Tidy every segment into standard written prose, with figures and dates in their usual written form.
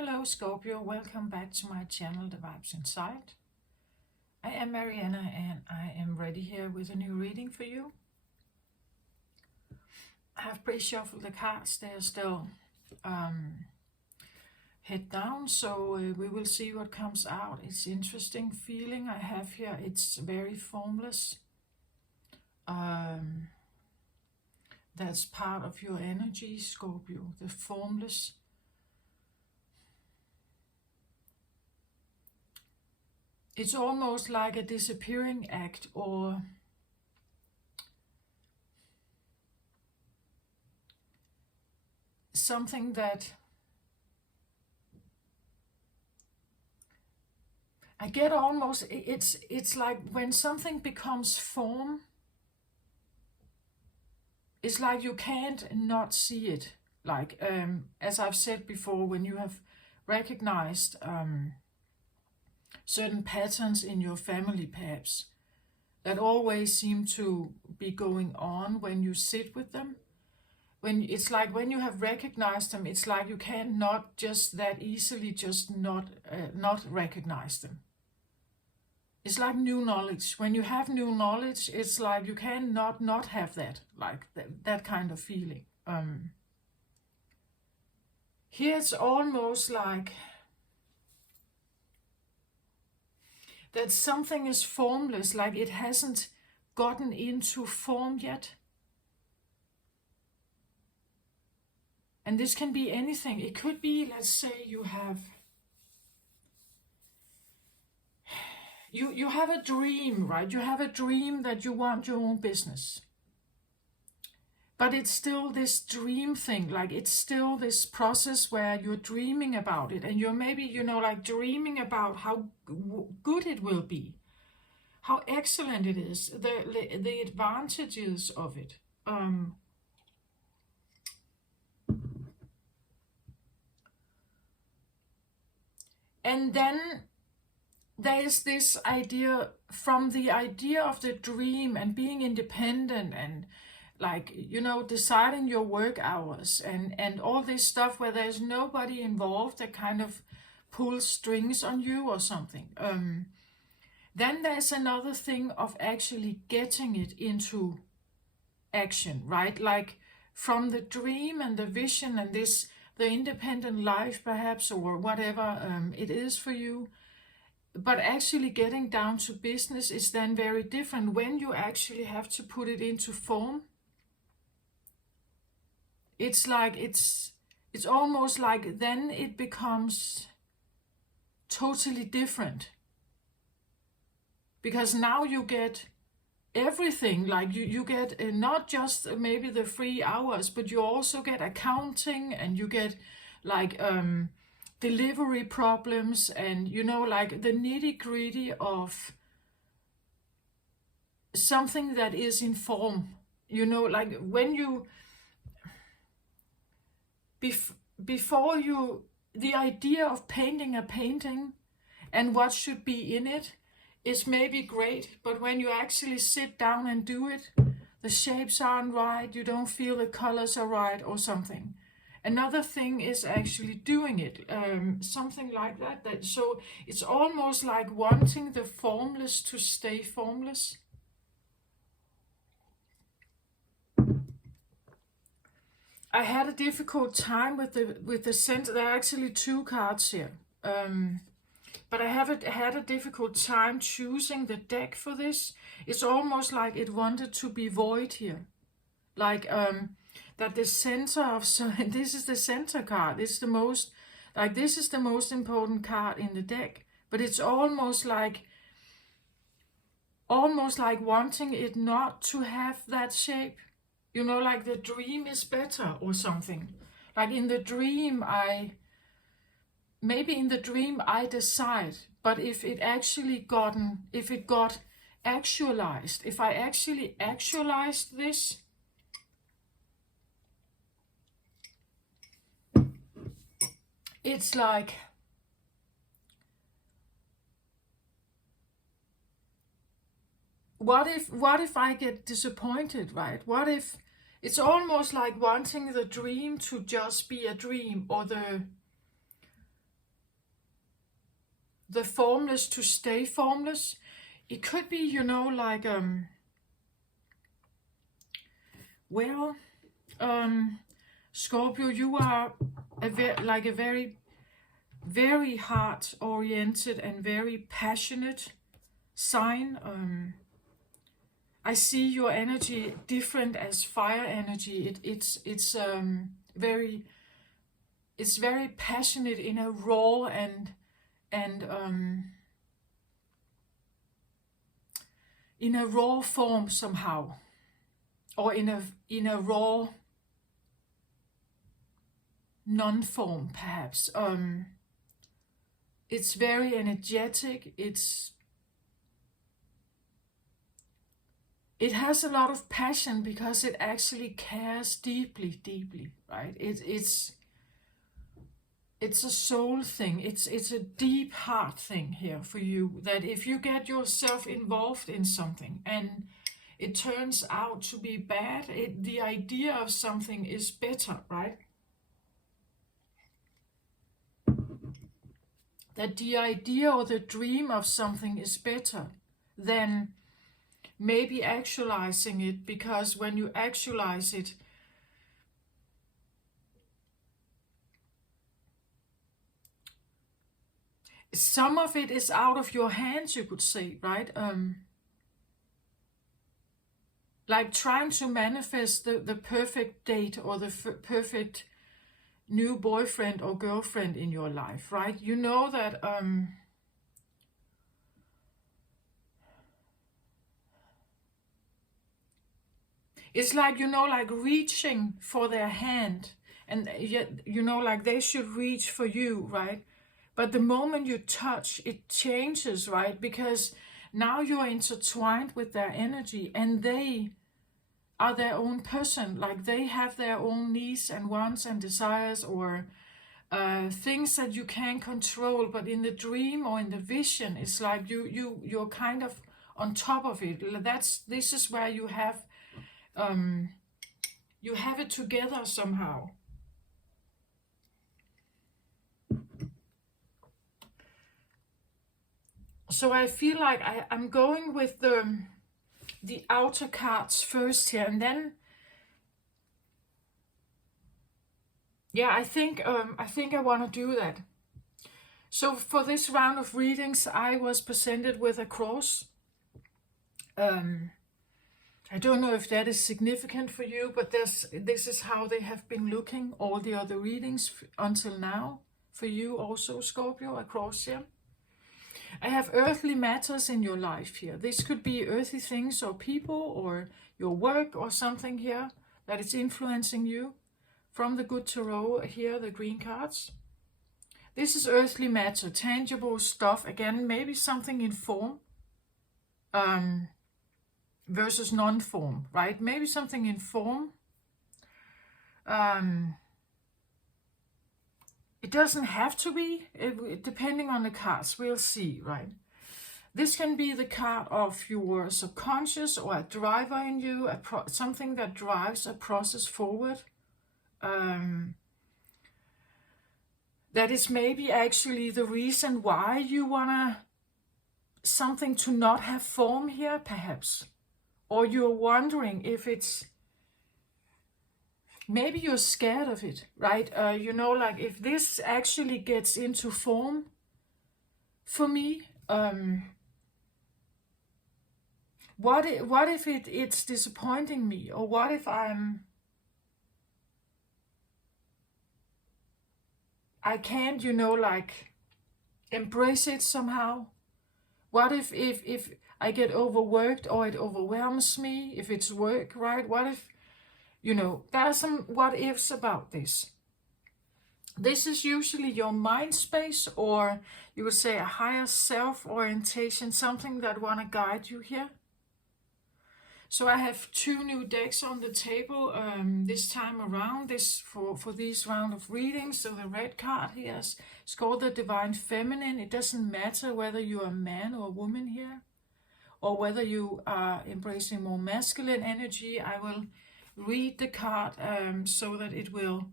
Hello Scorpio, welcome back to my channel, The Vibes Inside. I am Mariana and I am ready here with a new reading for you. I have pre-shuffled the cards, they are still head down, so we will see what comes out. It's interesting feeling I have here, it's very formless. That's part of your energy, Scorpio, the formless. It's almost like a disappearing act, or something that I get almost, it's like when something becomes form, it's like you can't not see it. Like, as I've said before, when you have recognized certain patterns in your family perhaps that always seem to be going on when you sit with them. When it's like when you have recognized them, it's like you cannot just that easily just not recognize them. It's like new knowledge. When you have new knowledge, it's like you cannot not have that, like that kind of feeling. Here it's almost like that something is formless, like it hasn't gotten into form yet. And this can be anything. It could be, let's say you have you have a dream, right? You have a dream that you want your own business. But it's still this dream thing, like it's still this process where you're dreaming about it, and you're maybe, like dreaming about how good it will be, how excellent it is, the advantages of it. And then there is this idea, from the idea of the dream and being independent and like, deciding your work hours and all this stuff where there's nobody involved that kind of pulls strings on you or something. Then there's another thing of actually getting it into action, right? Like from the dream and the vision and the independent life perhaps, or whatever it is for you. But actually getting down to business is then very different when you actually have to put it into form. It's like, it's almost like then it becomes totally different. Because now you get everything, like you get not just maybe the 3 hours, but you also get accounting, and you get like delivery problems, and like the nitty-gritty of something that is in form. Like when you before you, the idea of painting a painting and what should be in it is maybe great, but when you actually sit down and do it, the shapes aren't right, you don't feel the colors are right or something. Another thing is actually doing it, something like that. So it's almost like wanting the formless to stay formless. I had a difficult time with the center. There are actually 2 cards here, but I had a difficult time choosing the deck for this. It's almost like it wanted to be void here, like that the center of, so this is the center card. It's the most, like this is the most important card in the deck, but it's almost like wanting it not to have that shape. Like the dream is better or something. Like in the dream maybe in the dream I decide, but if it got actualized, if I actually actualized this, it's like what if I get disappointed, right? What if it's almost like wanting the dream to just be a dream, or the formless to stay formless. It could be, you know, like, well, Scorpio, you are a very, very heart-oriented and very passionate sign. I see your energy different as fire energy. It's very, it's very passionate in a raw and in a raw form somehow, or in a raw non-form perhaps. It's very energetic. It has a lot of passion because it actually cares deeply, right? It's a soul thing. It's a deep heart thing here for you, that if you get yourself involved in something and it turns out to be bad, the idea of something is better, right? That the idea or the dream of something is better than maybe actualizing it, because when you actualize it, some of it is out of your hands, you could say, right? Like trying to manifest the perfect date or the perfect new boyfriend or girlfriend in your life, right? You know that it's like, you know, like reaching for their hand, and yet, you know, like they should reach for you, right? But the moment you touch, it changes, right? Because now you're intertwined with their energy, and they are their own person. Like they have their own needs and wants and desires, or things that you can't control. But in the dream or in the vision, it's like you're kind of on top of it. This is where you have it together somehow. So I feel like I'm going with the outer cards first here, and then yeah, I think I want to do that. So for this round of readings, I was presented with a cross. I don't know if that is significant for you, but this is how they have been looking, all the other readings until now. For you also, Scorpio, a cross here. I have earthly matters in your life here. This could be earthly things or people or your work or something here that is influencing you. From the Good Tarot here, the green cards. This is earthly matter, tangible stuff. Again, maybe something in form versus non-form, right? Maybe something in form. It doesn't have to be, depending on the cards, we'll see, right? This can be the card of your subconscious or a driver in you, something that drives a process forward. That is maybe actually the reason why you wanna something to not have form here, perhaps. Or you're wondering if it's, maybe you're scared of it, right? You know, like if this actually gets into form for me, what if it's disappointing me? Or what if I can't, you know, like embrace it somehow? What if I get overworked or it overwhelms me, if it's work, right? What if, you know, there are some what ifs about this. This is usually your mind space, or you would say a higher self orientation, something that want to guide you here. So I have two new decks on the table this time around, this for these round of readings. So the red card here is called the Divine Feminine. It doesn't matter whether you're a man or a woman here, or whether you are embracing more masculine energy. I will read the card so that it will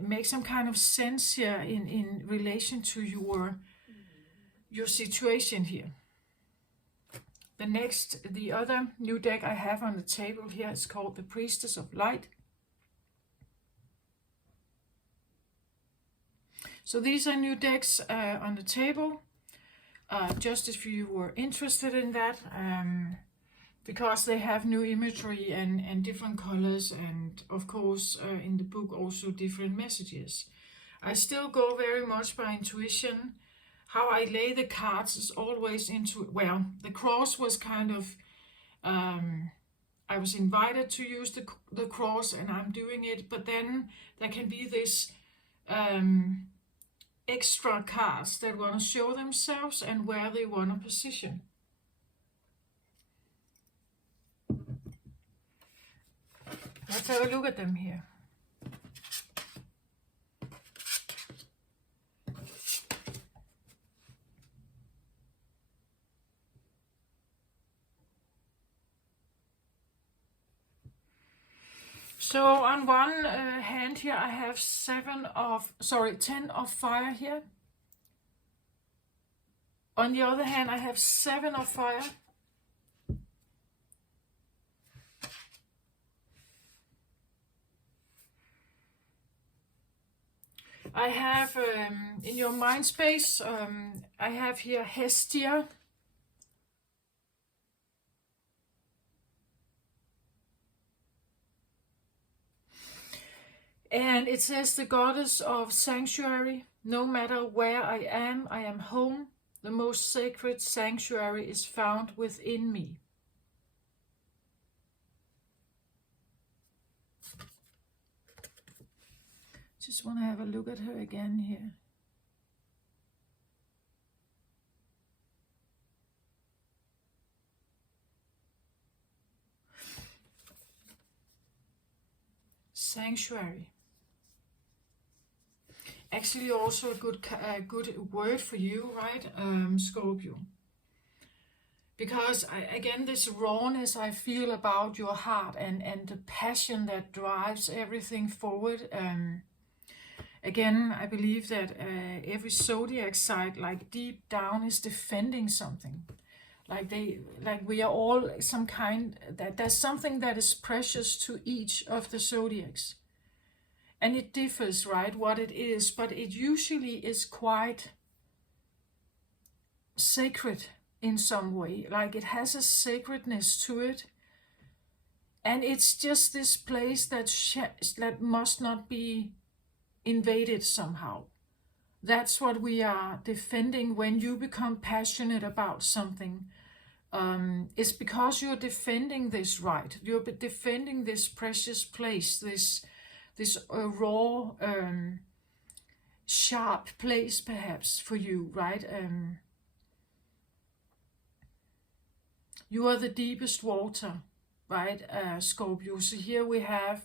make some kind of sense here in relation to your situation here. The other new deck I have on the table here is called the Priestess of Light. So these are new decks on the table, just if you were interested in that, because they have new imagery and different colors, and of course in the book also different messages. I still go very much by intuition. How I lay the cards is always well, the cross was kind of, I was invited to use the cross and I'm doing it, but then there can be this extra cards that want to show themselves and where they want to position. Let's have a look at them here. So on one hand here I have 10 of fire here. On the other hand I have 7 of fire. I have in your mind space, I have here Hestia. And it says the goddess of sanctuary. No matter where I am home. The most sacred sanctuary is found within me. Just want to have a look at her again here. Sanctuary. Actually also a good word for you, right, Scorpio? Because again, this rawness I feel about your heart and the passion that drives everything forward. Again, I believe that every zodiac sign, like deep down, is defending something. Like we are all some kind, that there's something that is precious to each of the zodiacs. And it differs, right, what it is, but it usually is quite sacred in some way. Like it has a sacredness to it. And it's just this place that must not be invaded somehow. That's what we are defending when you become passionate about something. It's because you're defending this right. You're defending this precious place, this raw, sharp place perhaps for you, right? You are the deepest water, right, Scorpio? So here we have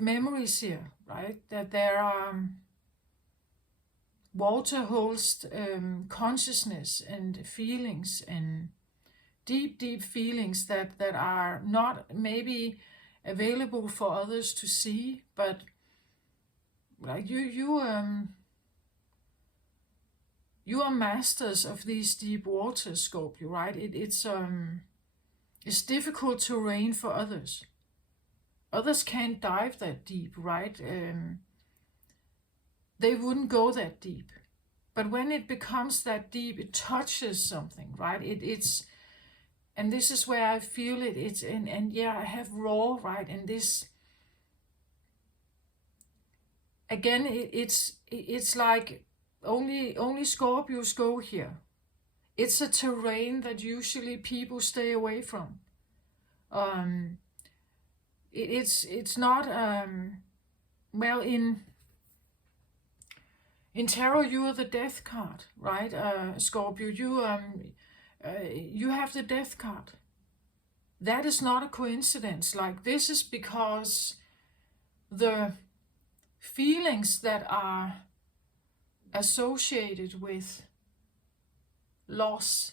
memories here, right? That there are water holds consciousness and feelings and deep feelings that are not maybe available for others to see, but like you are masters of these deep waters, Scorpio, right? It's difficult terrain for others. Others can't dive that deep, right? They wouldn't go that deep. But when it becomes that deep, it touches something, right? It's and this is where I feel it. It's and yeah, I have raw, right? And this again, it's like only Scorpios go here. It's a terrain that usually people stay away from. It's not well in tarot you are the death card, right? Scorpio, you have the death card. That is not a coincidence. Like this is because the feelings that are associated with loss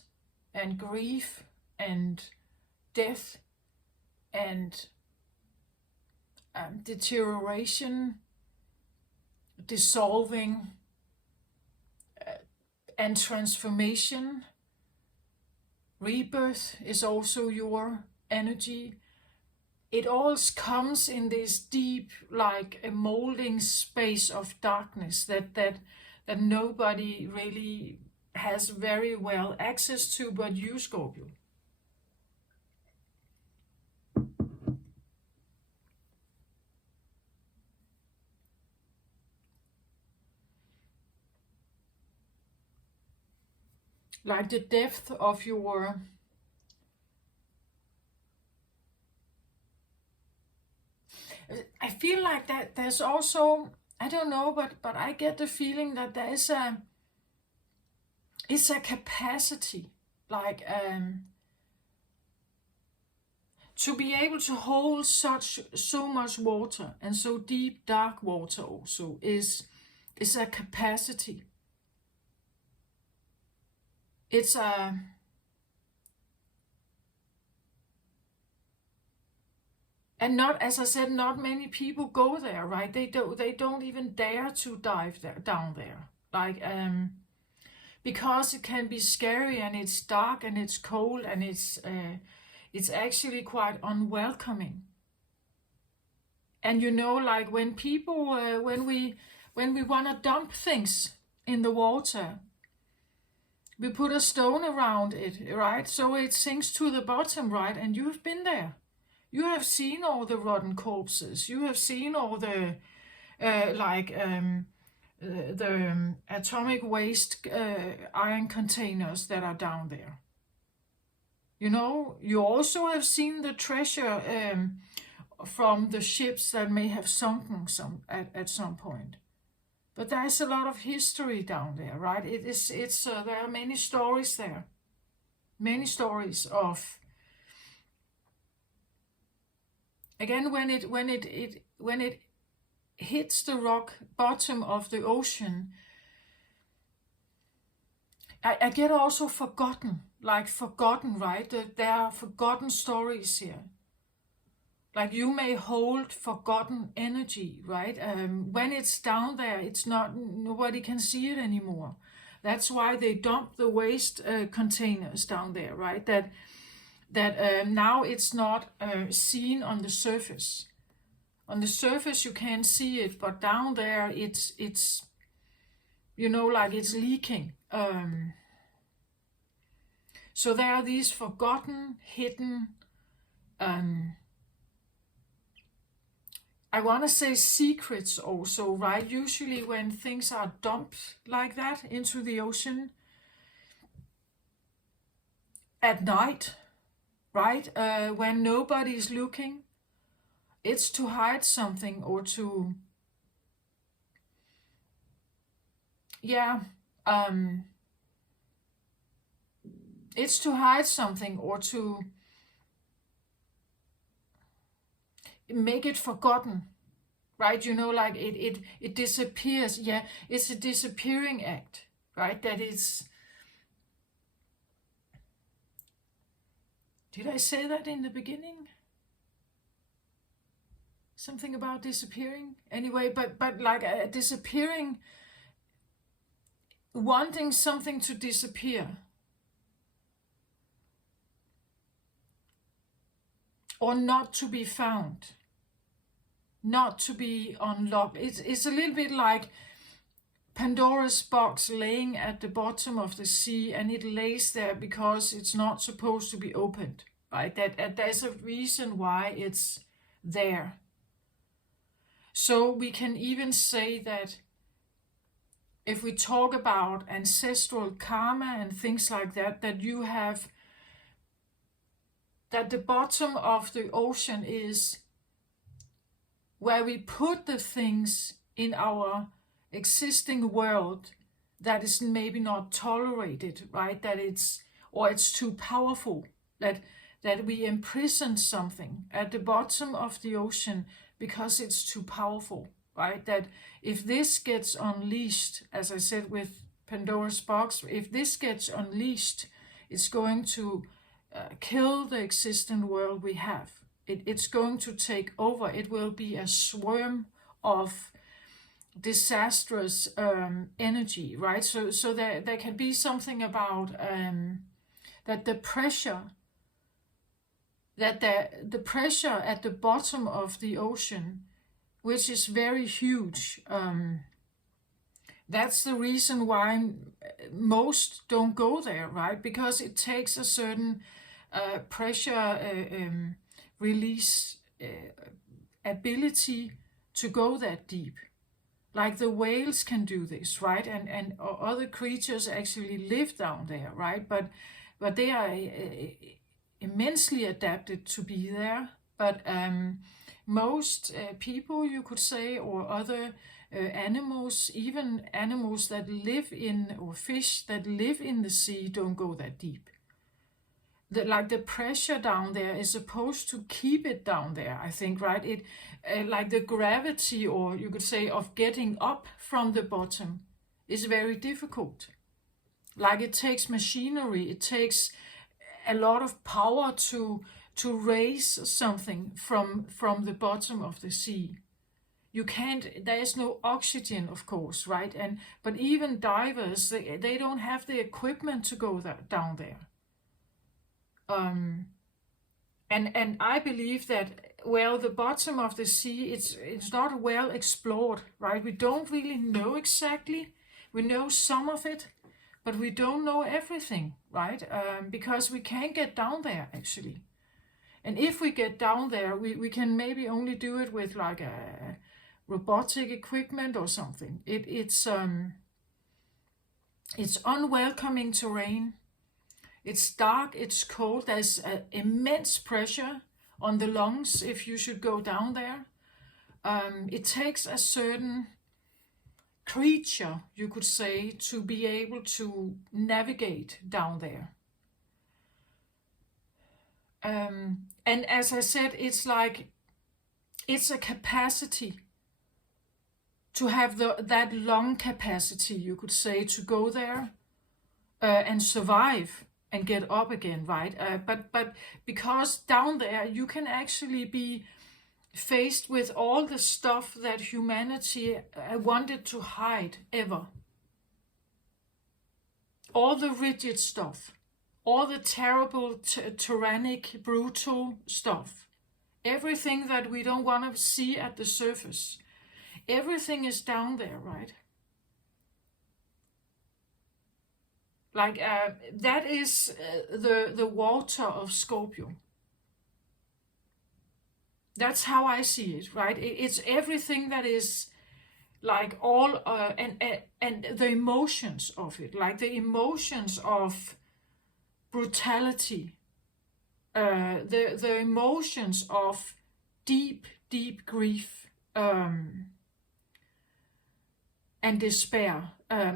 and grief and death and deterioration, dissolving, and transformation. Rebirth is also your energy. It all comes in this deep, like a molding space of darkness that nobody really has very well access to but you, Scorpio. Like the depth of your I feel like that there's also, I don't know, but I get the feeling that there is it's a capacity, like to be able to hold so much water, and so deep dark water also is a capacity. It's a and not, as I said, not many people go there, right? They don't even dare to dive there down there, like because it can be scary, and it's dark, and it's cold, and it's actually quite unwelcoming. And you know, like when people when we want to dump things in the water, we put a stone around it, right? So it sinks to the bottom, right? And you've been there. You have seen all the rotten corpses. You have seen all the atomic waste iron containers that are down there. You know, you also have seen the treasure from the ships that may have sunken at some point. But there is a lot of history down there, right? There are many stories there. Many stories of, again, when it hits the rock bottom of the ocean, I get also forgotten, right? There are forgotten stories here. Like you may hold forgotten energy, right? When it's down there, it's not, nobody can see it anymore. That's why they dump the waste containers down there, right? That now it's not seen on the surface. On the surface you can see it, but down there it's you know, like it's leaking. So there are these forgotten, hidden, I want to say secrets also, right? Usually when things are dumped like that into the ocean at night, right? When nobody's looking, it's to hide something, or to, it's to hide something, or to make it forgotten, right? You know, like it disappears. Yeah, it's a disappearing act, right? That is, did I say that in the beginning? Something about disappearing? Anyway, but like disappearing, wanting something to disappear, or not to be found, not to be unlocked. It's a little bit like Pandora's box laying at the bottom of the sea, and it lays there because it's not supposed to be opened, right? That there's a reason why it's there. So we can even say that if we talk about ancestral karma and things like that, that you have, that the bottom of the ocean is where we put the things in our existing world that is maybe not tolerated, right? That it's too powerful, that we imprison something at the bottom of the ocean because it's too powerful, right? That if this gets unleashed, as I said with Pandora's box, if this gets unleashed, it's going to kill the existing world we have. It's going to take over. It will be a swarm of disastrous energy, right? So there can be something about that the pressure at the bottom of the ocean, which is very huge. That's the reason why most don't go there, right? Because it takes a certain pressure release ability to go that deep. Like the whales can do this, right? And other creatures actually live down there, right? But they are immensely adapted to be there. But most people, you could say, or other animals, even animals that live in, or fish that live in the sea, don't go that deep. The pressure down there is supposed to keep it down there, I think, right? It like the gravity, or you could say, of getting up from the bottom is very difficult. Like it takes machinery, it takes a lot of power to raise something from the bottom of the sea. You can't, there is no oxygen, of course, right? But even divers, they don't have the equipment to go down there. And I believe that, well, the bottom of the sea, it's not well explored, right? We don't really know exactly. We know some of it, but we don't know everything, right? Because we can't get down there, actually. And if we get down there, we can maybe only do it with like a robotic equipment or something. It's unwelcoming terrain. It's dark, it's cold, there's immense pressure on the lungs if you should go down there. It takes a certain creature, you could say, to be able to navigate down there. And as I said, it's like, it's a capacity to have that lung capacity, you could say, to go there and survive and get up again, right? But because down there you can actually be faced with all the stuff that humanity wanted to hide ever. All the rigid stuff, all the terrible, tyrannic, brutal stuff, everything that we don't want to see at the surface, everything is down there, right? Like that is the water of Scorpio. That's how I see it, right? It's everything that is like all and the emotions of it, like the emotions of brutality, the emotions of deep grief and despair.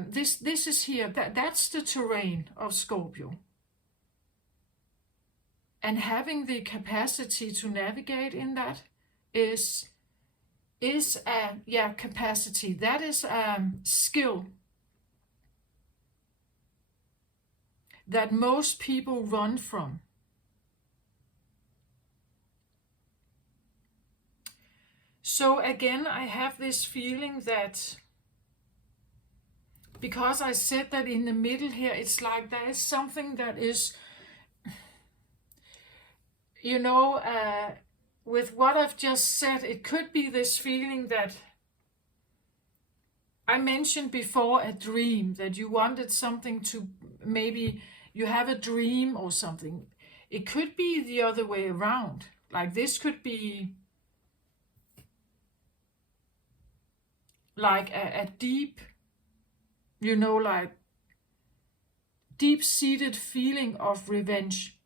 This is here. That's the terrain of Scorpio. And having the capacity to navigate in that is a capacity. That is a skill that most people run from. So again, I have this feeling that, because I said that in the middle here, it's like there is something that is, you know, with what I've just said, it could be this feeling that I mentioned before, a dream, that you wanted something to, maybe you have a dream or something. It could be the other way around. Like this could be like a deep, you know, like deep-seated feeling of revenge.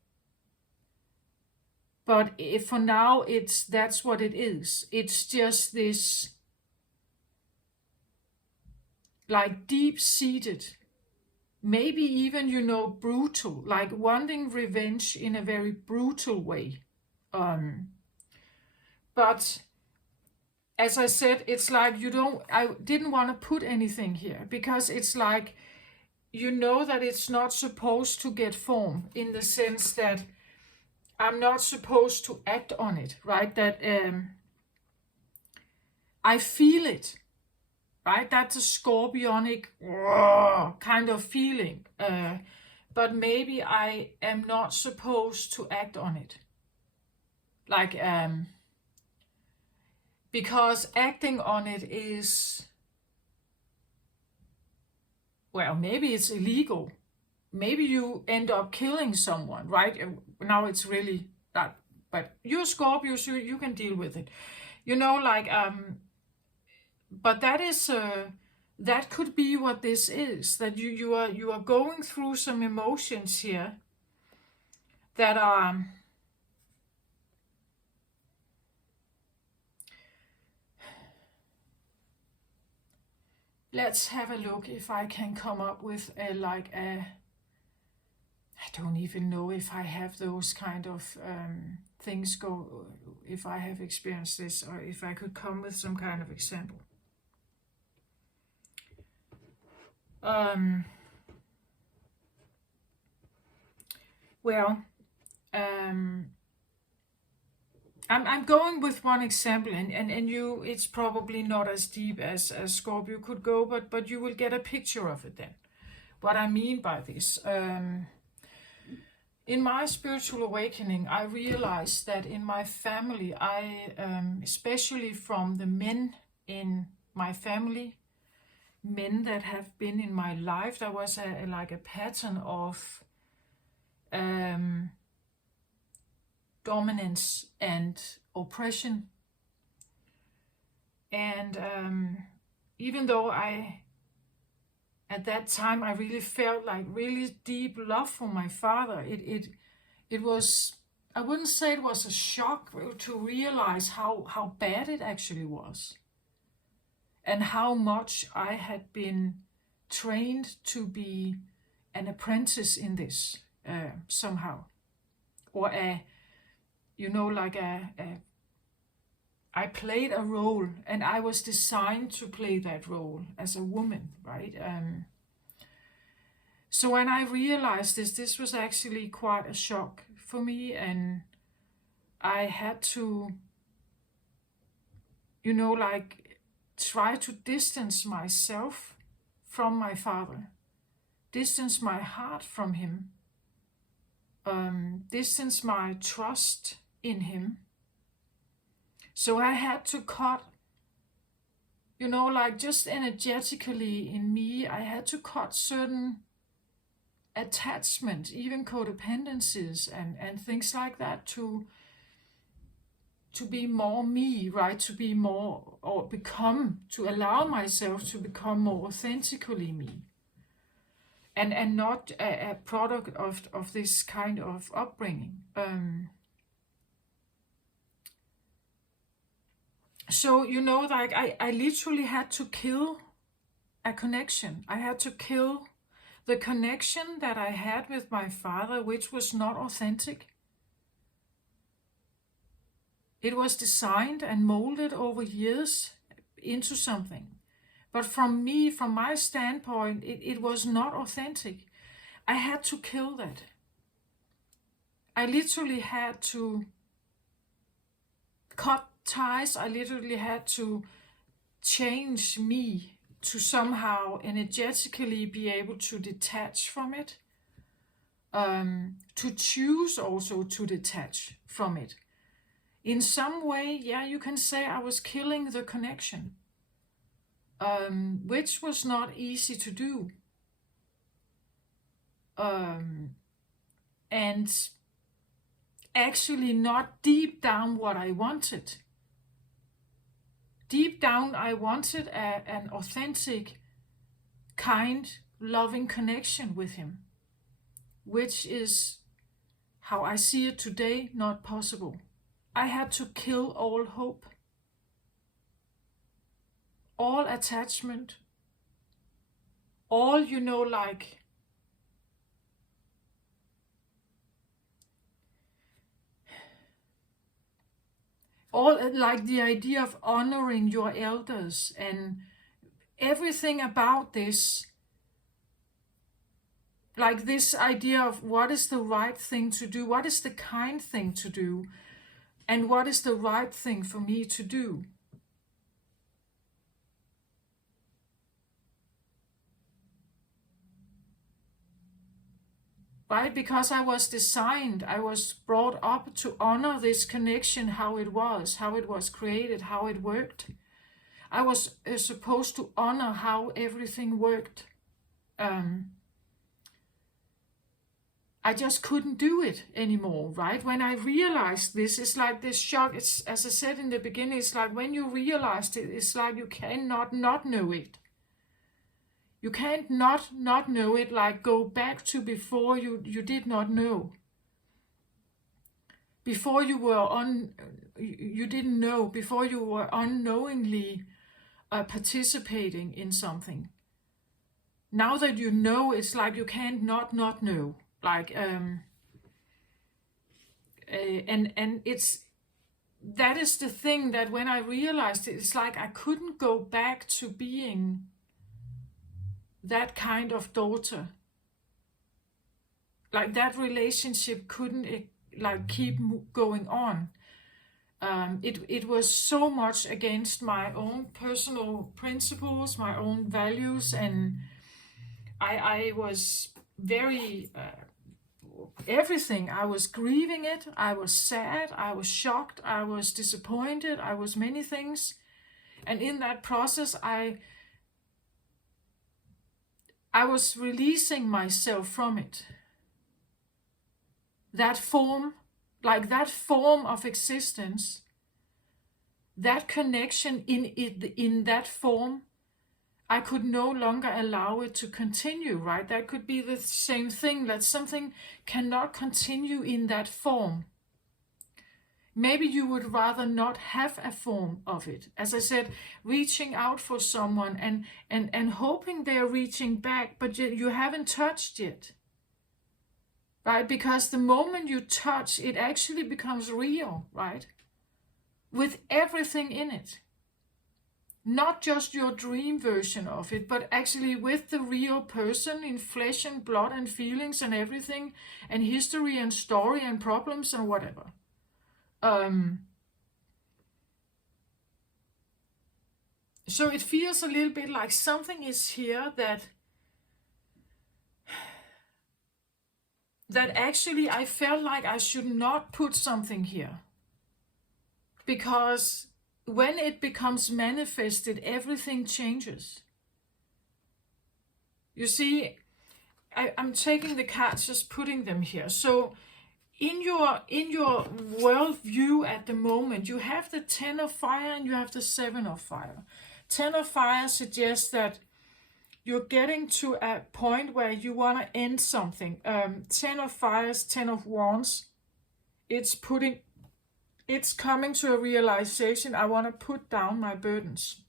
But if for now that's what it is. It's just this like deep-seated, maybe even, you know, brutal, like wanting revenge in a very brutal way. But as I said, it's like I didn't want to put anything here, because it's like, you know, that it's not supposed to get form, in the sense that I'm not supposed to act on it, right? That I feel it, right? That's a scorpionic kind of feeling. But maybe I am not supposed to act on it. Like, because acting on it is, well, maybe it's illegal. Maybe you end up killing someone, right? Now it's really that, but you're Scorpio, so you can deal with it. Like, but that is, that could be what this is, that you are going through some emotions here that are, let's have a look if I can come up with I don't even know if I have those kind of things go, if I have experienced this, or if I could come with some kind of example. Well, I'm going with one example, and you, it's probably not as deep as Scorpio could go, but you will get a picture of it then. What I mean by this, in my spiritual awakening, I realized that in my family, I, especially from the men in my family, men that have been in my life, there was like a pattern of dominance and oppression. And even though at that time I really felt like really deep love for my father, it was, I wouldn't say it was a shock to realize how bad it actually was, and how much I had been trained to be an apprentice in this somehow, or I played a role, and I was designed to play that role as a woman, right? So when I realized this was actually quite a shock for me, and I had to, try to distance myself from my father, distance my heart from him, distance my trust in him. So I had to cut, just energetically in me, I had to cut certain attachments, even codependencies and things like that, to be more me, right? To be more, or to allow myself to become more authentically me. And not a product of this kind of upbringing. So, I literally had to kill a connection. I had to kill the connection that I had with my father, which was not authentic. It was designed and molded over years into something. But from my standpoint, it was not authentic. I had to kill that. I literally had to cut ties. I literally had to change me to somehow energetically be able to detach from it, to choose also to detach from it. In some way, yeah, you can say I was killing the connection, which was not easy to do. And actually not deep down what I wanted. Deep down, I wanted an authentic, kind, loving connection with him, which is, how I see it today, not possible. I had to kill all hope, all attachment, all, all like the idea of honoring your elders and everything about this like this idea of what is the right thing to do, what is the kind thing to do, and what is the right thing for me to do. Right? Because I was designed, I was brought up to honor this connection, how it was created, how it worked. I was supposed to honor how everything worked. I just couldn't do it anymore, right? When I realized this, it's like this shock. It's, as I said in the beginning, it's like when you realized it, it's like you cannot not know it. You can't not know it, like go back to before you did not know. Before you were you didn't know, before you were unknowingly participating in something. Now that you know, it's like you can't not know. Like, and that is the thing, that when I realized it, it's like I couldn't go back to being that kind of daughter. Like that relationship couldn't like keep going on. It was so much against my own personal principles, my own values, and I was very everything. I was grieving it, I was sad, I was shocked, I was disappointed, I was many things. And in that process, I was releasing myself from it. That form, like that form of existence, that connection in that form, I could no longer allow it to continue, right? That could be the same thing, that something cannot continue in that form. Maybe you would rather not have a form of it. As I said, reaching out for someone and hoping they're reaching back, but you haven't touched yet. Right? Because the moment you touch, it actually becomes real, right? With everything in it. Not just your dream version of it, but actually with the real person in flesh and blood and feelings and everything, and history and story and problems and whatever. So it feels a little bit like something is here that actually I felt like I should not put something here. Because when it becomes manifested, everything changes. You see, I'm taking the cards, just putting them here. So in your worldview at the moment, you have the 10 of fire and you have the 7 of fire. 10 of fire suggests that you're getting to a point where you want to end something. 10 of fire is 10 of wands. It's coming to a realization, I want to put down my burdens.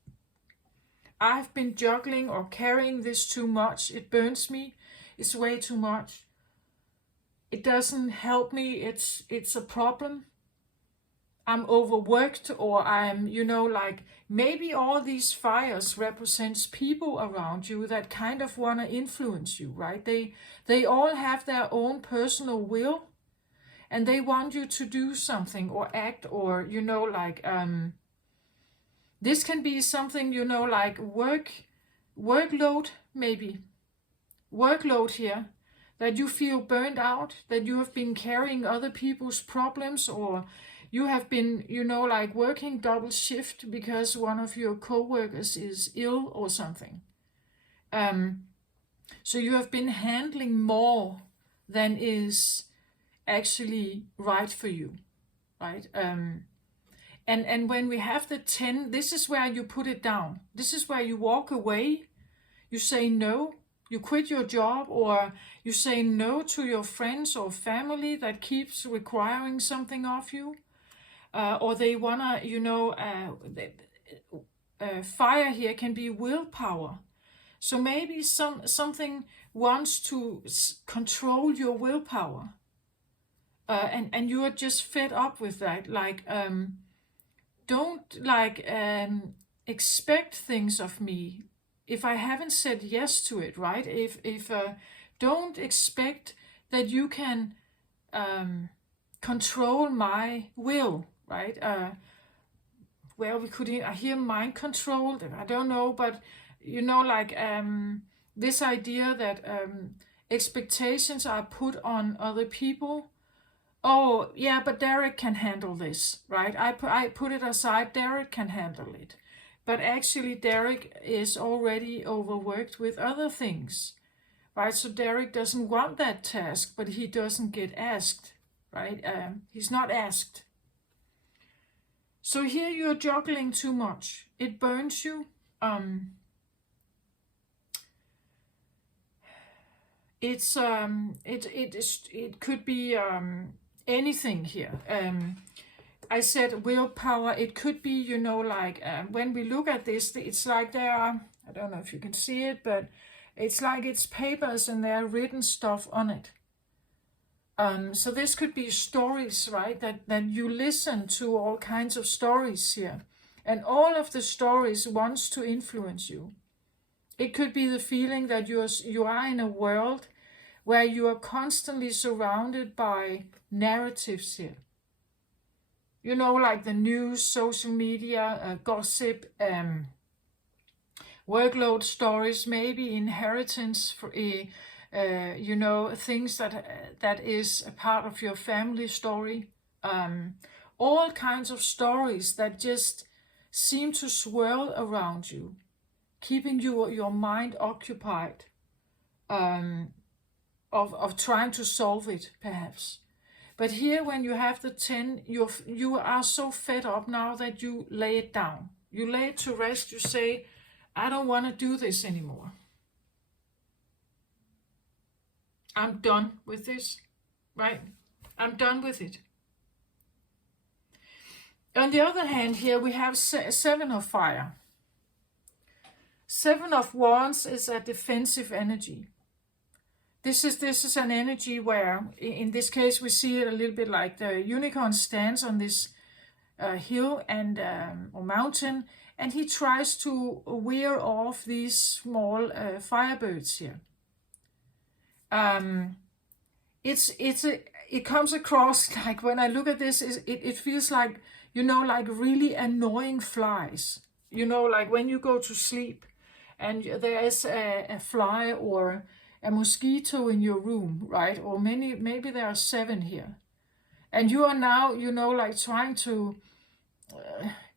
I've been juggling or carrying this too much. It burns me. It's way too much. It doesn't help me. It's a problem. I'm overworked, or I'm, like maybe all these fires represents people around you that kind of want to influence you, right? They all have their own personal will. And they want you to do something or act, or, this can be something, like workload, maybe. Workload here, that you feel burned out, that you have been carrying other people's problems, or you have been, like working double shift because one of your co-workers is ill or something. So you have been handling more than is actually right for you, right? And when we have the 10, this is where you put it down. This is where you walk away. You say no. You quit your job, or you say no to your friends or family that keeps requiring something of you, or they wanna, fire here can be willpower. So maybe something wants to control your willpower. And you are just fed up with that. Like, don't expect things of me if I haven't said yes to it, right? If Don't expect that you can control my will, right? Well, we could hear mind control, I don't know, but you know, like this idea that expectations are put on other people. Oh, yeah, but Derek can handle this, right? I put it aside, Derek can handle it. But actually, Derek is already overworked with other things, right? So Derek doesn't want that task, but he doesn't get asked, right? He's not asked. So here you're juggling too much. It burns you. It could be anything here. I said willpower. It could be, you know, like when we look at this, it's like there are, I don't know if you can see it, but it's like it's papers and there are written stuff on it. So this could be stories, right? That you listen to all kinds of stories here. And all of the stories wants to influence you. It could be the feeling that you are in a world where you are constantly surrounded by narratives here. You know, like the news, social media, gossip, workload stories, maybe inheritance, for you know, things that is a part of your family story. All kinds of stories that just seem to swirl around you, keeping your mind occupied, of trying to solve it, perhaps. But here, when you have the 10, you are so fed up now that you lay it down. You lay it to rest. You say, I don't want to do this anymore. I'm done with this, right? I'm done with it. On the other hand, here we have 7 of fire. 7 of wands is a defensive energy. This is an energy where, in this case, we see it a little bit like the unicorn stands on this hill and or mountain, and he tries to wear off these small firebirds here. It comes across like, when I look at this, it feels like, you know, like really annoying flies. You know, like when you go to sleep and there is a fly or a mosquito in your room, right? Or maybe there are 7 here. And you are now, you know, like trying to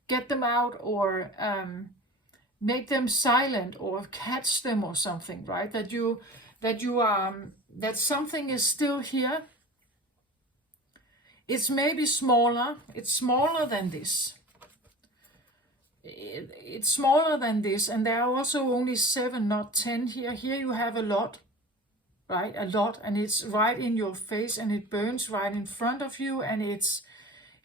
get them out or make them silent or catch them or something, right? That something is still here. It's maybe smaller. It's smaller than this. It's smaller than this, and there are also only 7, not 10 here. Here you have a lot, right? A lot, and it's right in your face, and it burns right in front of you, and it's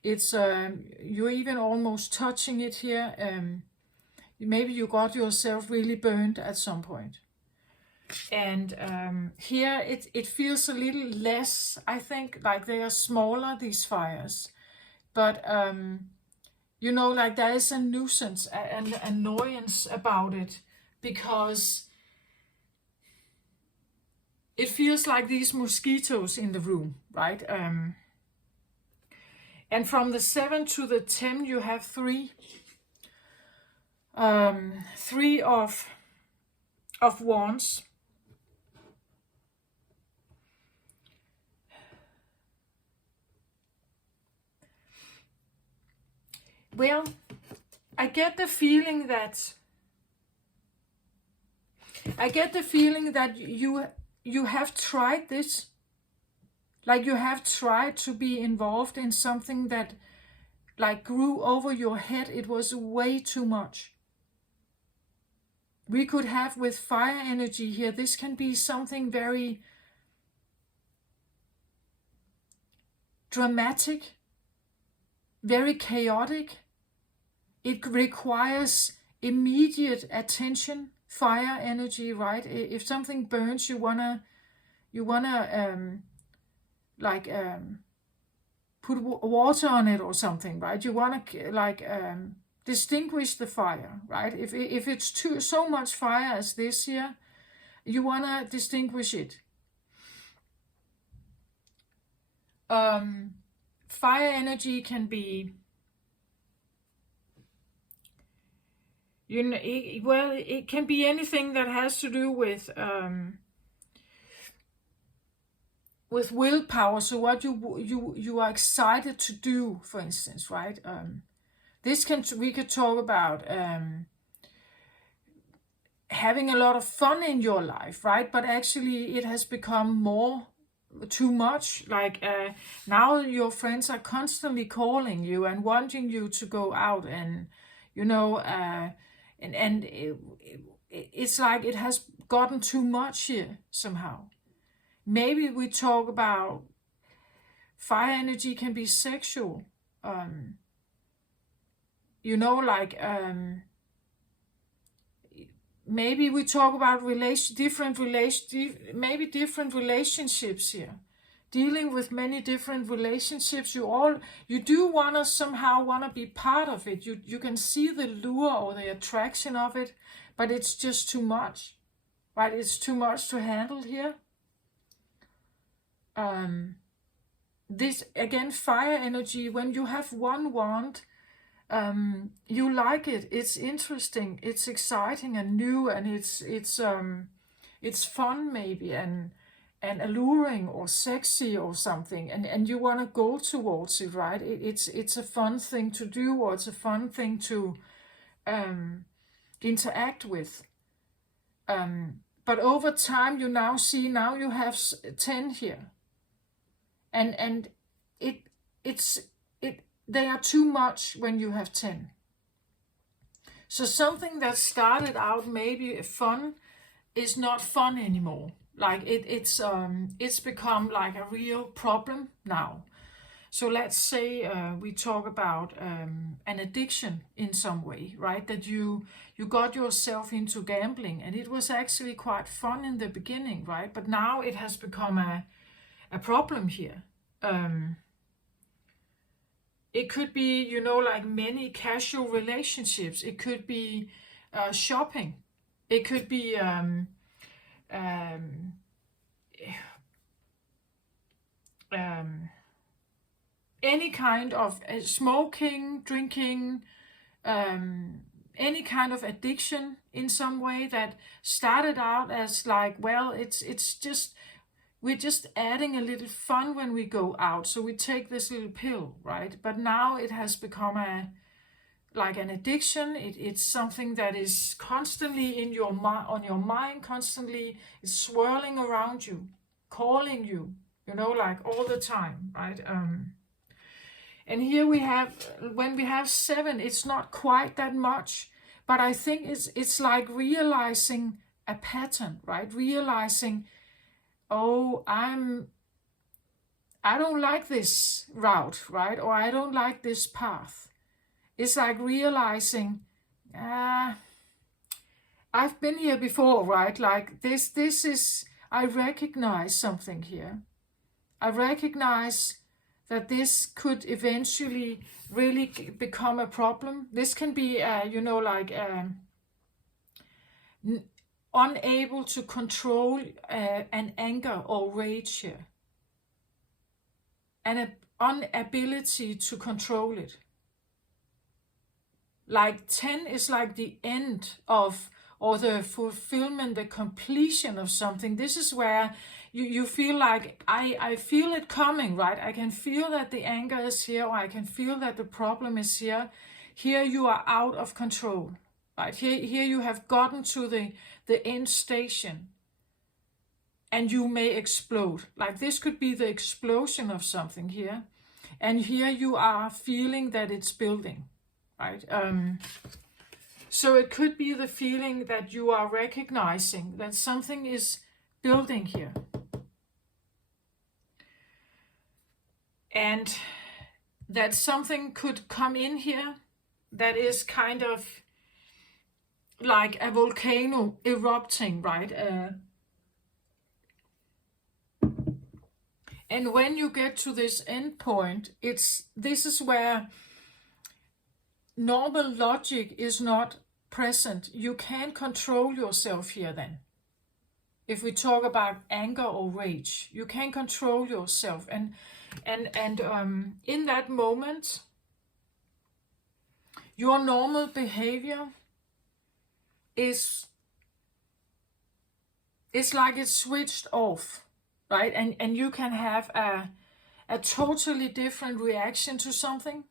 you're even almost touching it here. Maybe you got yourself really burned at some point. And here it feels a little less, I think, like they are smaller, these fires. But you know, like there is a nuisance and annoyance about it, because it feels like these mosquitoes in the room, right? And from the 7 to the 10, you have 3. 3 of wands. Well, I get the feeling that you have tried this. Like you have tried to be involved in something that like grew over your head. It was way too much. We could have with fire energy here, this can be something very dramatic, very chaotic. It requires immediate attention, fire energy, right? If something burns, you wanna put water on it or something, right? You wanna distinguish the fire, right? If it's so much fire as this here, you wanna distinguish it. Fire energy can be, it can be anything that has to do with willpower. So what you are excited to do, for instance, right? We could talk about having a lot of fun in your life, right? But actually, it has become too much. Like now, your friends are constantly calling you and wanting you to go out, and it's like it has gotten too much here somehow. Maybe we talk about fire energy can be sexual. Um, like maybe we talk about different relationships here. Dealing with many different relationships, you do want to somehow want to be part of it. You can see the lure or the attraction of it, but it's just too much, right? It's too much to handle here. This again, fire energy. When you have one wand, you like it. It's interesting. It's exciting and new, and it's fun maybe and alluring or sexy or something, and you want to go towards it, right? It's a fun thing to do, or it's a fun thing to interact with. But over time, you now see, now you have 10 here, and they are too much when you have 10. So something that started out maybe fun is not fun anymore. Like it's become like a real problem now. So let's say we talk about an addiction in some way, right? That you got yourself into gambling, and it was actually quite fun in the beginning, right? But now it has become a problem here. It could be, like many casual relationships. It could be shopping. It could be um, any kind of smoking, drinking, any kind of addiction in some way that started out as like, well, it's just, we're just adding a little fun when we go out, so we take this little pill, right? But now it has become like an addiction. It's something that is constantly in your on your mind, constantly it's swirling around you, calling you, like all the time, right? And here we have, when we have 7, it's not quite that much, but I think it's like realizing a pattern, right? Realizing, oh, I don't like this route, right? Or I don't like this path. It's like realizing, I've been here before, right? Like this is, I recognize something here. I recognize that this could eventually really become a problem. This can be, unable to control an anger or rage here, and an inability to control it. Like 10 is like the end of, or the fulfillment, the completion of something. This is where you feel like, I feel it coming, right? I can feel that the anger is here, or I can feel that the problem is here. Here you are out of control, right? Here you have gotten to the end station, and you may explode. Like this could be the explosion of something here. And here you are feeling that it's building, right? So it could be the feeling that you are recognizing that something is building here. And that something could come in here that is kind of like a volcano erupting, right? And when you get to this end point, this is where normal logic is not present. You can't control yourself here then. If we talk about anger or rage, you can't control yourself. And And in that moment, your normal behavior is like it's switched off, right? And you can have a totally different reaction to something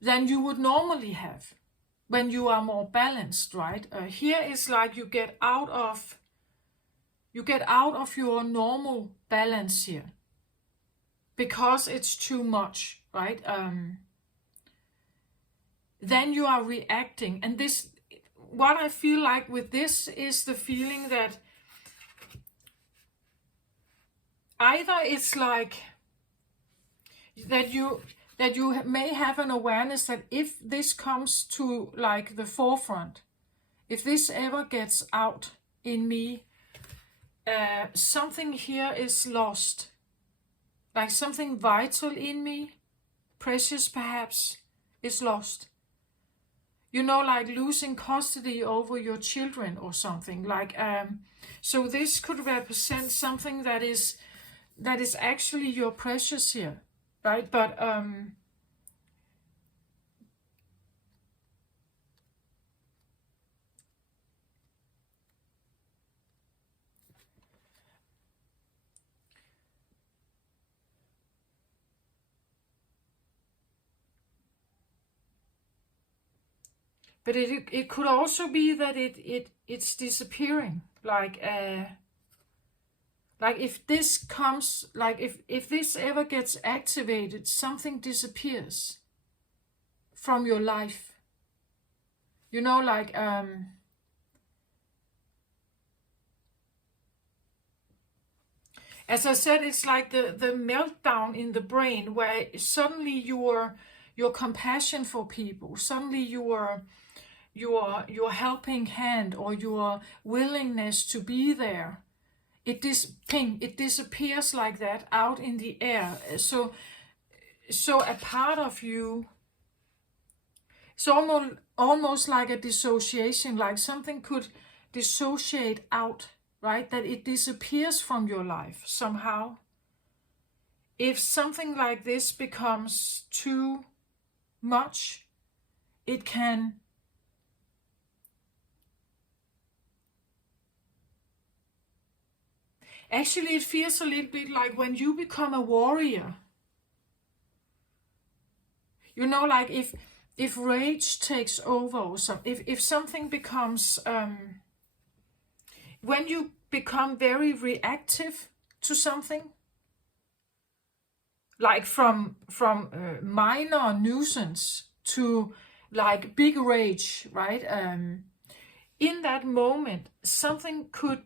than you would normally have when you are more balanced, right? Here is like you get out of your normal balance here because it's too much, right? Then you are reacting, and this, what I feel like with this is the feeling that either it's like that you may have an awareness that if this comes to like the forefront, if this ever gets out in me, something here is lost, like something vital in me, precious perhaps, is lost. You know, like losing custody over your children or something. Like, so this could represent something that is actually your precious here, right? But it could also be that it's disappearing. Like if this comes, like if this ever gets activated, something disappears from your life. You know, like as I said, it's like the meltdown in the brain where suddenly your compassion for people, suddenly your helping hand or your willingness to be there, it disappears like that out in the air. So a part of you, it's almost like a dissociation, like something could dissociate out, right? That it disappears from your life somehow. If something like this becomes too much, it can actually, it feels a little bit like when you become a warrior. You know, like if rage takes over or something, if something becomes, when you become very reactive to something, like from minor nuisance to like big rage, right? In that moment, something could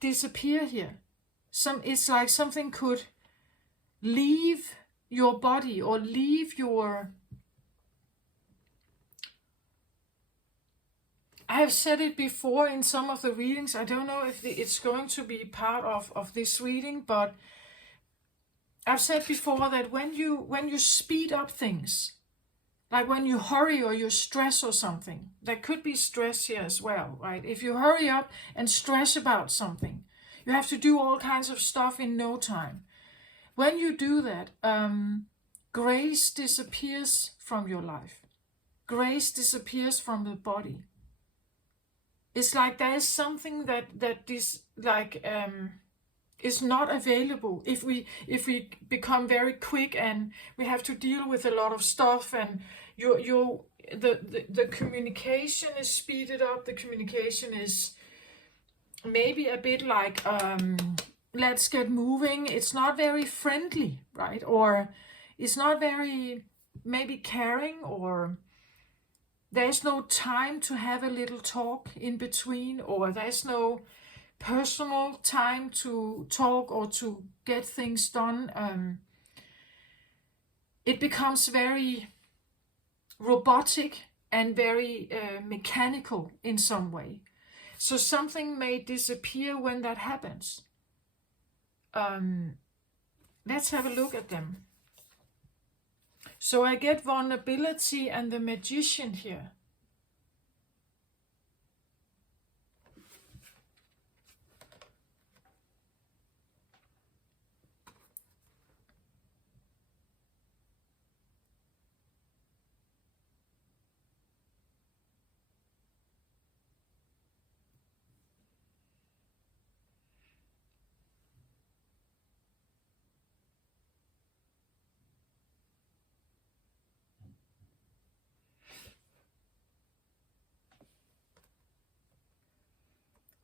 disappear here. It's like something could leave your body or leave your. I have said it before in some of the readings. I don't know if it's going to be part of this reading, but I've said before that when you speed up things, like when you hurry or you stress or something, there could be stress here as well, right? If you hurry up and stress about something, you have to do all kinds of stuff in no time. When you do that, grace disappears from your life. Grace disappears from the body. It's like there is something that is like is not available if we become very quick and we have to deal with a lot of stuff, and the communication is speeded up. The communication is maybe a bit like let's get moving. It's not very friendly, right? Or it's not very maybe caring, or there's no time to have a little talk in between, or there's no personal time to talk or to get things done. It becomes very robotic and very mechanical in some way. So something may disappear when that happens. Let's have a look at them. So I get vulnerability and the Magician here.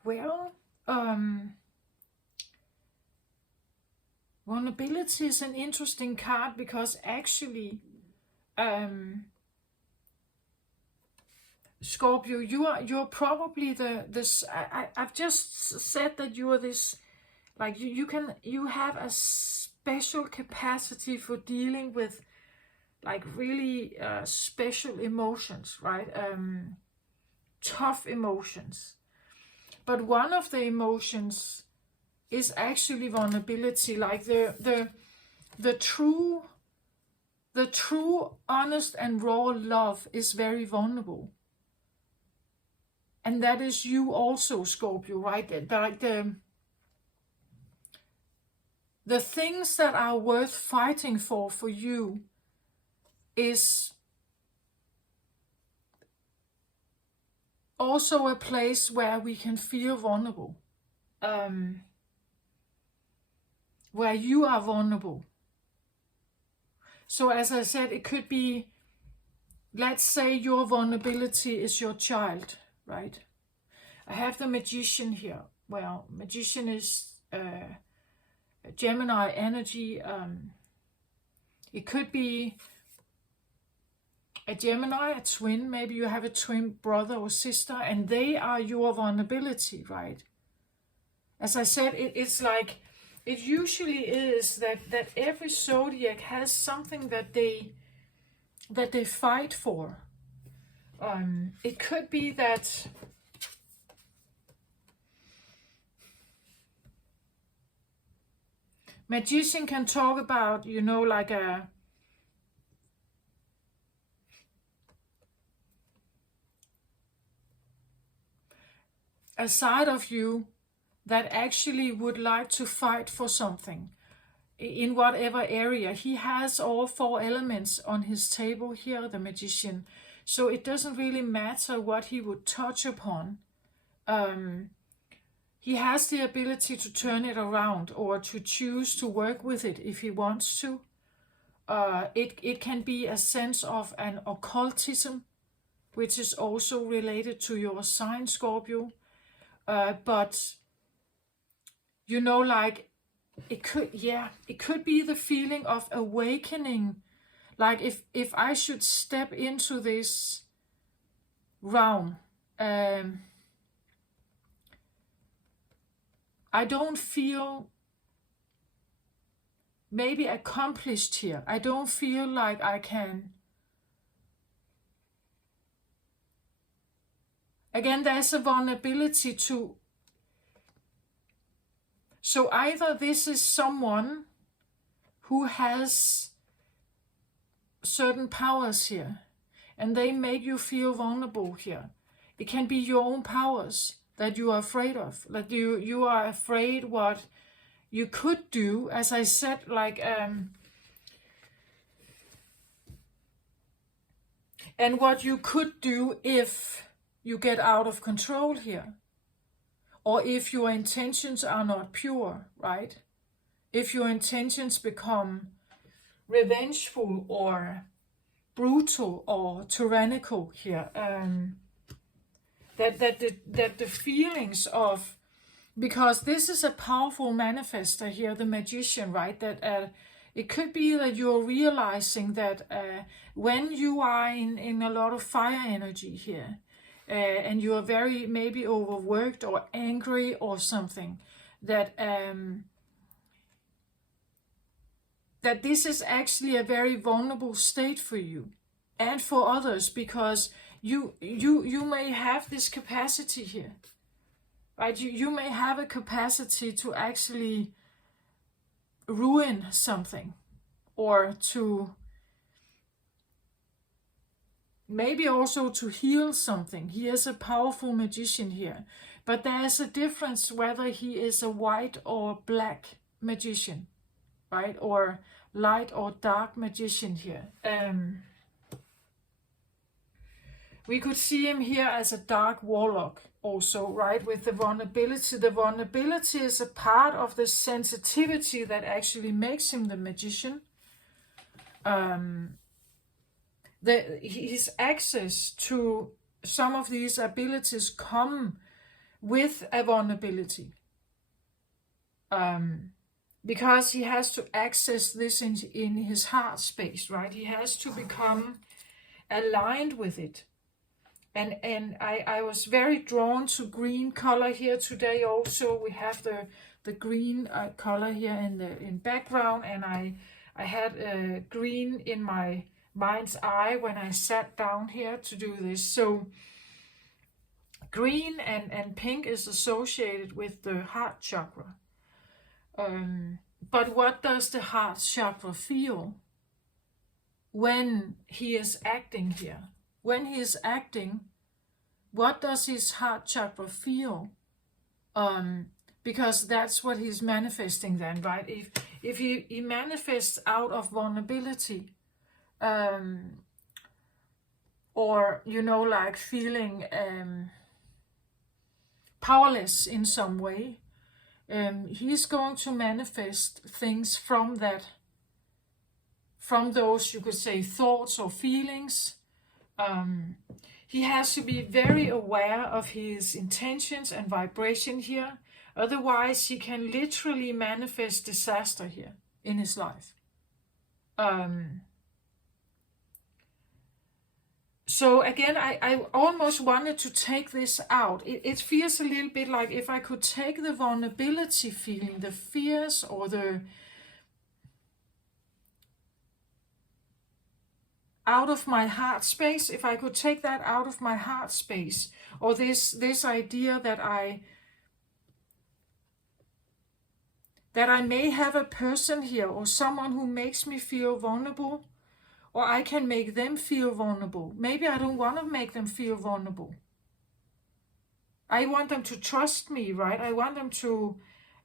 Well, vulnerability is an interesting card because actually, Scorpio, you're probably I've just said that you are this, like you have a special capacity for dealing with like really special emotions, right? Tough emotions. But one of the emotions is actually vulnerability, like the true honest and raw love is very vulnerable. And that is you also, Scorpio, right? Like the things that are worth fighting for you is also a place where we can feel vulnerable. Where you are vulnerable. So as I said, it could be, let's say your vulnerability is your child, right? I have the Magician here. Well, Magician is Gemini energy. It could be a Gemini, a twin. Maybe you have a twin brother or sister, and they are your vulnerability, right? As I said, it's like, it usually is that every zodiac has something that they fight for. It could be that Magician can talk about, like a side of you that actually would like to fight for something in whatever area. He has all 4 elements on his table here, the Magician. So it doesn't really matter what he would touch upon. He has the ability to turn it around or to choose to work with it if he wants to. It can be a sense of an occultism, which is also related to your sign, Scorpio. But like it could be the feeling of awakening. Like if I should step into this realm, I don't feel maybe accomplished here. I don't feel like I can. Again, there's a vulnerability to. So either this is someone who has certain powers here, and they make you feel vulnerable here. It can be your own powers that you are afraid of. Like you are afraid what you could do, as I said, like and what you could do if you get out of control here. Or if your intentions are not pure, right? If your intentions become revengeful or brutal or tyrannical here, that the feelings of, because this is a powerful manifester here, the Magician, right? That it could be that you're realizing that when you are in a lot of fire energy here, and you are very maybe overworked or angry or something, that that this is actually a very vulnerable state for you and for others, because you may have this capacity here, right? You may have a capacity to actually ruin something, or to maybe also to heal something. He is a powerful magician here, but there is a difference whether he is a white or black magician, right? Or light or dark magician here. We could see him here as a dark warlock also, right? With the vulnerability. The vulnerability is a part of the sensitivity that actually makes him the magician. His access to some of these abilities come with a vulnerability. Because he has to access this in his heart space, right? He has to become aligned with it. And I was very drawn to green color here today also. We have the green color here in background, and I had green in my mind's eye when I sat down here to do this. So green and pink is associated with the heart chakra. But what does the heart chakra feel when he is acting here? When he is acting, what does his heart chakra feel? Because that's what he's manifesting then, right? If he manifests out of vulnerability, or, you know, like feeling powerless in some way, he's going to manifest things from that, from those, you could say, thoughts or feelings. He has to be very aware of his intentions and vibration here. Otherwise, he can literally manifest disaster here in his life. So again, I almost wanted to take this out. It feels a little bit like if I could take the vulnerability feeling, the fears or the out of my heart space, if I could take that out of my heart space, or this idea that I may have a person here or someone who makes me feel vulnerable, or I can make them feel vulnerable. Maybe I don't want to make them feel vulnerable. I want them to trust me, right? I want them to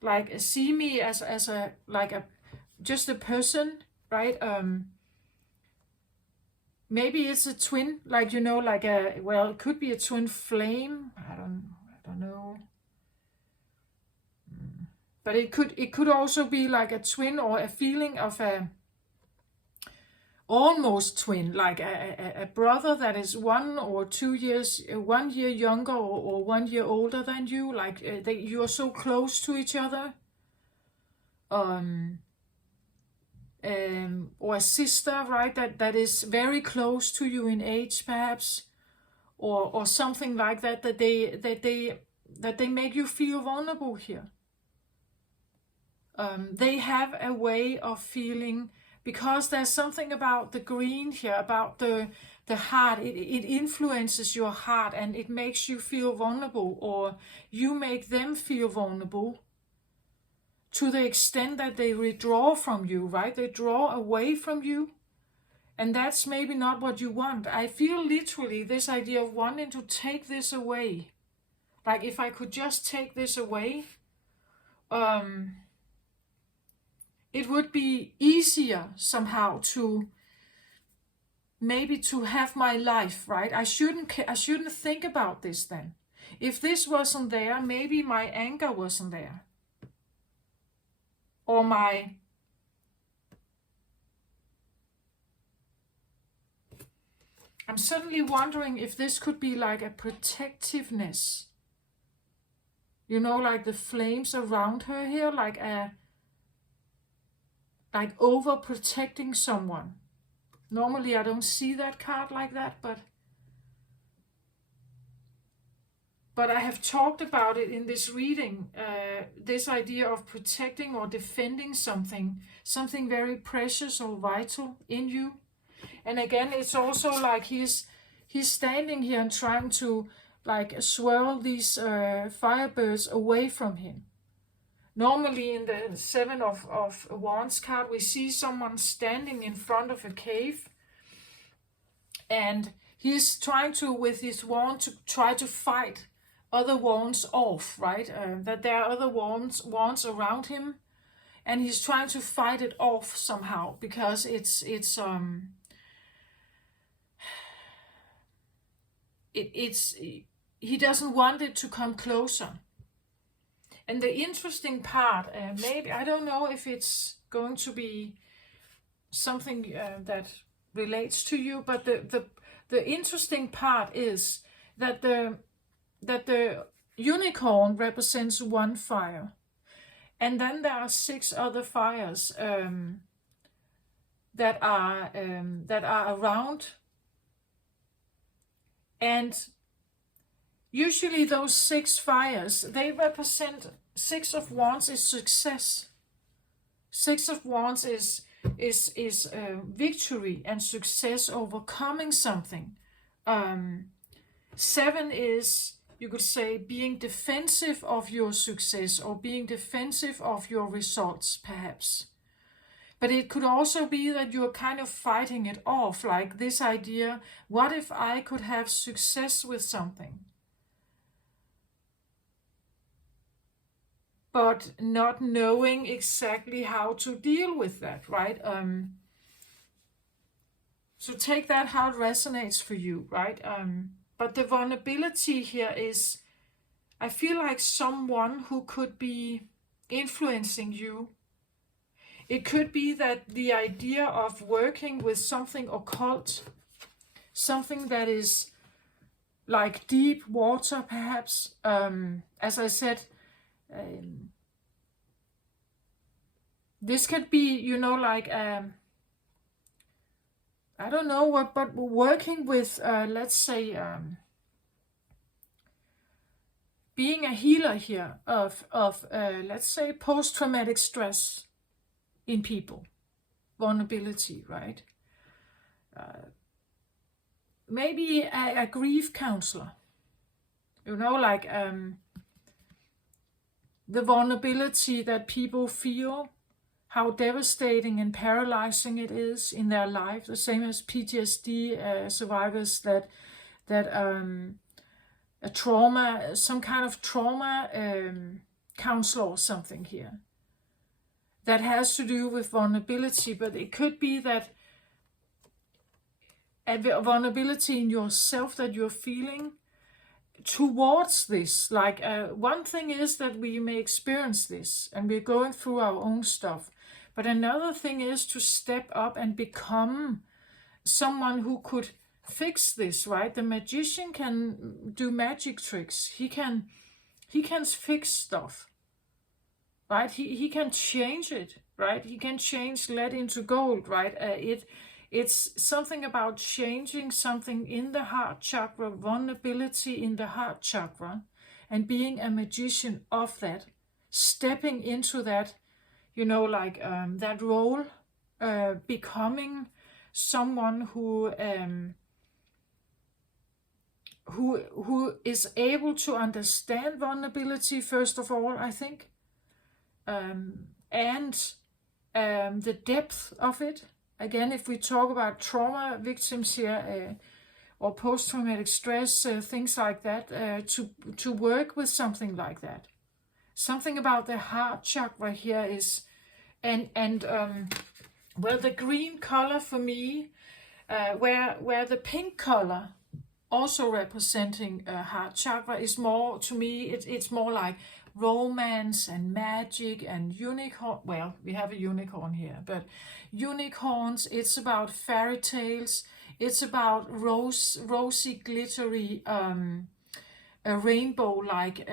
like see me as a like a just a person, right? Maybe it's a twin, like, you know, like a, well, it could be a twin flame. I don't know. But it could also be like a twin, or a feeling of a almost twin, like a brother that is 1 or 2 years, 1 year younger or 1 year older than you, like you are so close to each other. Or a sister, right, that is very close to you in age, perhaps, or something like that, that they make you feel vulnerable here. They have a way of feeling, because there's something about the green here, about the heart. It influences your heart, and it makes you feel vulnerable, or you make them feel vulnerable, to the extent that they withdraw from you, right? They draw away from you. And that's maybe not what you want. I feel literally this idea of wanting to take this away. Like, if I could just take this away, it would be easier somehow to maybe to have my life, right? I shouldn't think about this then. If this wasn't there, maybe my anger wasn't there. Or I'm suddenly wondering if this could be like a protectiveness. You know, like the flames around her here, like overprotecting someone. Normally I don't see that card like that, but I have talked about it in this reading, this idea of protecting or defending something very precious or vital in you. And again, it's also like he's standing here and trying to like swirl these firebirds away from him. Normally in the 7 of Wands card, we see someone standing in front of a cave, and he's trying to, with his wand, to try to fight other wands off, right? That there are other wands around him, and he's trying to fight it off somehow, because it's he doesn't want it to come closer. And the interesting part, maybe, I don't know if it's going to be something that relates to you, but the interesting part is that unicorn represents one fire. And then there are 6 other fires that are around. And usually those 6 fires, they represent 6 of Wands is success. 6 of Wands is victory and success, overcoming something. 7 is, you could say, being defensive of your success or being defensive of your results, perhaps. But it could also be that you're kind of fighting it off, like this idea, what if I could have success with something? But not knowing exactly how to deal with that, right? So take that how it resonates for you, right? But the vulnerability here is, I feel like someone who could be influencing you. It could be that the idea of working with something occult, something that is like deep water, perhaps. As I said, this could be, you know, like, I don't know what, but working with, let's say, being a healer here of let's say, post-traumatic stress in people, vulnerability, right? Maybe a grief counselor, you know, like the vulnerability that people feel, how devastating and paralyzing it is in their life, the same as PTSD survivors, that a trauma, some kind of trauma counselor or something here that has to do with vulnerability. But it could be that a vulnerability in yourself that you're feeling towards this. Like one thing is that we may experience this and we're going through our own stuff, but another thing is to step up and become someone who could fix this, right? The magician can do magic tricks. He can fix stuff, right? He can change it, right? He can change lead into gold, right? It's something about changing something in the heart chakra, vulnerability in the heart chakra, and being a magician of that, stepping into that, you know, like that role, becoming someone who is able to understand vulnerability, first of all, I think, and the depth of it. Again, if we talk about trauma victims here, or post-traumatic stress, things like that, to work with something like that. Something about the heart chakra here is, well, the green color for me, where the pink color, also representing heart chakra, is more, to me, it's more like romance and magic and unicorn. Well, we have a unicorn here, but unicorns, it's about fairy tales, it's about rosy, glittery, a rainbow-like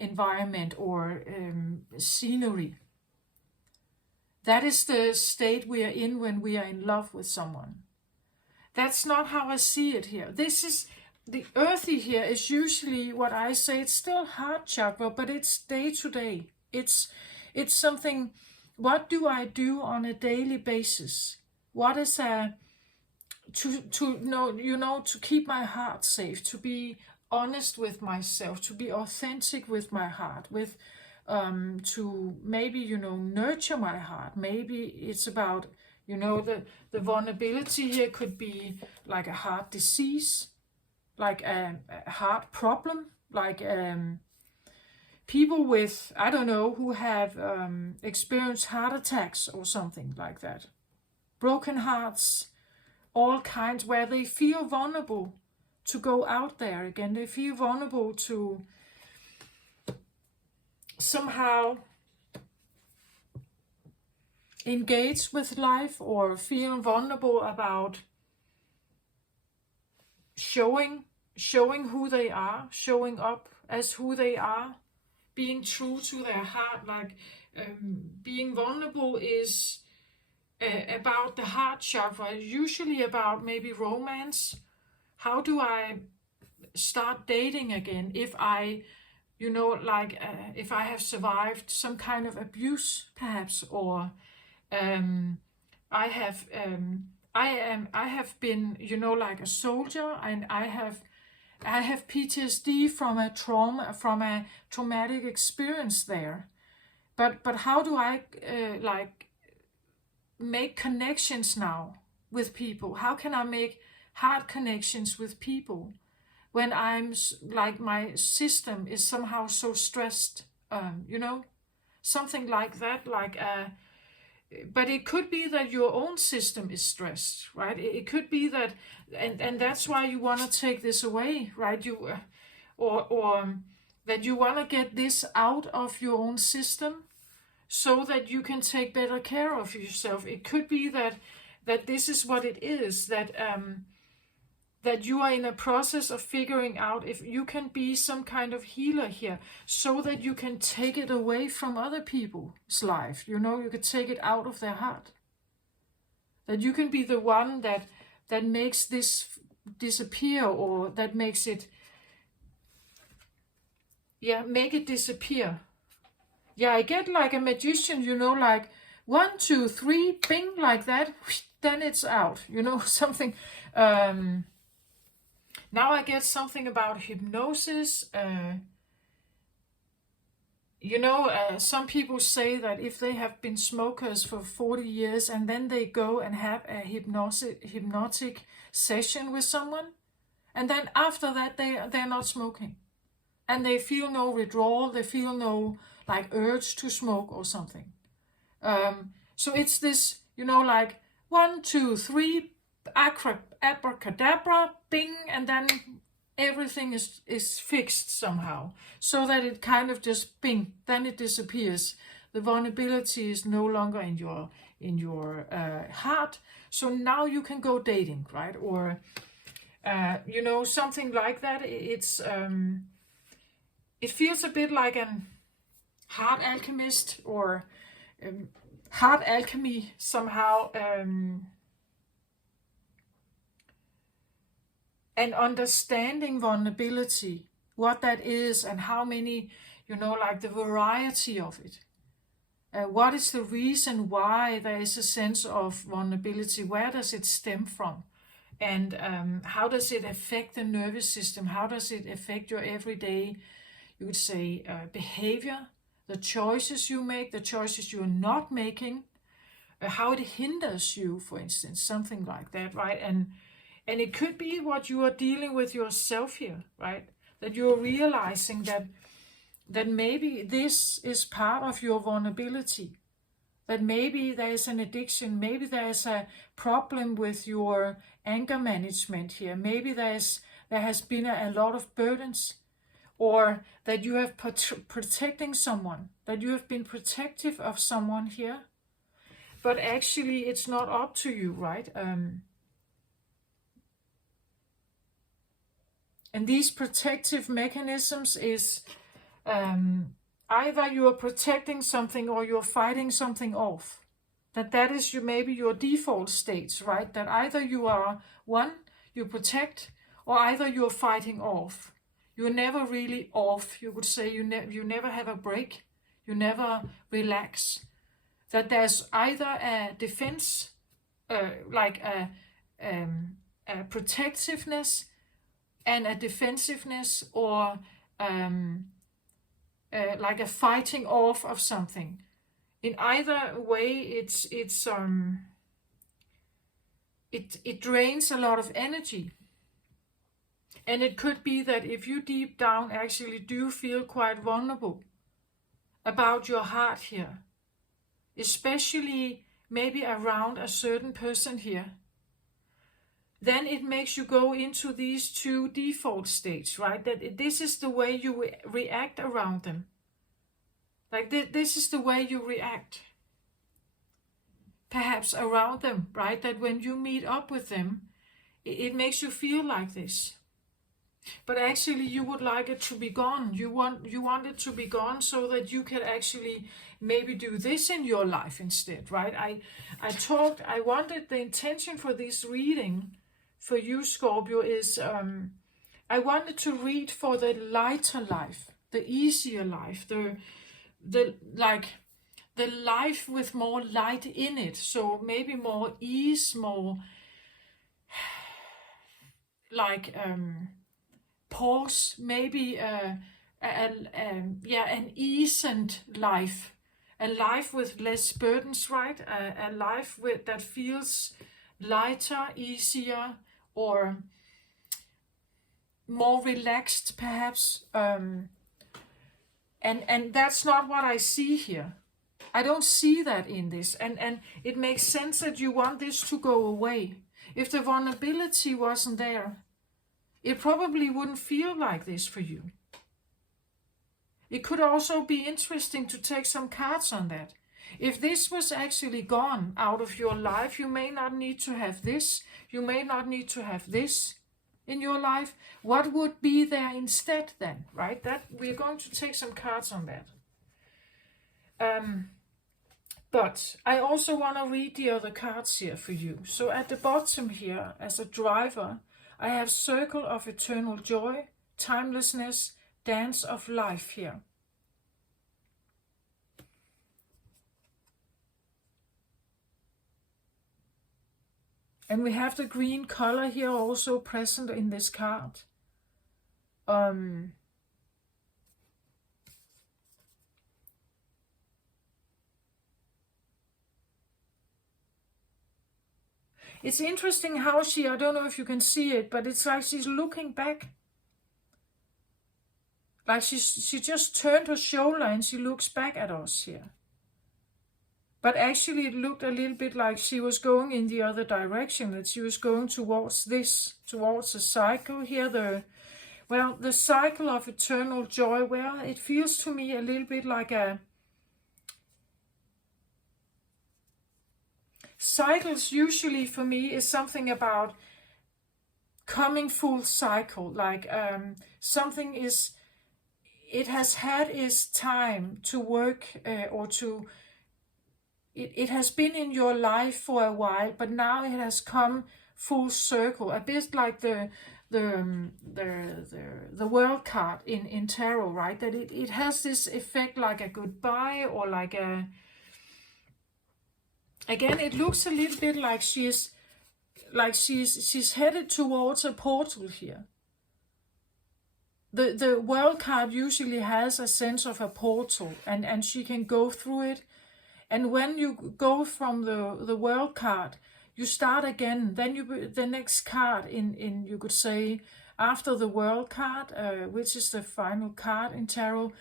environment or scenery. That is the state we are in when we are in love with someone. That's not how I see it here. This is the earthy here is usually what I say. It's still heart chakra, but it's day to day. It's something. What do I do on a daily basis? What is to know, you know, to keep my heart safe, to be honest with myself, to be authentic with my heart, with to maybe, you know, nurture my heart. Maybe it's about, you know, the vulnerability here could be like a heart disease, like a heart problem, like people with, I don't know, who have experienced heart attacks or something like that. Broken hearts, all kinds, where they feel vulnerable to go out there again. They feel vulnerable to somehow engage with life, or feel vulnerable about showing who they are, showing up as who they are, being true to their heart. Like being vulnerable is about the heart chakra, usually about maybe romance. How do I start dating again if I, if I have survived some kind of abuse, perhaps, or I have I have been, like a soldier, and I have PTSD from a traumatic experience there. But how do I make connections now with people? How can I make heart connections with people when I'm like my system is somehow so stressed? Something like that, but it could be that your own system is stressed, right? It could be that, and that's why you want to take this away, right? Or that you want to get this out of your own system so that you can take better care of yourself. It could be that this is what it is, that you are in a process of figuring out if you can be some kind of healer here, so that you can take it away from other people's life. You can take it out of their heart. That you can be the one that makes this disappear, or that makes it, make it disappear. I get like a magician, like 1, 2, 3, bing, like that, then it's out, something. Now I get something about hypnosis. Some people say that if they have been smokers for 40 years and then they go and have a hypnotic session with someone, and then after that they're not smoking, and they feel no withdrawal, they feel no like urge to smoke or something. So it's this, like 1, 2, 3, abracadabra, bing, and then everything is fixed somehow, so that it kind of just bing, then it disappears. The vulnerability is no longer in your heart, so now you can go dating, right? Or something like that. It's it feels a bit like an heart alchemist, or heart alchemy somehow. And understanding vulnerability, what that is, and how many, like the variety of it. What is the reason why there is a sense of vulnerability? Where does it stem from? And how does it affect the nervous system? How does it affect your everyday, you would say, behavior, the choices you make, the choices you're not making, how it hinders you, for instance, something like that, right? And it could be what you are dealing with yourself here, right? That you're realizing that maybe this is part of your vulnerability. That maybe there is an addiction, maybe there is a problem with your anger management here. Maybe there has been a lot of burdens, or that you have protecting someone, that you have been protective of someone here. But actually it's not up to you, right? And these protective mechanisms is either you are protecting something or you're fighting something off. That is maybe your default states, right? That either you are one, you protect, or either you're fighting off. You're never really off. You could say you never have a break. You never relax. That there's either a defense, like a protectiveness, and a defensiveness, or like a fighting off of something. In either way, it drains a lot of energy. And it could be that if you deep down actually do feel quite vulnerable about your heart here, especially maybe around a certain person here, then it makes you go into these two default states, right? That this is the way you react around them. Like this is the way you react, perhaps around them, right? That when you meet up with them, it makes you feel like this. But actually you would like it to be gone. You want it to be gone so that you can actually maybe do this in your life instead, right? I wanted the intention for this reading for you, Scorpio, is I wanted to read for the lighter life, the easier life, the like the life with more light in it. So maybe more ease, more like pause, maybe an eased life, a life with less burdens, right? A life with that feels lighter, easier, or more relaxed, perhaps. And that's not what I see here. I don't see that in this, and it makes sense that you want this to go away. If the vulnerability wasn't there, it probably wouldn't feel like this for you. It could also be interesting to take some cards on that. If this was actually gone out of your life, you may not need to have this, you may not need to have this in your life. What would be there instead then, right? That we're going to take some cards on that. But I also want to read the other cards here for you. So at the bottom here, as a driver, I have Circle of Eternal Joy, Timelessness, Dance of Life here. And we have the green color here also present in this card. It's interesting how I don't know if you can see it, but it's like she's looking back. Like she just turned her shoulder and she looks back at us here. But actually it looked a little bit like she was going in the other direction, that she was going towards this, towards the cycle here, the cycle of eternal joy. Well, it feels to me a little bit like cycles usually for me is something about coming full cycle, like something is, it has had its time to work or to, it has been in your life for a while, but now it has come full circle, a bit like the world card in tarot, right? That it has this effect like a goodbye, or like a, again, it looks a little bit like she's headed towards a portal here. The world card usually has a sense of a portal, and she can go through it. And when you go from the world card, you start again. Then the next card in you could say after the world card, which is the final card in tarot,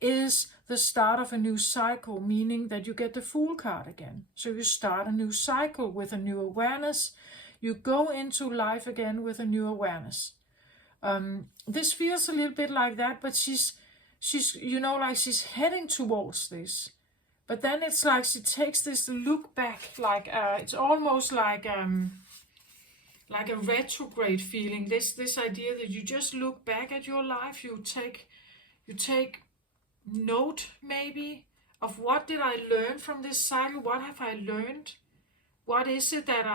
is the start of a new cycle, meaning that you get the Fool card again. So you start a new cycle with a new awareness. You go into life again with a new awareness. This feels a little bit like that, but she's like she's heading towards this. But then it's like she takes this look back, like it's almost like a retrograde feeling. This idea that you just look back at your life, you take note maybe of what did I learn from this cycle? What have I learned? What is it that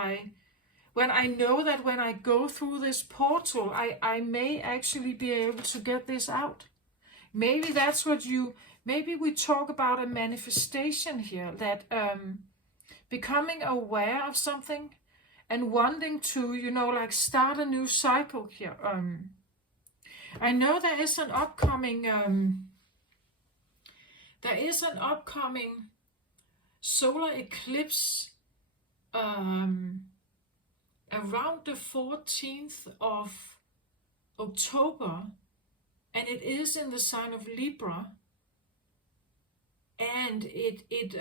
when I know that when I go through this portal, I may actually be able to get this out. Maybe that's what maybe we talk about a manifestation here, that becoming aware of something and wanting to, like start a new cycle here. I know there is an upcoming solar eclipse around the 14th of October, and it is in the sign of Libra, and it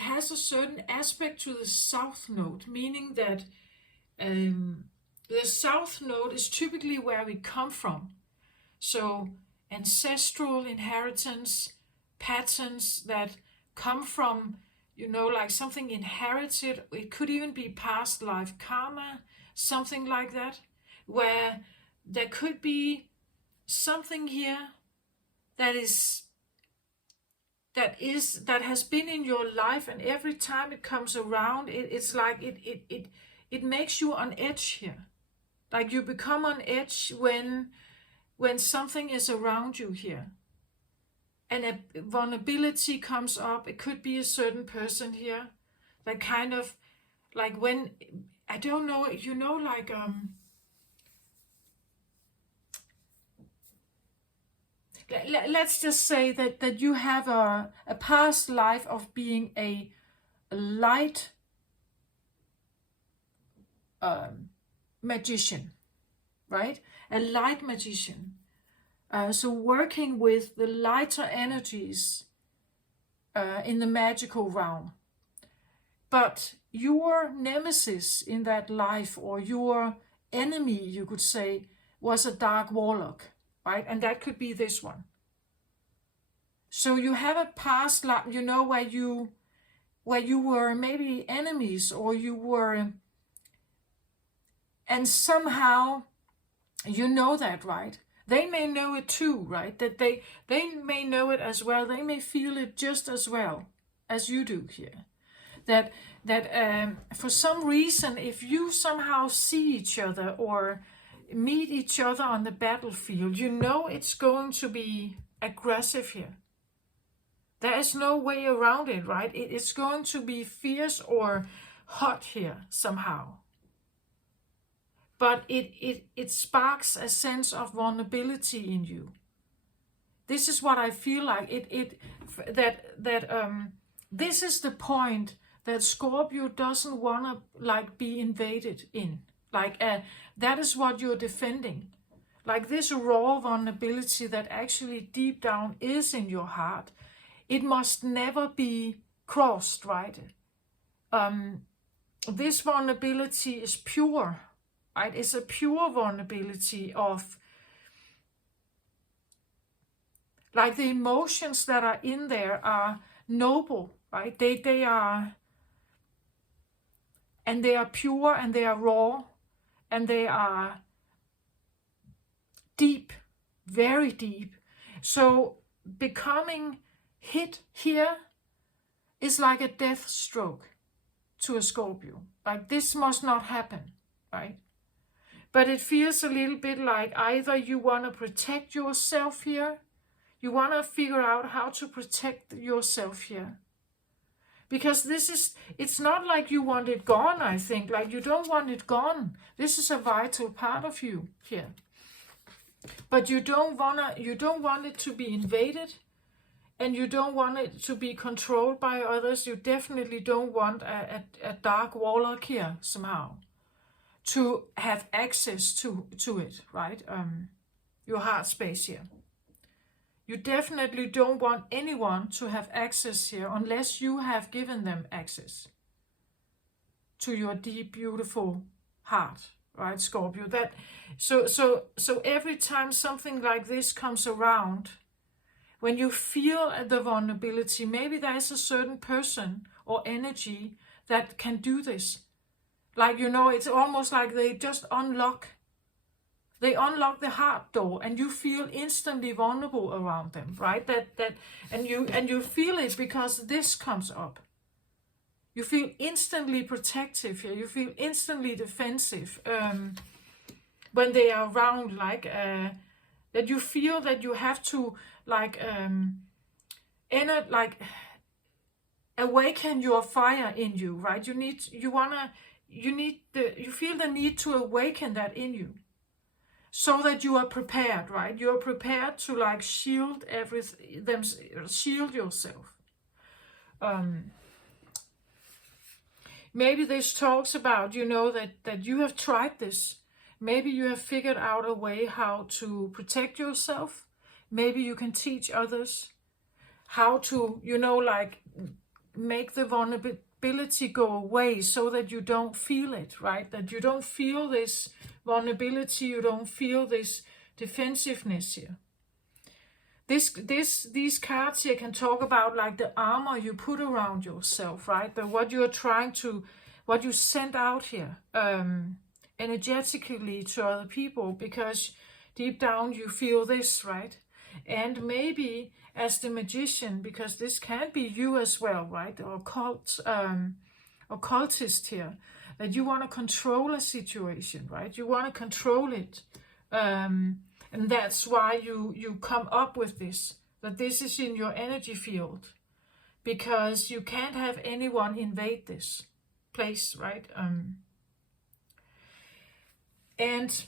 has a certain aspect to the South Node, meaning that the South Node is typically where we come from. So ancestral inheritance, patterns that come from, like something inherited. It could even be past life karma, something like that. where there could be something here that has been in your life, and every time it comes around, it's like it makes you on edge here. Like you become on edge when something is around you here. And a vulnerability comes up. It could be a certain person here that kind of, like, when, I don't know, like let's just say that you have a past life of being a light magician, right? A light magician. So working with the lighter energies in the magical realm. But your nemesis in that life, or your enemy, you could say, was a dark warlock, right? And that could be this one. So you have a past life, where you were maybe enemies, or you were, and somehow you know that, right? They may know it too, right? That they may know it as well. They may feel it just as well as you do here. That for some reason, if you somehow see each other or meet each other on the battlefield, you know it's going to be aggressive here. There is no way around it, right? It's going to be fierce or hot here somehow. But it sparks a sense of vulnerability in you. This is what I feel like. This is the point that Scorpio doesn't want to, like, be invaded in. Like that is what you're defending. Like this raw vulnerability that actually deep down is in your heart. It must never be crossed, right? This vulnerability is pure. Right? It's a pure vulnerability of, like, the emotions that are in there are noble, right? They are, and they are pure, and they are raw, and they are deep, very deep. So becoming hit here is like a death stroke to a Scorpio. Like, this must not happen, right? But it feels a little bit like either you want to protect yourself here, you want to figure out how to protect yourself here. Because it's not like you want it gone, I think. Like, you don't want it gone. This is a vital part of you here. But you don't want it to be invaded, and you don't want it to be controlled by others. You definitely don't want a dark warlock here somehow to have access to it, right? Your heart space here. You definitely don't want anyone to have access here unless you have given them access to your deep, beautiful heart, right, Scorpio? So every time something like this comes around, when you feel the vulnerability, maybe there is a certain person or energy that can do this. Like, it's almost like they just unlock the heart door, and you feel instantly vulnerable around them, right? And you feel it because this comes up. You feel instantly protective here. You feel instantly defensive when they are around. Like that, you feel that you have to awaken your fire in you, right? You feel the need to awaken that in you, so that you are prepared, right? You're prepared to shield shield yourself. Maybe this talks about, that you have tried this. Maybe you have figured out a way how to protect yourself. Maybe you can teach others how to, make the vulnerability go away so that you don't feel it, right? That you don't feel this vulnerability, you don't feel this defensiveness here. These cards here can talk about the armor you put around yourself, right? What you send out here energetically to other people, because deep down you feel this, right? And maybe as the magician, because this can be you as well, right? Or occultist here, that you want to control a situation, right? You want to control it. And that's why you come up with this, that this is in your energy field, because you can't have anyone invade this place, right? And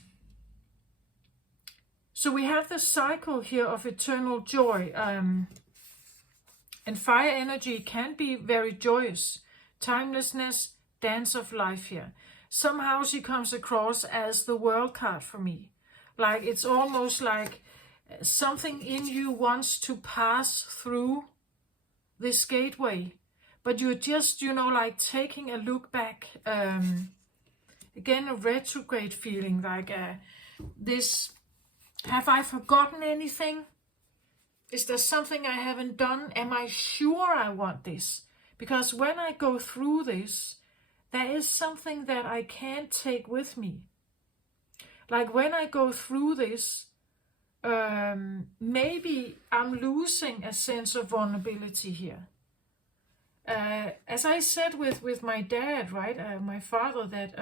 so we have the cycle here of eternal joy. And fire energy can be very joyous. Timelessness, dance of life here. Somehow she comes across as the world card for me. Like, it's almost like something in you wants to pass through this gateway, but you're just, like taking a look back. Again, a retrograde feeling, like this, have I forgotten anything? Is there something I haven't done? Am I sure I want this? Because when I go through this, there is something that I can't take with me. Like when I go through this, maybe I'm losing a sense of vulnerability here. As I said with my dad, right, my father, that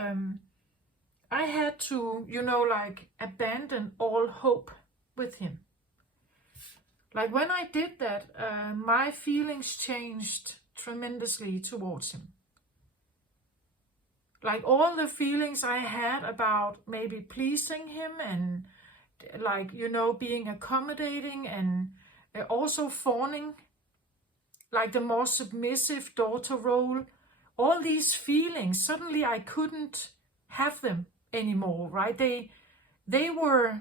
I had to, like abandon all hope with him. Like when I did that, my feelings changed tremendously towards him. Like all the feelings I had about maybe pleasing him and like, being accommodating and also fawning, like the more submissive daughter role, all these feelings, suddenly I couldn't have them anymore, right? They were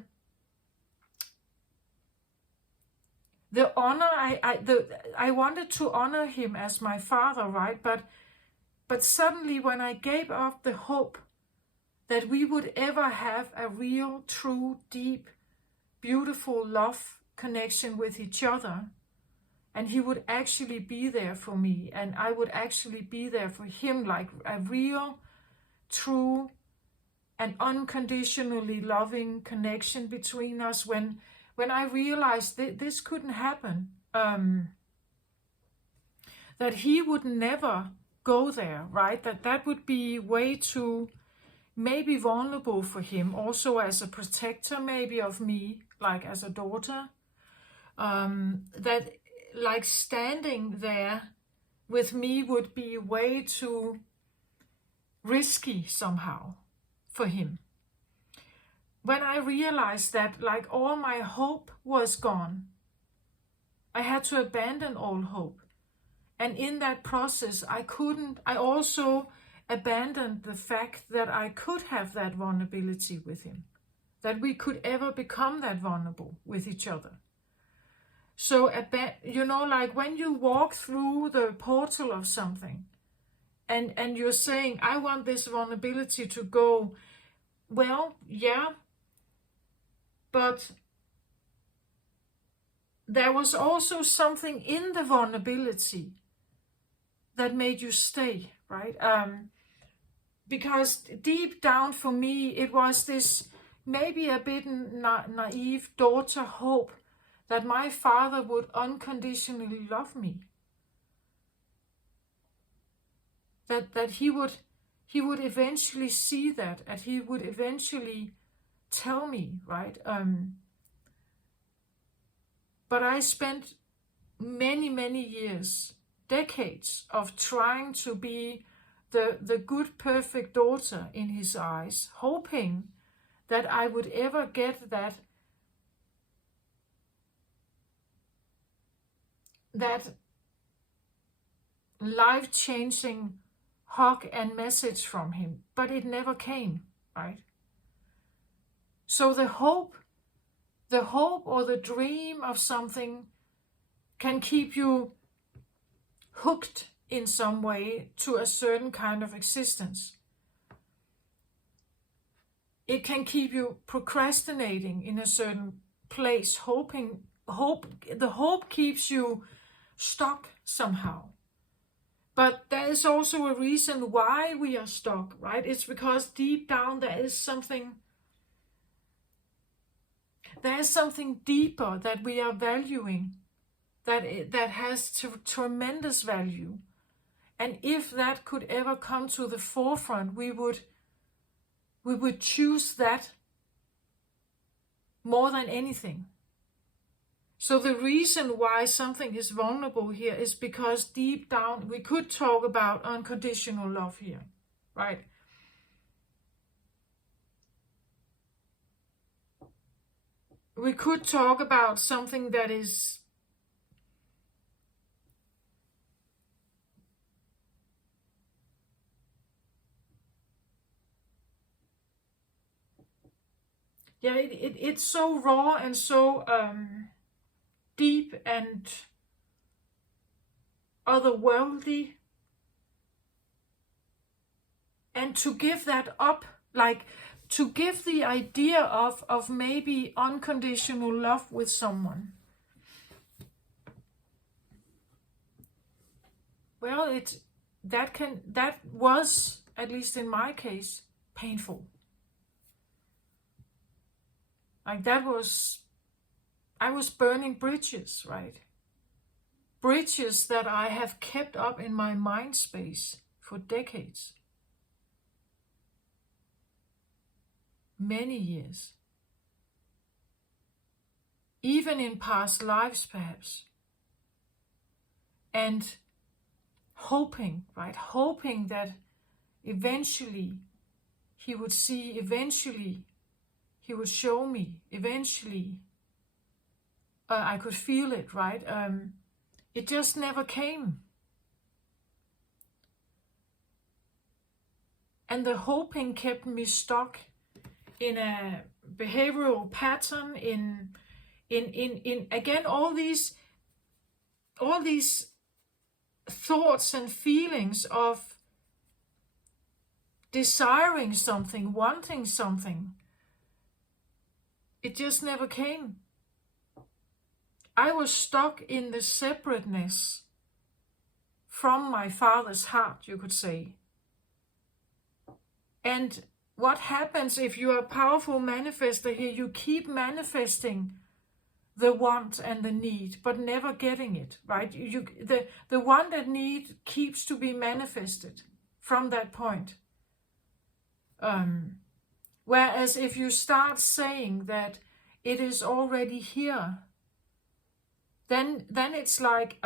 the honor, I wanted to honor him as my father, right? But suddenly when I gave up the hope that we would ever have a real, true, deep, beautiful love connection with each other, and he would actually be there for me, and I would actually be there for him, like a real, true, and unconditionally loving connection between us, when I realized that this couldn't happen, that he would never go there, right? That would be way too maybe vulnerable for him, also as a protector maybe of me, like as a daughter, that like standing there with me would be way too risky somehow for him. When I realized that like all my hope was gone, I had to abandon all hope. And in that process, I also abandoned the fact that I could have that vulnerability with him, that we could ever become that vulnerable with each other. So, like when you walk through the portal of something and you're saying, I want this vulnerability to go, well, yeah, but there was also something in the vulnerability that made you stay, right? Because deep down for me, it was this maybe a bit naive daughter hope that my father would unconditionally love me. That he would eventually see that, and he would eventually tell me, right? But I spent many years, decades of trying to be the good, perfect daughter in his eyes, hoping that I would ever get that life-changing hug and message from him, but it never came, right? So the hope or the dream of something can keep you hooked in some way to a certain kind of existence. It can keep you procrastinating in a certain place, the hope keeps you stuck somehow. But there is also a reason why we are stuck, right? It's because deep down there is something deeper that we are valuing, that has tremendous value. And if that could ever come to the forefront, we would choose that more than anything. So the reason why something is vulnerable here is because deep down, we could talk about unconditional love here, right? We could talk about something that is it's so raw and so deep and otherworldly, and to give that up, like to give the idea of maybe unconditional love with someone, well, that was, at least in my case, painful. Like I was burning bridges, right? Bridges that I have kept up in my mind space for decades. Many years. Even in past lives, perhaps. And hoping, right? Hoping that eventually he would see, eventually he would show me, eventually I could feel it, right? It just never came. And the hoping kept me stuck in a behavioral pattern, in again, all these thoughts and feelings of desiring something, wanting something. It just never came. I was stuck in the separateness from my father's heart, you could say. And what happens if you are a powerful manifester here? You keep manifesting the want and the need, but never getting it, right? The want and need keeps to be manifested from that point. Whereas if you start saying that it is already here, then it's like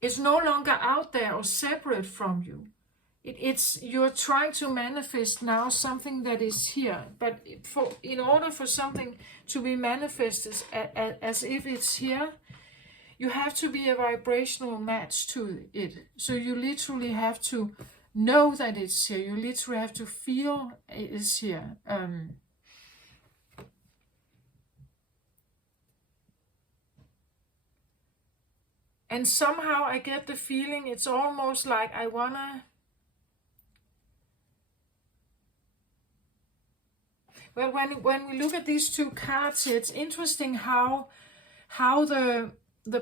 it's no longer out there or separate from you. It's you're trying to manifest now something that is here, but in order for something to be manifested as if it's here, you have to be a vibrational match to it. So you literally have to know that it's here. You literally have to feel it is here. And somehow I get the feeling it's almost like I wanna. Well, when we look at these two cards here, it's interesting how the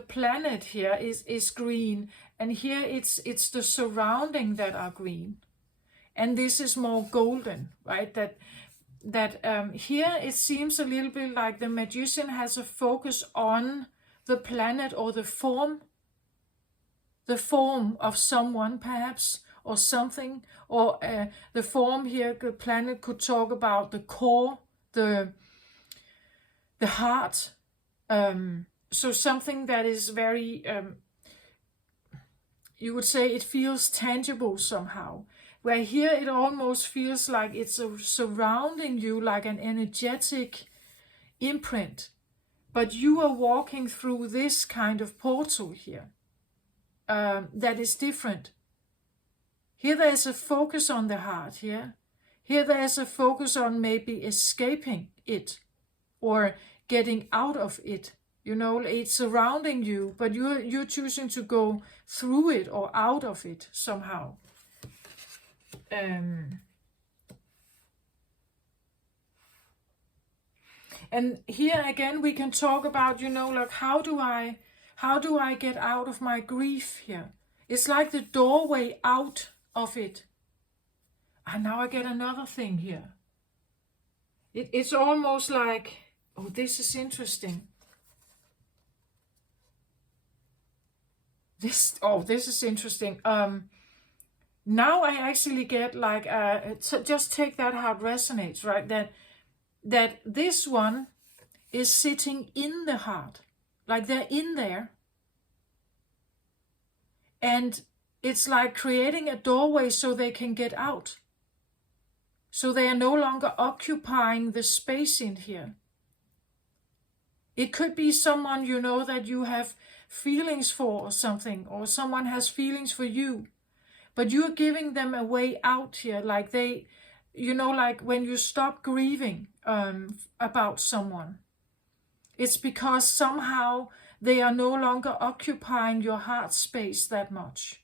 planet here is green, and here it's the surrounding that are green, and this is more golden, right? That here it seems a little bit like the magician has a focus on the planet or the form of someone perhaps, or something, or the form here, the planet could talk about the core, the heart. So something that is very, you would say it feels tangible somehow. Where here it almost feels like it's surrounding you like an energetic imprint. But you are walking through this kind of portal here that is different. Here there's a focus on the heart here. Here there's a focus on maybe escaping it or getting out of it. You know, it's surrounding you, but you're choosing to go through it or out of it somehow. And here again we can talk about, you know, like how do I get out of my grief here? It's like the doorway out of it. And now I get another thing here. It's almost like, oh, this is interesting. This is interesting. Now I actually get like, just take that how it resonates, right? That this one is sitting in the heart, like they're in there. And it's like creating a doorway so they can get out. So they are no longer occupying the space in here. It could be someone, you know, that you have feelings for or something, or someone has feelings for you, but you're giving them a way out here. Like they, you know, like when you stop grieving about someone, it's because somehow they are no longer occupying your heart space that much.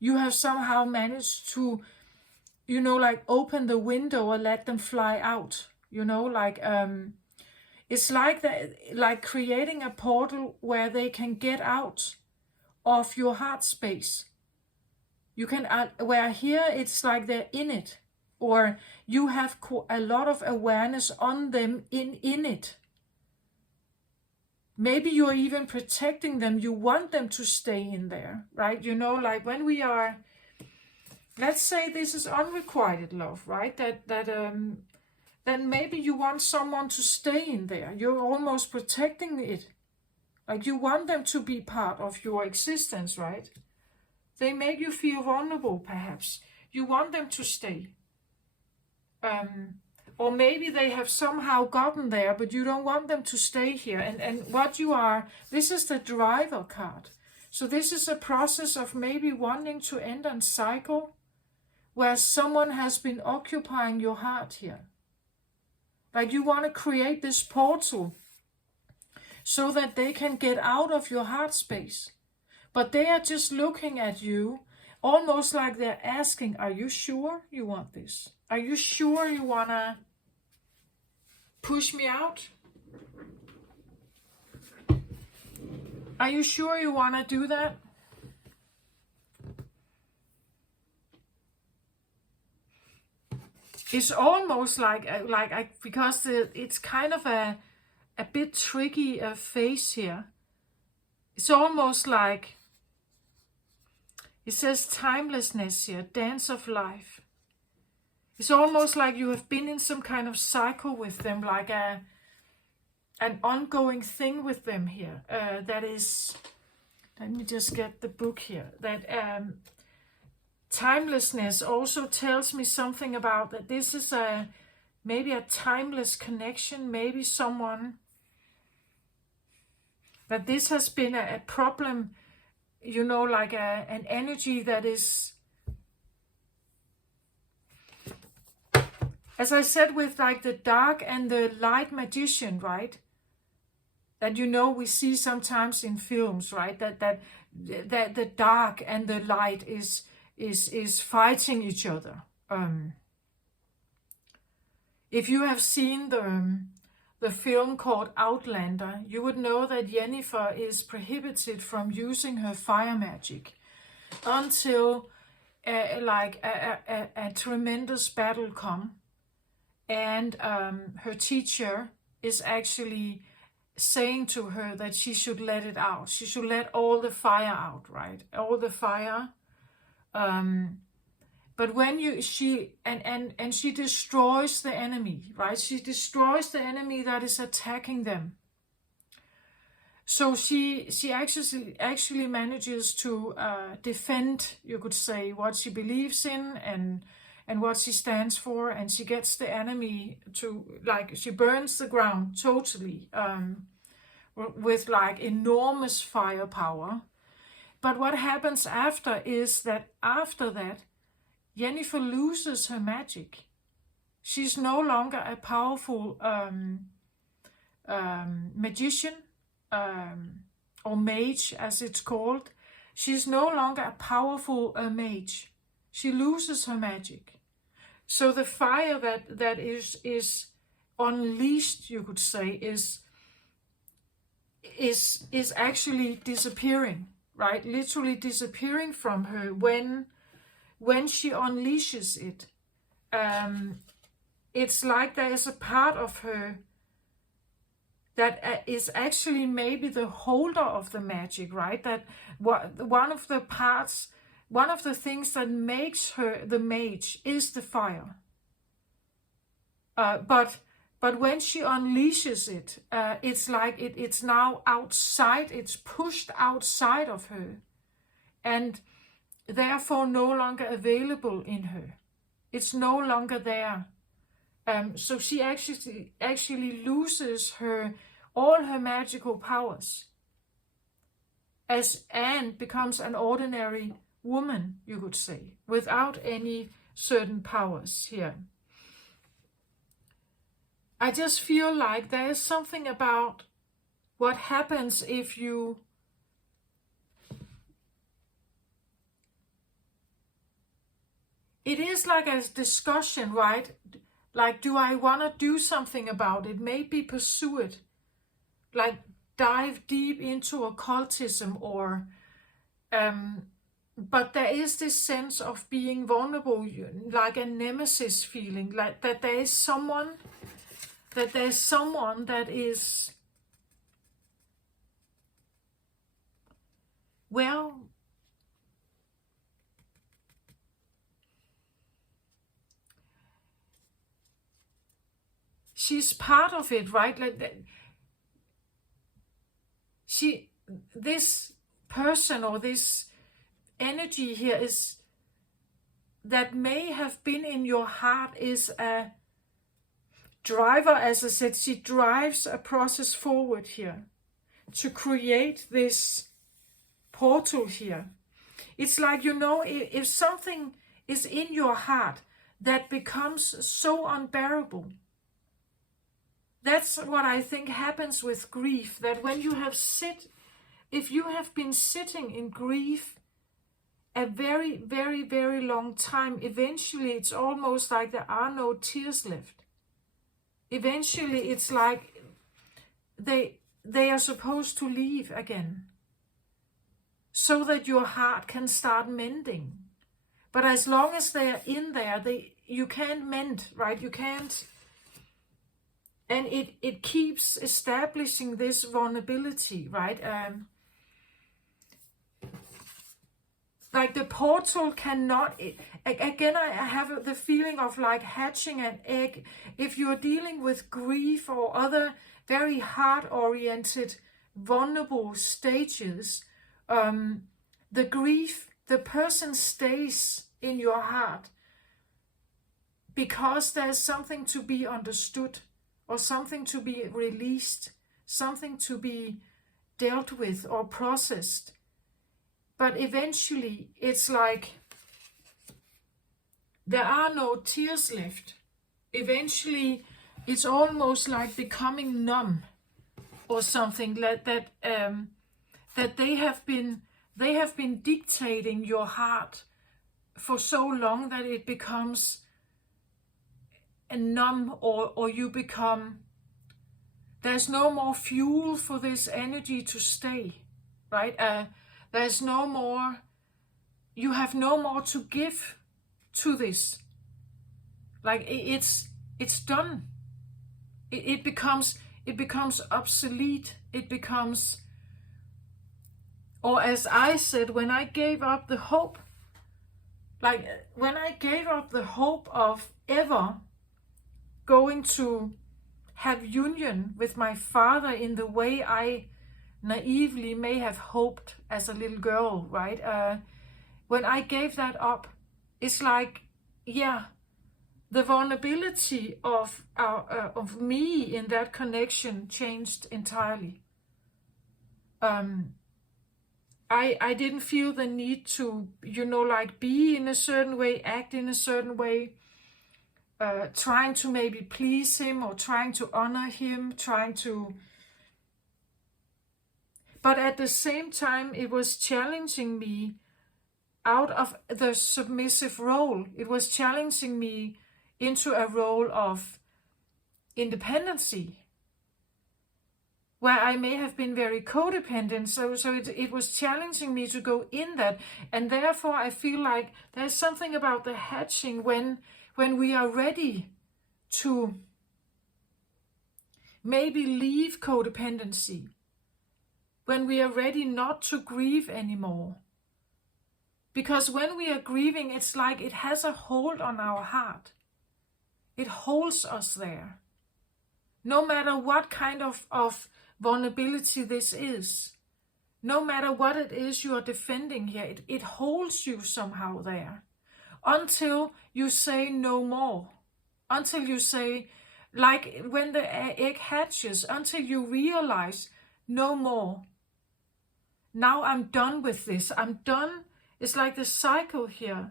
You have somehow managed to, you know, like open the window or let them fly out, you know, like, it's like that, like creating a portal where they can get out of your heart space. You can, where here it's like they're in it, or you have a lot of awareness on them in it. Maybe you're even protecting them. You want them to stay in there, right? You know, like when we are, let's say this is unrequited love, right? Then maybe you want someone to stay in there. You're almost protecting it. Like you want them to be part of your existence, right? They make you feel vulnerable, perhaps. You want them to stay. Or maybe they have somehow gotten there, but you don't want them to stay here. And what you are, this is the driver card. So this is a process of maybe wanting to end a cycle where someone has been occupying your heart here. Like you want to create this portal so that they can get out of your heart space. But they are just looking at you almost like they're asking, are you sure you want this? Are you sure you want to push me out? Are you sure you want to do that? It's almost like because it's kind of a bit tricky phase here. It's almost like, it says timelessness here, dance of life. It's almost like you have been in some kind of cycle with them, like an ongoing thing with them here. That is, let me just get the book here. That timelessness also tells me something about that this is maybe a timeless connection, maybe someone, that this has been a problem, you know, like an energy that is, as I said, with like the dark and the light magician, right? That, you know, we see sometimes in films, right? That the dark and the light is fighting each other. If you have seen the film called Outlander, you would know that Yennefer is prohibited from using her fire magic until a tremendous battle comes. And her teacher is actually saying to her that she should let it out. She should let all the fire out, right? All the fire. But when she destroys the enemy, right? She destroys the enemy that is attacking them. So she actually manages to defend, you could say, what she believes in and what she stands for, and she gets the enemy to, like, she burns the ground totally with like enormous firepower. But what happens after is that after that, Yennefer loses her magic. She's no longer a powerful magician or mage, as it's called. She's no longer a powerful mage. She loses her magic. So the fire that is unleashed, you could say, is actually disappearing, right? Literally disappearing from her when she unleashes it. It's like there is a part of her that is actually maybe the holder of the magic, right? That one of the parts, one of the things that makes her the mage is the fire. But when she unleashes it, it's like it's now outside, it's pushed outside of her, and therefore no longer available in her. It's no longer there. So she actually loses all her magical powers and becomes an ordinary woman, you could say, without any certain powers here. I just feel like there is something about what happens if you it is like a discussion, right? Like, do I want to do something about it? Maybe pursue it. Like, dive deep into occultism or... but there is this sense of being vulnerable, like a nemesis feeling, like that there's someone that is... Well... She's part of it, right? Like this person or this energy here is that may have been in your heart is a driver. As I said, she drives a process forward here to create this portal here. It's like, if something is in your heart that becomes so unbearable, that's what I think happens with grief, that when you if you have been sitting in grief a very, very, very long time, eventually it's almost like there are no tears left. Eventually it's like they are supposed to leave again, so that your heart can start mending. But as long as they are in there, you can't mend, right? You can't. And it keeps establishing this vulnerability, right? Like the portal cannot... Again, I have the feeling of like hatching an egg. If you're dealing with grief or other very heart-oriented, vulnerable stages, the grief, the person stays in your heart because there's something to be understood, or something to be released, something to be dealt with or processed. But eventually it's like there are no tears left. Eventually it's almost like becoming numb or something, like that they have been dictating your heart for so long that it becomes numb, or you become... There's no more fuel for this energy to stay, right? There's no more... You have no more to give to this. Like it's done. It becomes obsolete. It becomes... Or as I said, when I gave up the hope, like when I gave up the hope of ever going to have union with my father in the way I naively may have hoped as a little girl, right? When I gave that up, it's like, yeah, the vulnerability of me in that connection changed entirely. I didn't feel the need to, like be in a certain way, act in a certain way, trying to maybe please him or trying to honor him, but at the same time it was challenging me out of the submissive role. It was challenging me into a role of independency, where I may have been very codependent. So it was challenging me to go in that. And therefore I feel like there's something about the hatching when we are ready to maybe leave codependency, when we are ready not to grieve anymore. Because when we are grieving, it's like it has a hold on our heart. It holds us there. No matter what kind of vulnerability this is, no matter what it is you are defending here, it holds you somehow there until you say no more. Until you say, like when the egg hatches, until you realize no more. Now I'm done with this. I'm done. It's like the cycle here.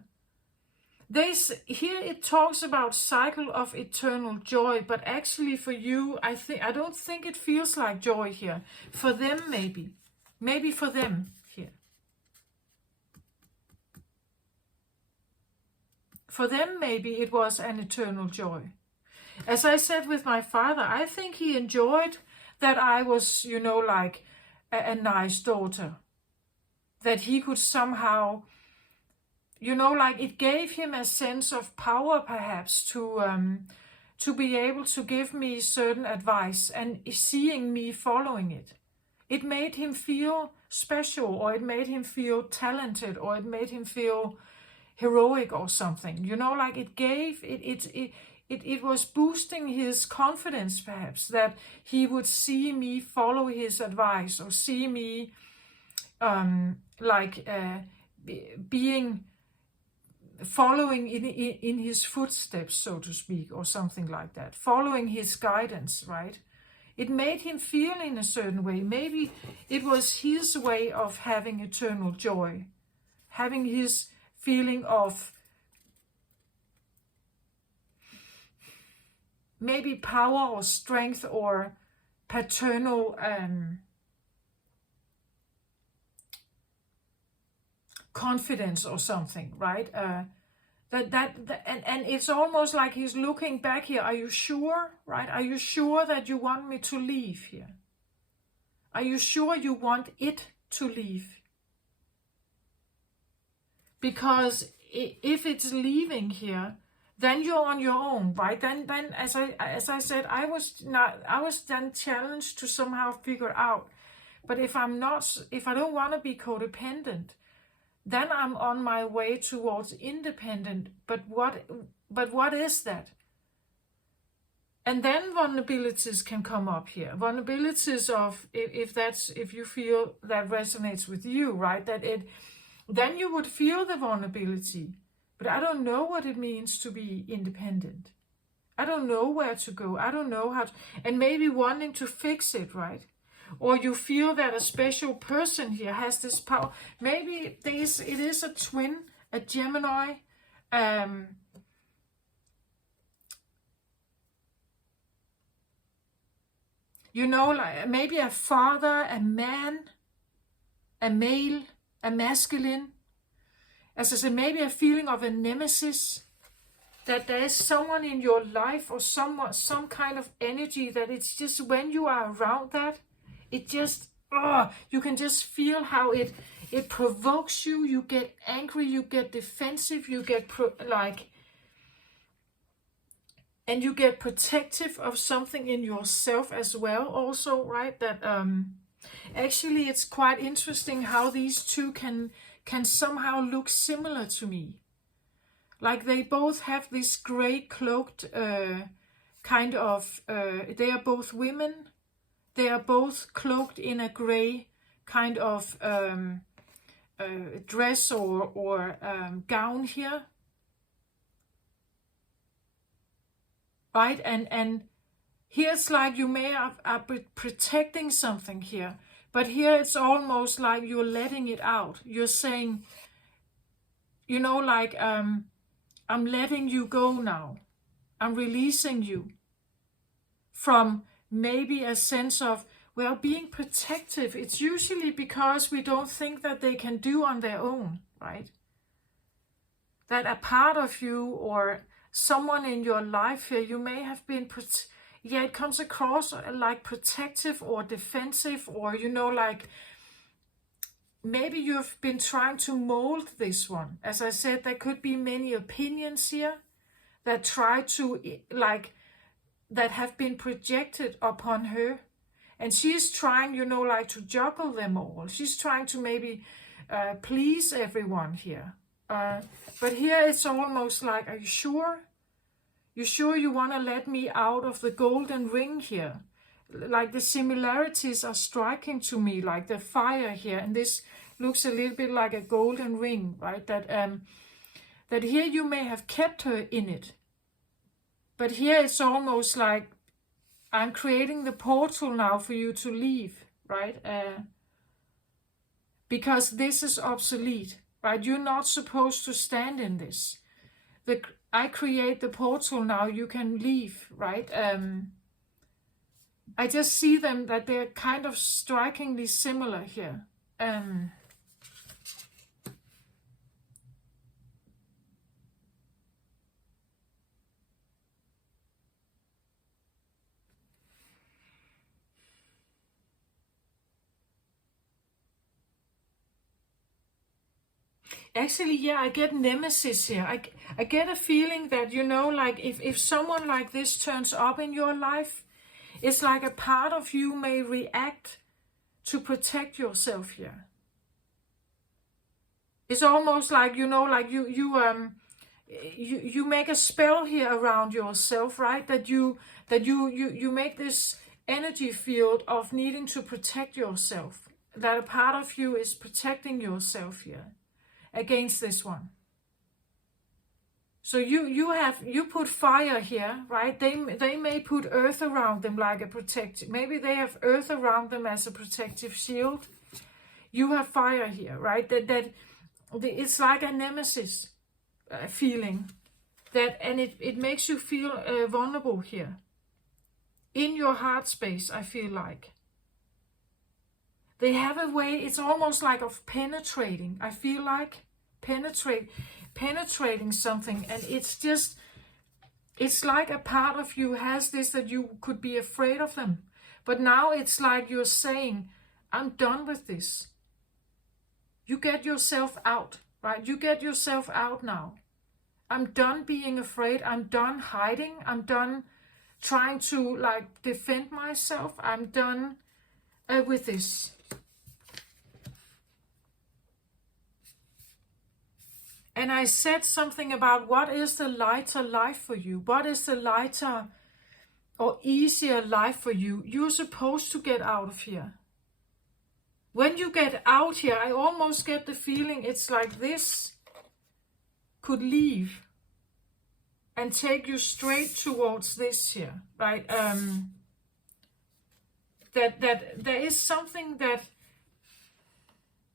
Here it talks about cycle of eternal joy, but actually for you, I don't think it feels like joy here. For them, maybe for them here. For them, maybe it was an eternal joy. As I said with my father, I think he enjoyed that I was, like a nice daughter. That he could somehow, like it gave him a sense of power perhaps to be able to give me certain advice and seeing me following it. It made him feel special, or it made him feel talented, or it made him feel heroic or something. Like it was boosting his confidence perhaps, that he would see me follow his advice, or see me being following in his footsteps, so to speak, or something like that, following his guidance, right? It made him feel in a certain way. Maybe it was his way of having eternal joy, having his feeling of maybe power or strength or paternal confidence or something, right? And it's almost like he's looking back here. Are you sure, right? Are you sure that you want me to leave here? Are you sure you want it to leave? Because if it's leaving here, then you're on your own, right? Then as I said, I was then challenged to somehow figure out. But if I don't want to be codependent, then I'm on my way towards independent. But what is that? And then vulnerabilities can come up here. Vulnerabilities of, if you feel that resonates with you, right? Then you would feel the vulnerability. But I don't know what it means to be independent. I don't know where to go. I don't know how to, and maybe wanting to fix it, right? Or you feel that a special person here has this power. Maybe it is a twin, a Gemini, like maybe a father, a man, a male, a masculine. As I said, maybe a feeling of a nemesis, that there is someone in your life or some kind of energy that it's just when you are around that, it just, you can just feel how it provokes you. You get angry, you get defensive, you get and you get protective of something in yourself as well also, right? That actually it's quite interesting how these two can somehow look similar to me. Like they both have this gray cloaked kind of, they are both women. They are both cloaked in a gray kind of dress or gown here. Right? And here it's like you may have protecting something here. But here it's almost like you're letting it out. You're saying, I'm letting you go now. I'm releasing you from maybe a sense of, well, being protective. It's usually because we don't think that they can do on their own, right? That a part of you or someone in your life here, you may have been, yeah, it comes across like protective or defensive, or, you know, like maybe you've been trying to mold this one. As I said, there could be many opinions here that try to, like, that have been projected upon her. And she's trying, you know, like to juggle them all. She's trying to maybe please everyone here. But here it's almost like, are you sure? You sure you want to let me out of the golden ring here? Like the similarities are striking to me, like the fire here. And this looks a little bit like a golden ring, right? That here you may have kept her in it. But here it's almost like, I'm creating the portal now for you to leave, right? Because this is obsolete, right? You're not supposed to stand in this. I create the portal now, you can leave, right? I just see them that they're kind of strikingly similar here. Actually, yeah, I get nemesis here. I get a feeling that, you know, like if someone like this turns up in your life, it's like a part of you may react to protect yourself here. It's almost like, you know, like you make a spell here around yourself, right? That you make this energy field of needing to protect yourself. That a part of you is protecting yourself here against this one. So you put fire here, right? They may put earth around them like a protective. Maybe they have earth around them as a protective shield. You have fire here, right? That it's like a nemesis feeling. And it makes you feel vulnerable here. In your heart space, I feel like. They have a way, it's almost like of penetrating. I feel like penetrating something, and it's like a part of you has this, that you could be afraid of them. But now it's like you're saying, I'm done with this. You get yourself out, right? You get yourself out now. I'm done being afraid. I'm done hiding. I'm done trying to like defend myself. I'm done with this. And I said something about what is the lighter life for you? What is the lighter or easier life for you? You're supposed to get out of here. When you get out here, I almost get the feeling it's like this could leave and take you straight towards this here, right? That there is something that,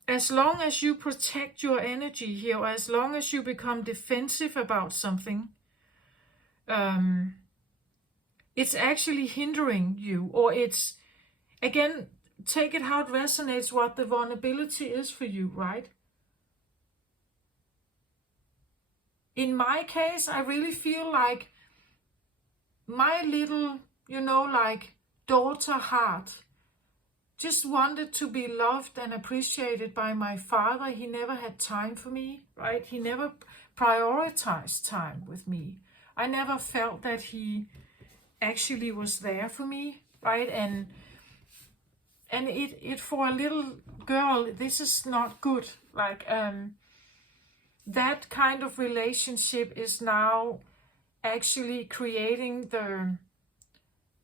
as long as you protect your energy here, or as long as you become defensive about something, it's actually hindering you, or it's, again, take it how it resonates, what the vulnerability is for you, right? In my case, I really feel like my little, you know, like daughter heart just wanted to be loved and appreciated by my father. He never had time for me, right? He never prioritized time with me. I never felt that he actually was there for me, right? And it for a little girl, this is not good. Like that kind of relationship is now actually creating the,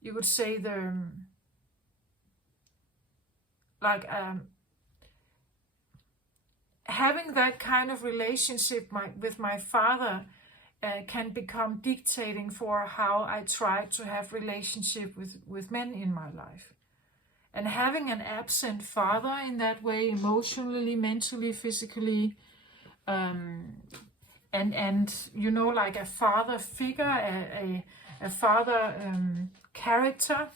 you would say, the like having that kind of relationship with my father can become dictating for how I try to have relationship with men in my life. And having an absent father in that way, emotionally, mentally, physically, and you know, like a father figure, a father character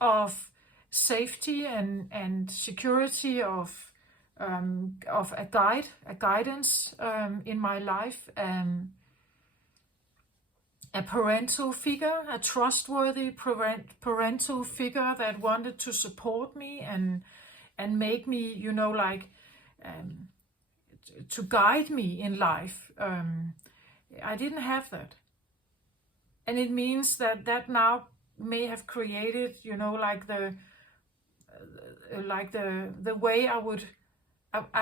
of safety and security, of a guidance in my life. a parental figure, a trustworthy parental figure that wanted to support me and make me, you know, like to guide me in life. I didn't have that. And it means that that now may have created, you know, like the way I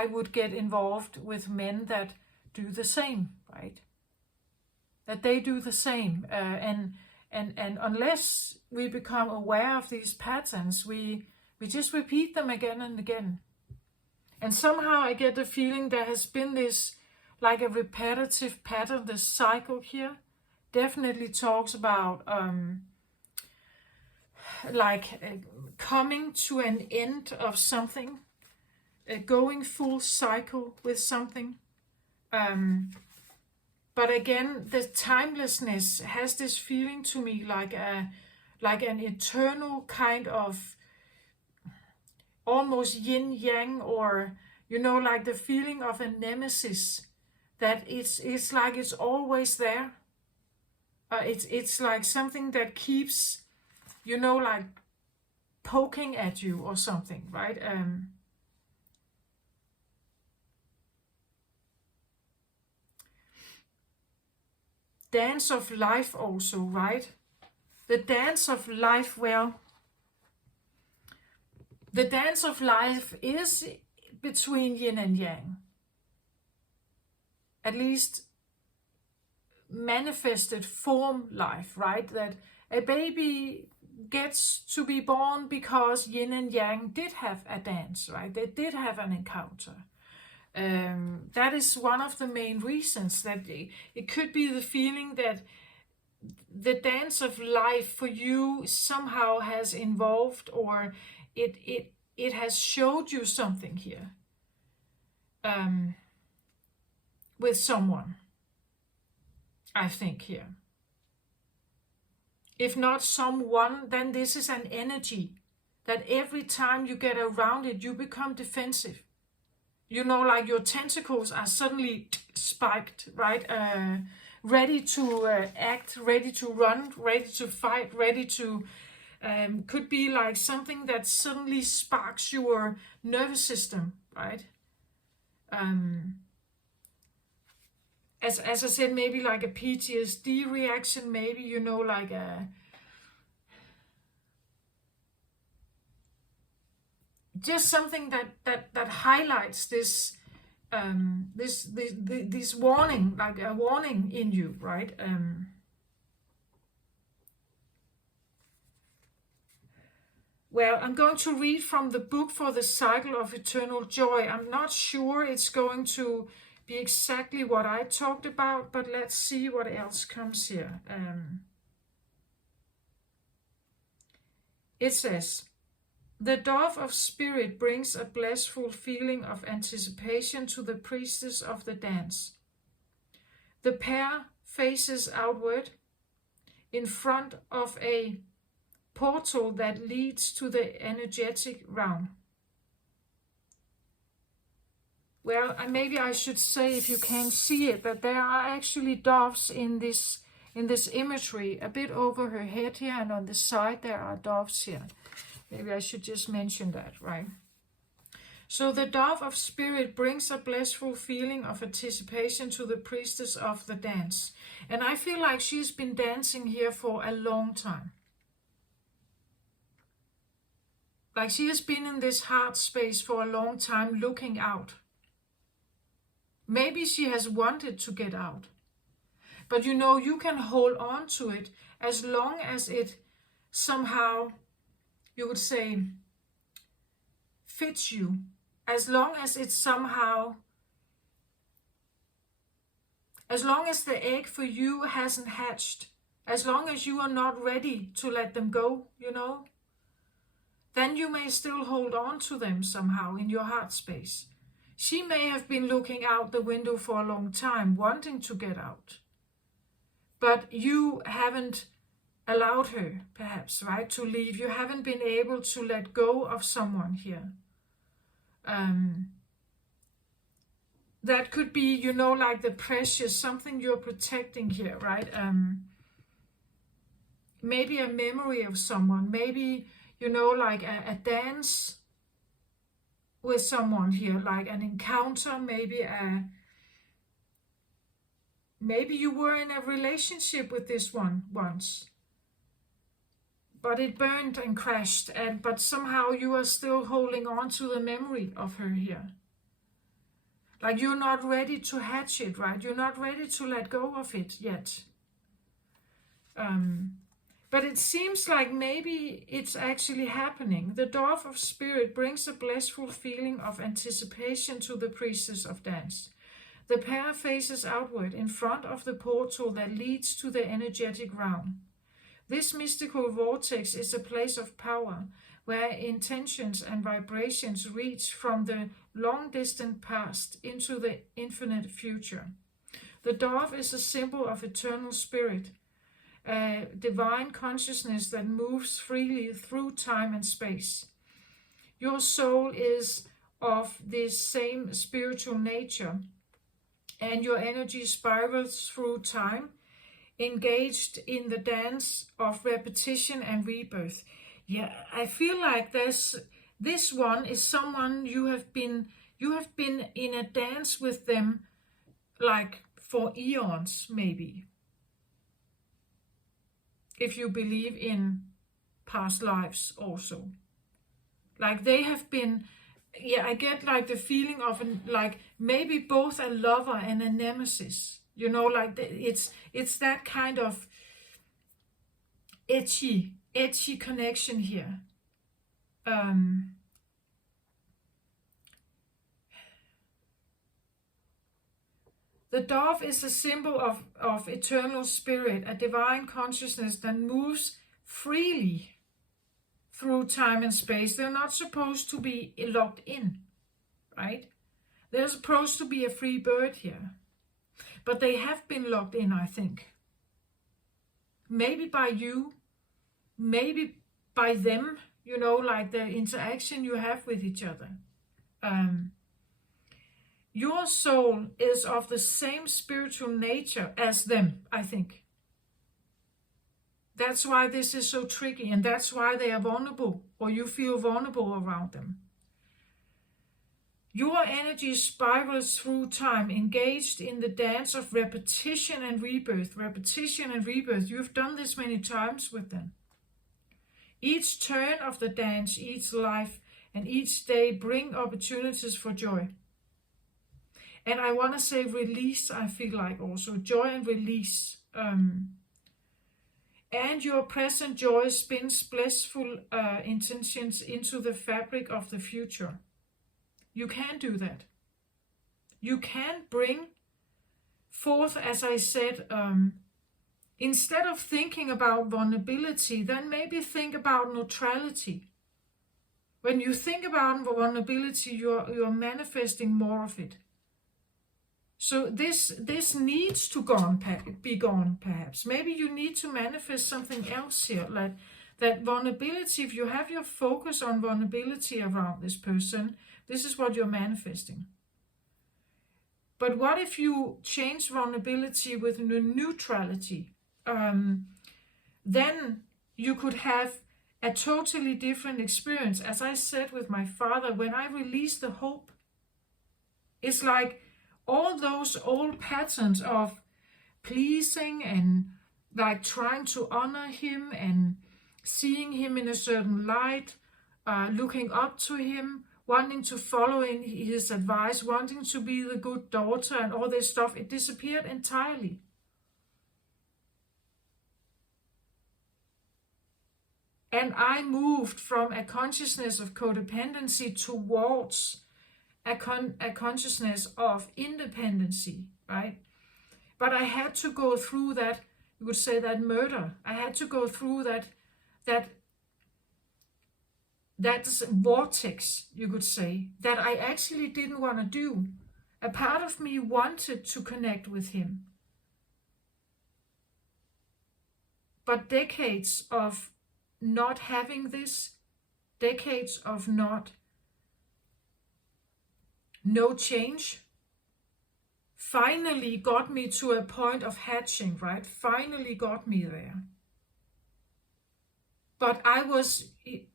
would get involved with men that do the same, right? That they do the same, and unless we become aware of these patterns, we just repeat them again and again. And somehow I get the feeling there has been this, like a repetitive pattern. This cycle here definitely talks about coming to an end of something, going full cycle with something. But again, the timelessness has this feeling to me like an eternal kind of almost yin yang, or you know, like the feeling of a nemesis, that it's like it's always there. It's like something that keeps, you know, like poking at you or something, right? Dance of life also, right? The dance of life, well, the dance of life is between yin and yang. At least manifested form life, right? That a baby gets to be born because yin and yang did have a dance, right? They did have an encounter. That is one of the main reasons, that it could be the feeling that the dance of life for you somehow has involved, or it has showed you something here with someone, I think here. If not someone, then this is an energy that every time you get around it, you become defensive. You know, like your tentacles are suddenly spiked, right? Ready to act, ready to run, ready to fight, ready to... could be like something that suddenly sparks your nervous system, right? As I said, maybe like a PTSD reaction, maybe, you know, like a... just something that highlights this this warning, like a warning in you, right? Well, I'm going to read from the book For the Cycle of Eternal Joy. I'm not sure it's going to be exactly what I talked about, but let's see what else comes here. It says, the dove of spirit brings a blissful feeling of anticipation to the priestess of the dance. The pair faces outward in front of a portal that leads to the energetic realm. Well, maybe I should say, if you can't see it, that there are actually doves in this imagery, a bit over her head here, and on the side there are doves here. Maybe I should just mention that, right? So the dove of spirit brings a blissful feeling of anticipation to the priestess of the dance. And I feel like she's been dancing here for a long time. Like she has been in this heart space for a long time, looking out. Maybe she has wanted to get out. But you know, you can hold on to it as long as it somehow, you would say, fits you. As long as it somehow, as long as the egg for you hasn't hatched, as long as you are not ready to let them go, you know, then you may still hold on to them somehow in your heart space. She may have been looking out the window for a long time, wanting to get out. But you haven't allowed her, perhaps, right, to leave. You haven't been able to let go of someone here. That could be, you know, like the precious, something you're protecting here, right? maybe a memory of someone, maybe, you know, like a dance with someone here, like an encounter, maybe you were in a relationship with this one once, but it burned and crashed, but somehow you are still holding on to the memory of her here. Like you're not ready to hatch it, right? You're not ready to let go of it yet. But it seems like maybe it's actually happening. The dove of spirit brings a blissful feeling of anticipation to the priestess of dance. The pair faces outward in front of the portal that leads to the energetic realm. This mystical vortex is a place of power, where intentions and vibrations reach from the long-distant past into the infinite future. The dove is a symbol of eternal spirit, a divine consciousness that moves freely through time and space. Your soul is of this same spiritual nature, and your energy spirals through time, engaged in the dance of repetition and rebirth. Yeah, I feel like this one is someone you have been in a dance with them like for eons, maybe. If you believe in past lives also. Like they have been, I get like the feeling of like maybe both a lover and a nemesis. You know, like it's that kind of edgy connection here. The dove is a symbol of eternal spirit, a divine consciousness that moves freely through time and space. They're not supposed to be locked in, right? They're supposed to be a free bird here. But they have been locked in, I think. Maybe by you, maybe by them, you know, like the interaction you have with each other. Your soul is of the same spiritual nature as them, I think. That's why this is so tricky, and that's why they are vulnerable, or you feel vulnerable around them. Your energy spirals through time, engaged in the dance of repetition and rebirth. Repetition and rebirth. You've done this many times with them. Each turn of the dance, each life, and each day bring opportunities for joy. And I want to say release, I feel like also. Joy and release. And your present joy spins blissful intentions into the fabric of the future. You can do that. You can bring forth, as I said, instead of thinking about vulnerability, then maybe think about neutrality. When you think about vulnerability, you're manifesting more of it. So this needs to be gone, perhaps. Maybe you need to manifest something else here, like that vulnerability. If you have your focus on vulnerability around this person, this is what you're manifesting. But what if you change vulnerability with neutrality? Then you could have a totally different experience. As I said with my father, when I released the hope, it's like all those old patterns of pleasing and like trying to honor him and seeing him in a certain light, looking up to him, wanting to follow in his advice, wanting to be the good daughter and all this stuff, it disappeared entirely. And I moved from a consciousness of codependency towards a consciousness of independency, right? But I had to go through that, you would say, that murder. I had to go through that vortex, you could say, that I actually didn't want to do. A part of me wanted to connect with him. But decades of not having this, decades of no change, finally got me to a point of hatching, right? Finally got me there. But I was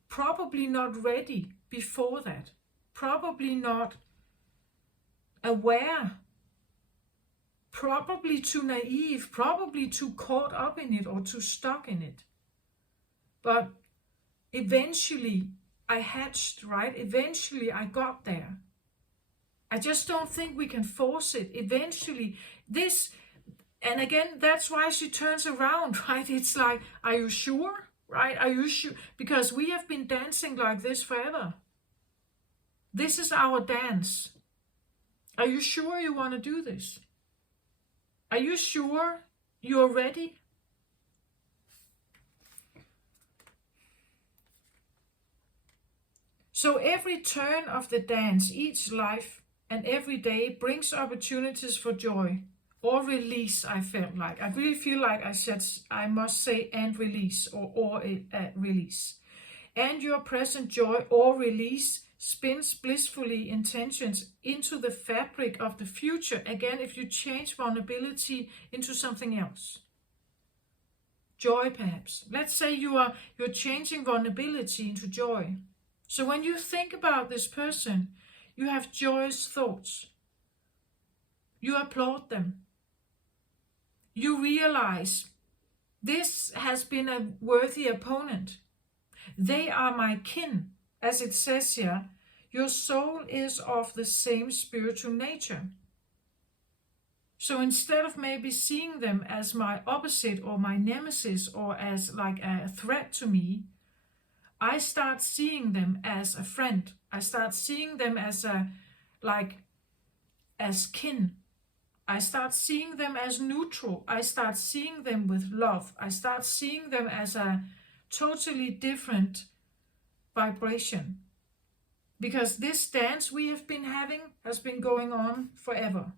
probably not ready before that, probably not aware, probably too naive, probably too caught up in it or too stuck in it. But eventually I hatched, right? Eventually I got there. I just don't think we can force it. Eventually this, and again, that's why she turns around, right? It's like, are you sure? Right? Are you sure? Because we have been dancing like this forever. This is our dance. Are you sure you want to do this? Are you sure you're ready? So every turn of the dance, each life and every day brings opportunities for joy or release. I felt like, I really feel like I must say and release, or release. And your present joy or release spins blissfully intentions into the fabric of the future. Again, if you change vulnerability into something else. Joy, perhaps. Let's say you're changing vulnerability into joy. So when you think about this person, you have joyous thoughts. You applaud them. You realize this has been a worthy opponent. They are my kin. As it says here, your soul is of the same spiritual nature. So instead of maybe seeing them as my opposite or my nemesis or as like a threat to me, I start seeing them as a friend. I start seeing them as as kin. I start seeing them as neutral. I start seeing them with love. I start seeing them as a totally different vibration. Because this dance we have been having has been going on forever.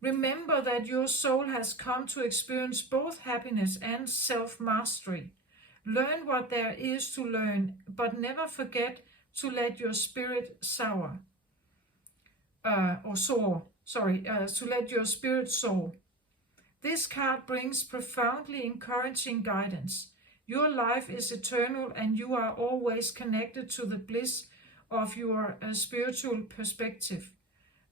Remember that your soul has come to experience both happiness and self-mastery. Learn what there is to learn, but never forget to let your spirit soar. To let your spirit soar. This card brings profoundly encouraging guidance. Your life is eternal and you are always connected to the bliss of your spiritual perspective.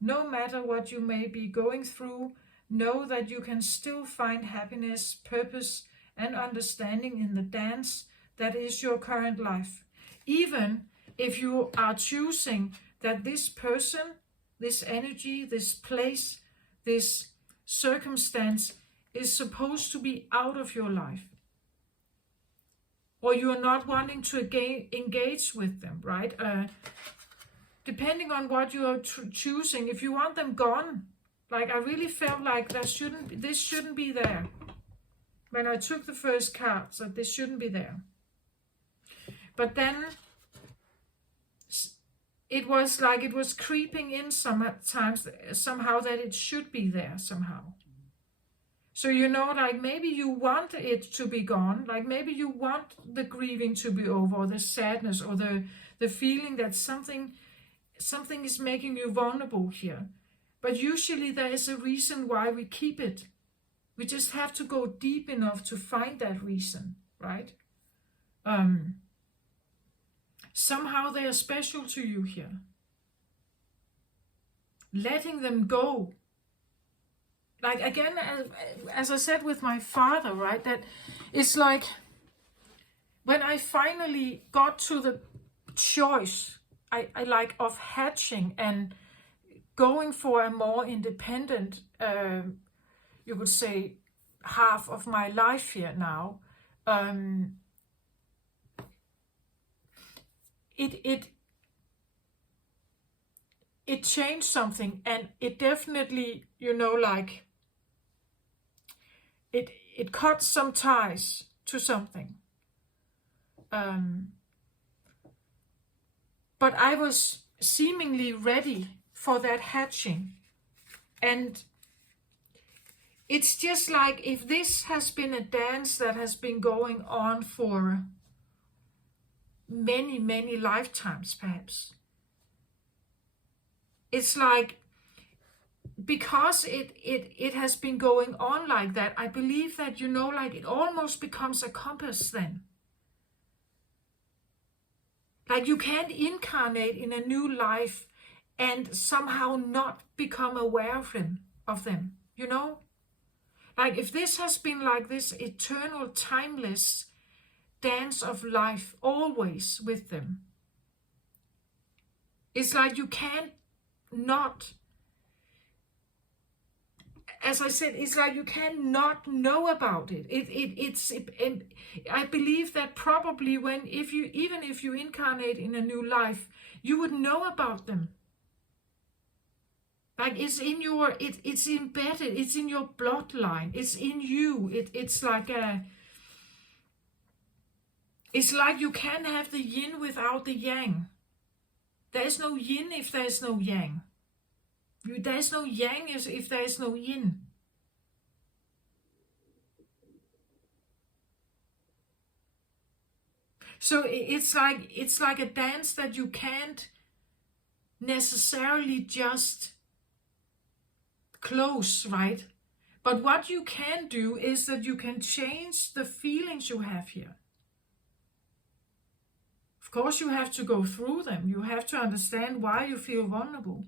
No matter what you may be going through, know that you can still find happiness, purpose, and understanding in the dance that is your current life. Even if you are choosing that this person, this energy, this place, this circumstance is supposed to be out of your life. Or you are not wanting to engage with them, right? Depending on what you are choosing, if you want them gone, like I really felt like this shouldn't be there. When I took the first card, so this shouldn't be there. But then it was like it was creeping in sometimes somehow that it should be there somehow. So like maybe you want it to be gone, like maybe you want the grieving to be over, or the sadness, or the feeling that something is making you vulnerable here. But usually there is a reason why we keep it. We just have to go deep enough to find that reason, right? Somehow they are special to you here. Letting them go. Like again, as I said with my father, right? That it's like when I finally got to the choice, I like of hatching and going for a more independent, you could say, half of my life here now. It changed something, and it definitely, like it cut some ties to something. But I was seemingly ready for that hatching. And it's just like if this has been a dance that has been going on for many, many lifetimes, perhaps. It's like, because it has been going on like that, I believe that, like it almost becomes a compass then. Like you can't incarnate in a new life and somehow not become aware of them, you know? Like if this has been like this eternal, timeless dance of life, always with them, it's like you can't not, as I said, it's like you cannot know about it. And I believe that probably even if you incarnate in a new life, you would know about them. Like it's in your, it's embedded, it's in your bloodline, it's in you. It's like you can't have the yin without the yang. There is no yin if there is no yang. There is no yang if there is no yin. So it's like a dance that you can't necessarily just close, right? But what you can do is that you can change the feelings you have here. Of course, you have to go through them. You have to understand why you feel vulnerable.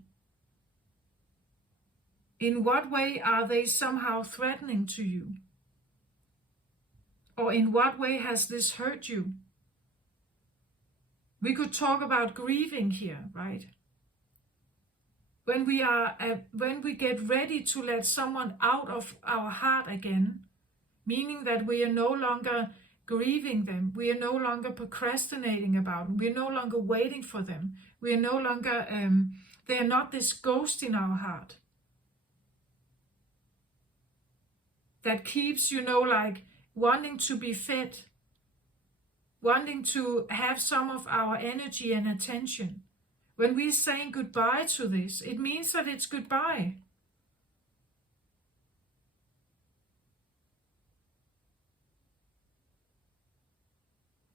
In what way are they somehow threatening to you? Or in what way has this hurt you? We could talk about grieving here, right? When we get ready to let someone out of our heart again, meaning that we are no longer grieving them, we are no longer procrastinating about them, we are no longer waiting for them, we are no longer, they are not this ghost in our heart that keeps, like wanting to be fed, wanting to have some of our energy and attention. When we're saying goodbye to this, it means that it's goodbye.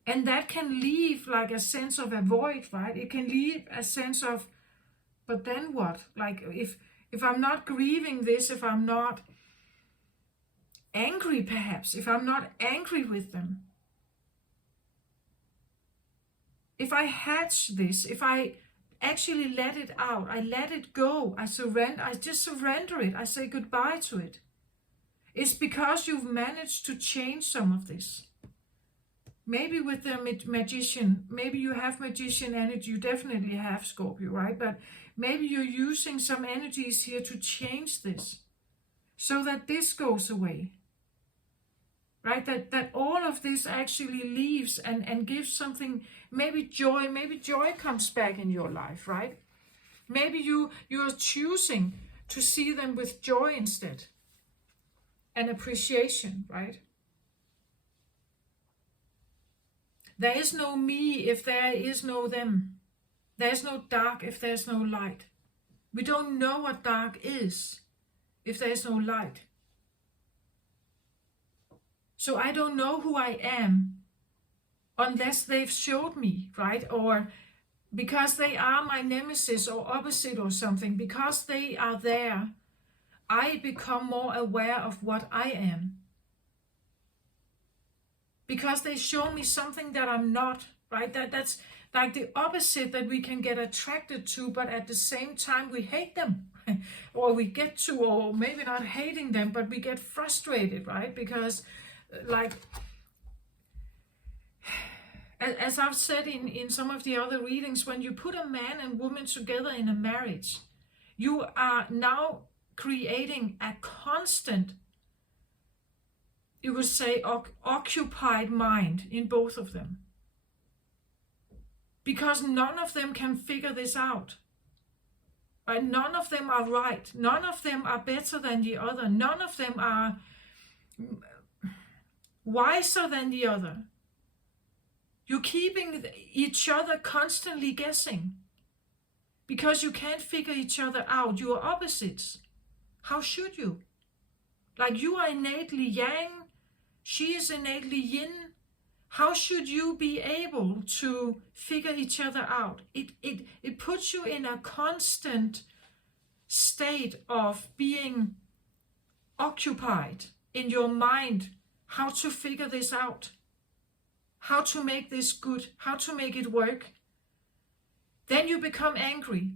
And that can leave like a sense of a void, right? It can leave a sense of, but then what? Like if I'm not grieving this, if I'm not angry perhaps, if I'm not angry with them, if I hatch this, if I actually let it out, I let it go, I just surrender it, I say goodbye to it, it's because you've managed to change some of this. Maybe with the magician, maybe you have magician energy, you definitely have Scorpio, right? But maybe you're using some energies here to change this, so that this goes away, right? That all of this actually leaves and gives something, maybe joy comes back in your life, right? Maybe you're choosing to see them with joy instead, and appreciation, right? There is no me if there is no them. There's no dark if there's no light. We don't know what dark is if there's no light. So I don't know who I am unless they've showed me, right? Or because they are my nemesis or opposite or something, because they are there, I become more aware of what I am. Because they show me something that I'm not, right? That's like the opposite that we can get attracted to, but at the same time we hate them. Or we get to, or maybe not hating them, but we get frustrated, right? Because like, as I've said in some of the other readings, when you put a man and woman together in a marriage, you are now creating a constant, you would say, occupied mind in both of them. Because none of them can figure this out. Right? None of them are right. None of them are better than the other. None of them are wiser than the other. You're keeping each other constantly guessing. Because you can't figure each other out. You are opposites. How should you? Like you are innately yang, she is innately yin. How should you be able to figure each other out? It puts you in a constant state of being occupied in your mind, how to figure this out, how to make this good, how to make it work, Then you become angry.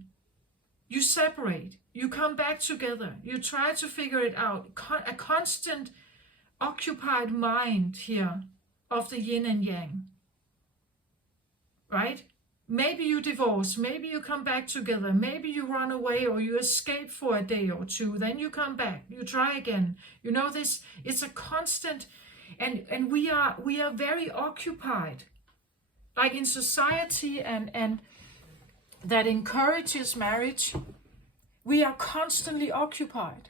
You separate. You come back together. You try to figure it out. A constant occupied mind here of the yin and yang. Right? Maybe you divorce, maybe you come back together, maybe you run away or you escape for a day or two, then you come back, you try again. You know this, it's a constant, and we are very occupied. Like in society and that encourages marriage, we are constantly occupied.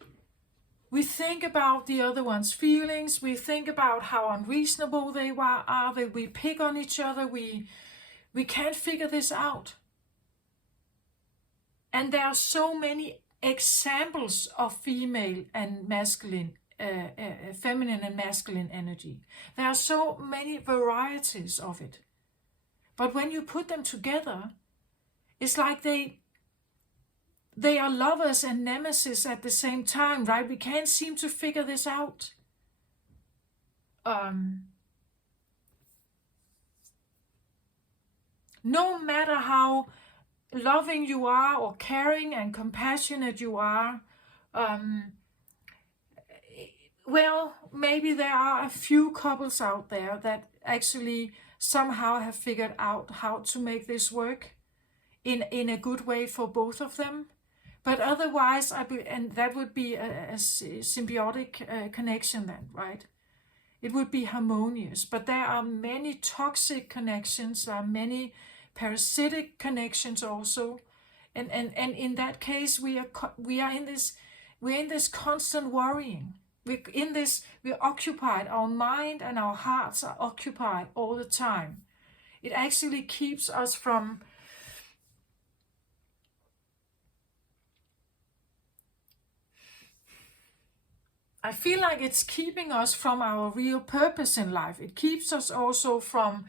We think about the other one's feelings, we think about how unreasonable they are, we pick on each other, we can't figure this out. And there are so many examples of female and masculine, feminine and masculine energy. There are so many varieties of it. But when you put them together, it's like they are lovers and nemesis at the same time, right? We can't seem to figure this out. No matter how loving you are or caring and compassionate you are, well, maybe there are a few couples out there that actually somehow have figured out how to make this work in a good way for both of them. But otherwise, and that would be a symbiotic connection then, right? It would be harmonious. But there are many toxic connections, there are many parasitic connections also, and in that case we're in this constant worrying. We're occupied. Our mind and our hearts are occupied all the time. It actually keeps us from I feel like it's keeping us from our real purpose in life. It keeps us also from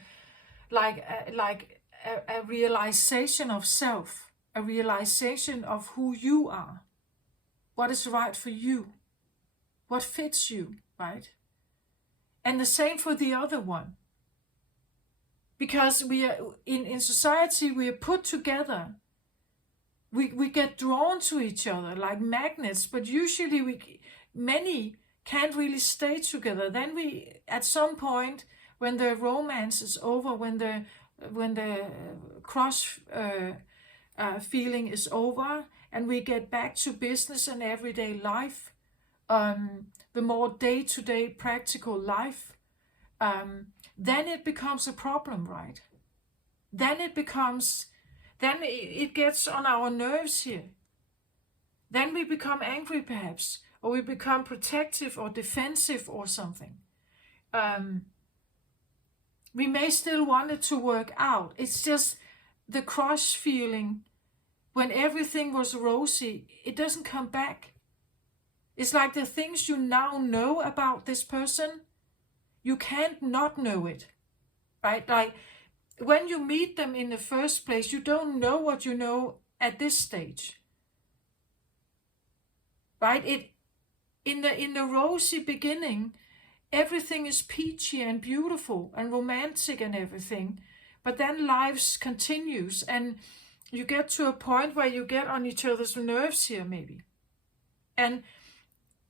a realization of self, a realization of who you are, what is right for you, what fits you, right? And the same for the other one. Because we are in society, we are put together. We get drawn to each other like magnets, but usually many can't really stay together. Then we, at some point, when the romance is over, when the crush feeling is over, and we get back to business and everyday life, the more day-to-day practical life, then it becomes a problem, right? Then it gets on our nerves here. Then we become angry perhaps, or we become protective or defensive or something. We may still want it to work out. It's just the crush feeling, when everything was rosy, it doesn't come back. It's like the things you now know about this person, you can't not know it, right? Like when you meet them in the first place, you don't know what you know at this stage, right? In the rosy beginning, everything is peachy and beautiful and romantic and everything, but then life continues and you get to a point where you get on each other's nerves here maybe. And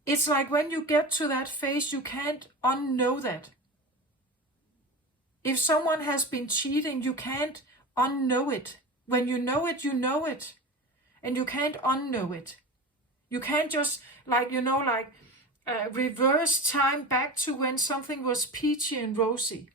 it's like when you get to that phase, you can't unknow that. If someone has been cheating, you can't unknow it. When you know it, and you can't unknow it. You can't just reverse time back to when something was peachy and rosy.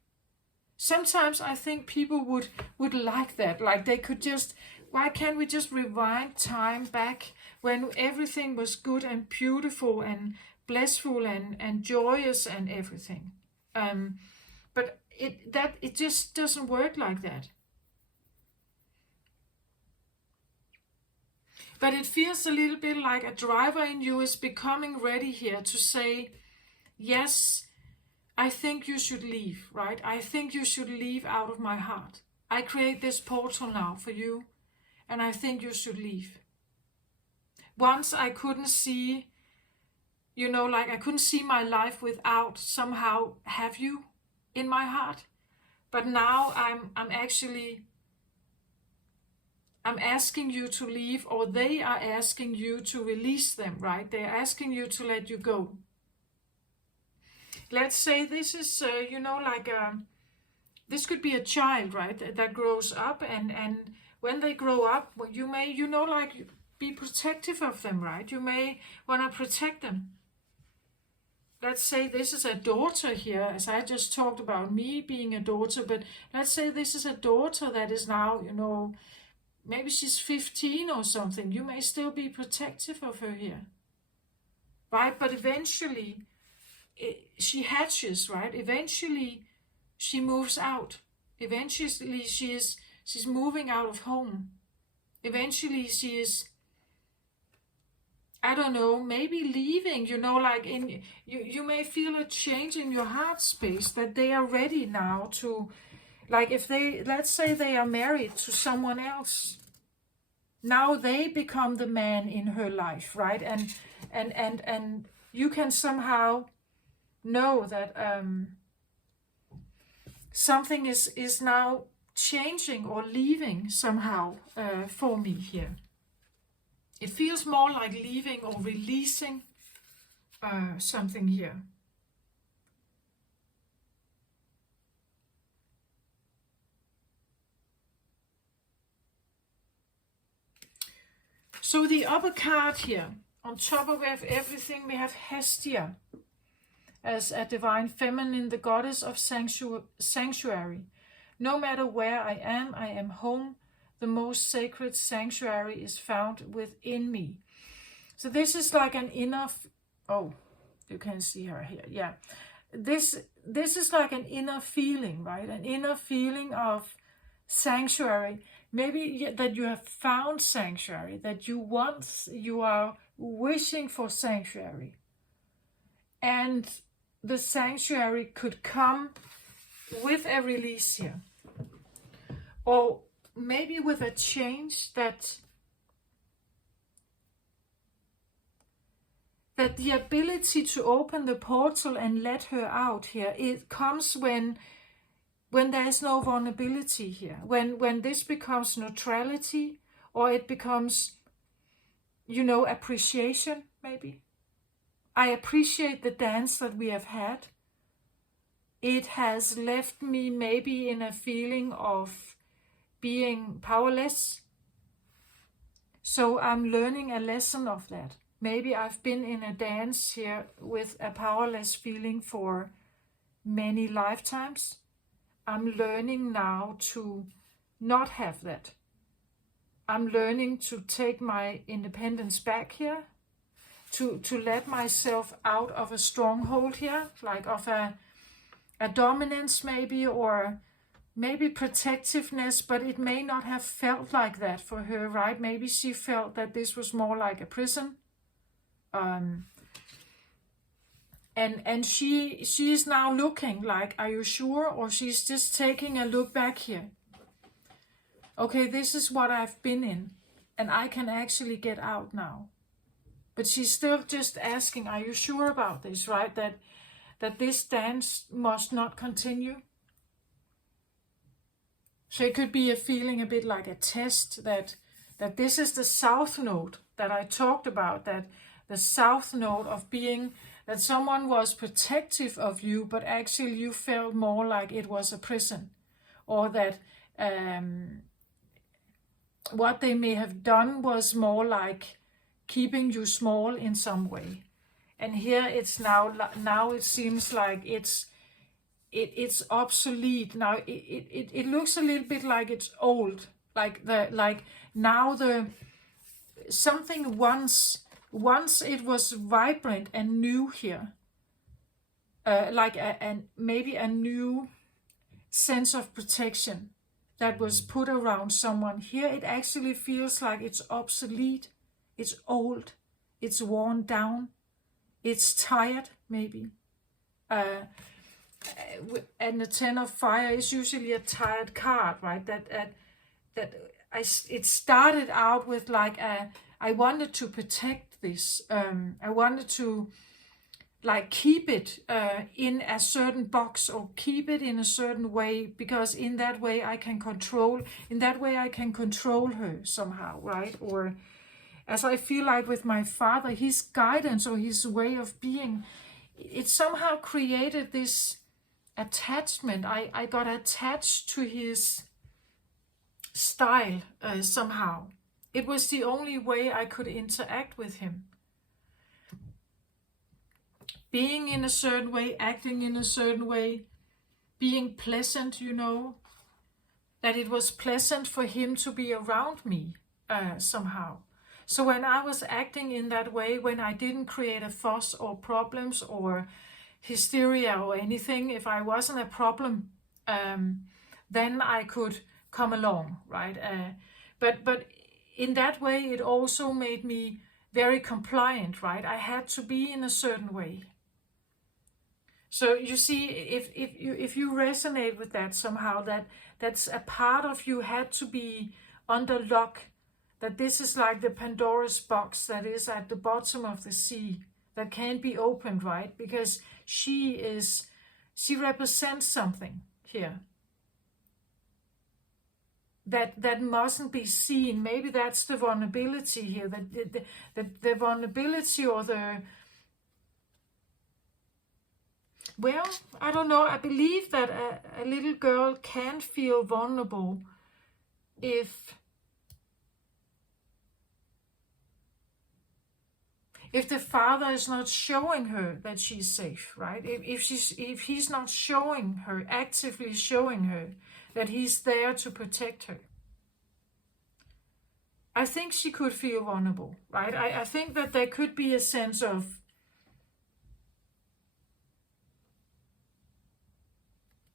Sometimes I think people would like that. Like they could just, why can't we just rewind time back when everything was good and beautiful and blissful and joyous and everything? But it just doesn't work like that. But it feels a little bit like a driver in you is becoming ready here to say, yes, I think you should leave, right? I think you should leave out of my heart. I create this portal now for you, and I think you should leave. Once I couldn't see, I couldn't see my life without somehow have you in my heart. But now I'm actually I'm asking you to leave, or they are asking you to release them, right? They're asking you to let you go. Let's say this is, this could be a child, right? That grows up, and when they grow up, you may, be protective of them, right? You may want to protect them. Let's say this is a daughter here, as I just talked about me being a daughter, but let's say this is a daughter that is now, maybe she's 15 or something. You may still be protective of her here, right? But eventually she hatches, right? Eventually she moves out. Eventually she's moving out of home. Eventually she is, I don't know, maybe leaving, you may feel a change in your heart space, that they are ready now to, like, if they, let's say they are married to someone else, now they become the man in her life, right? And you can somehow know that something is now changing or leaving somehow for me here. It feels more like leaving or releasing something here. So the upper card here, on top of everything, we have Hestia as a divine feminine, the goddess of sanctuary. No matter where I am home. The most sacred sanctuary is found within me. So this is like an inner, you can see her here. Yeah, this is like an inner feeling, right? An inner feeling of sanctuary. Maybe that you have found sanctuary, that you are wishing for sanctuary. And the sanctuary could come with a release here. Or maybe with a change that the ability to open the portal and let her out here, it comes when there is no vulnerability here, when this becomes neutrality, or it becomes, appreciation. Maybe I appreciate the dance that we have had. It has left me maybe in a feeling of being powerless. So I'm learning a lesson of that. Maybe I've been in a dance here with a powerless feeling for many lifetimes. I'm learning now to not have that. I'm learning to take my independence back here, to let myself out of a stronghold here, like of a dominance maybe, or maybe protectiveness, but it may not have felt like that for her, right? Maybe she felt that this was more like a prison. And she is now looking like, are you sure? Or she's just taking a look back here. Okay, this is what I've been in, and I can actually get out now. But she's still just asking, are you sure about this, right? That this dance must not continue. So it could be a feeling a bit like a test, that this is the south node that I talked about, that the south node of being, that someone was protective of you, but actually you felt more like it was a prison, or that what they may have done was more like keeping you small in some way. And here it's now it seems like it's obsolete now. It looks a little bit like it's old, like now something once it was vibrant and new here, like maybe a new sense of protection that was put around someone. Here it actually feels like it's obsolete, it's old, it's worn down, it's tired maybe. And the Ten of Fire is usually a tired card, right? It started out with like I wanted to protect this. I wanted to like keep it in a certain box, or keep it in a certain way, because in that way I can control her somehow, right? Or as I feel like with my father, his guidance or his way of being, it somehow created this attachment. I got attached to his style somehow. It was the only way I could interact with him. Being in a certain way, acting in a certain way, being pleasant, that it was pleasant for him to be around me somehow. So when I was acting in that way, when I didn't create a fuss or problems or hysteria or anything, if I wasn't a problem, then I could come along, right? But in that way, it also made me very compliant, right? I had to be in a certain way. So you see, if you resonate with that somehow, that's a part of you had to be under lock, that this is like the Pandora's box that is at the bottom of the sea, that can't be opened, right? Because she represents something here that mustn't be seen. Maybe that's the vulnerability here, that the vulnerability or well, I don't know. I believe that a little girl can feel vulnerable if the father is not showing her that she's safe, right? If he's not showing her, actively showing her that he's there to protect her, I think she could feel vulnerable, right? I think that there could be a sense of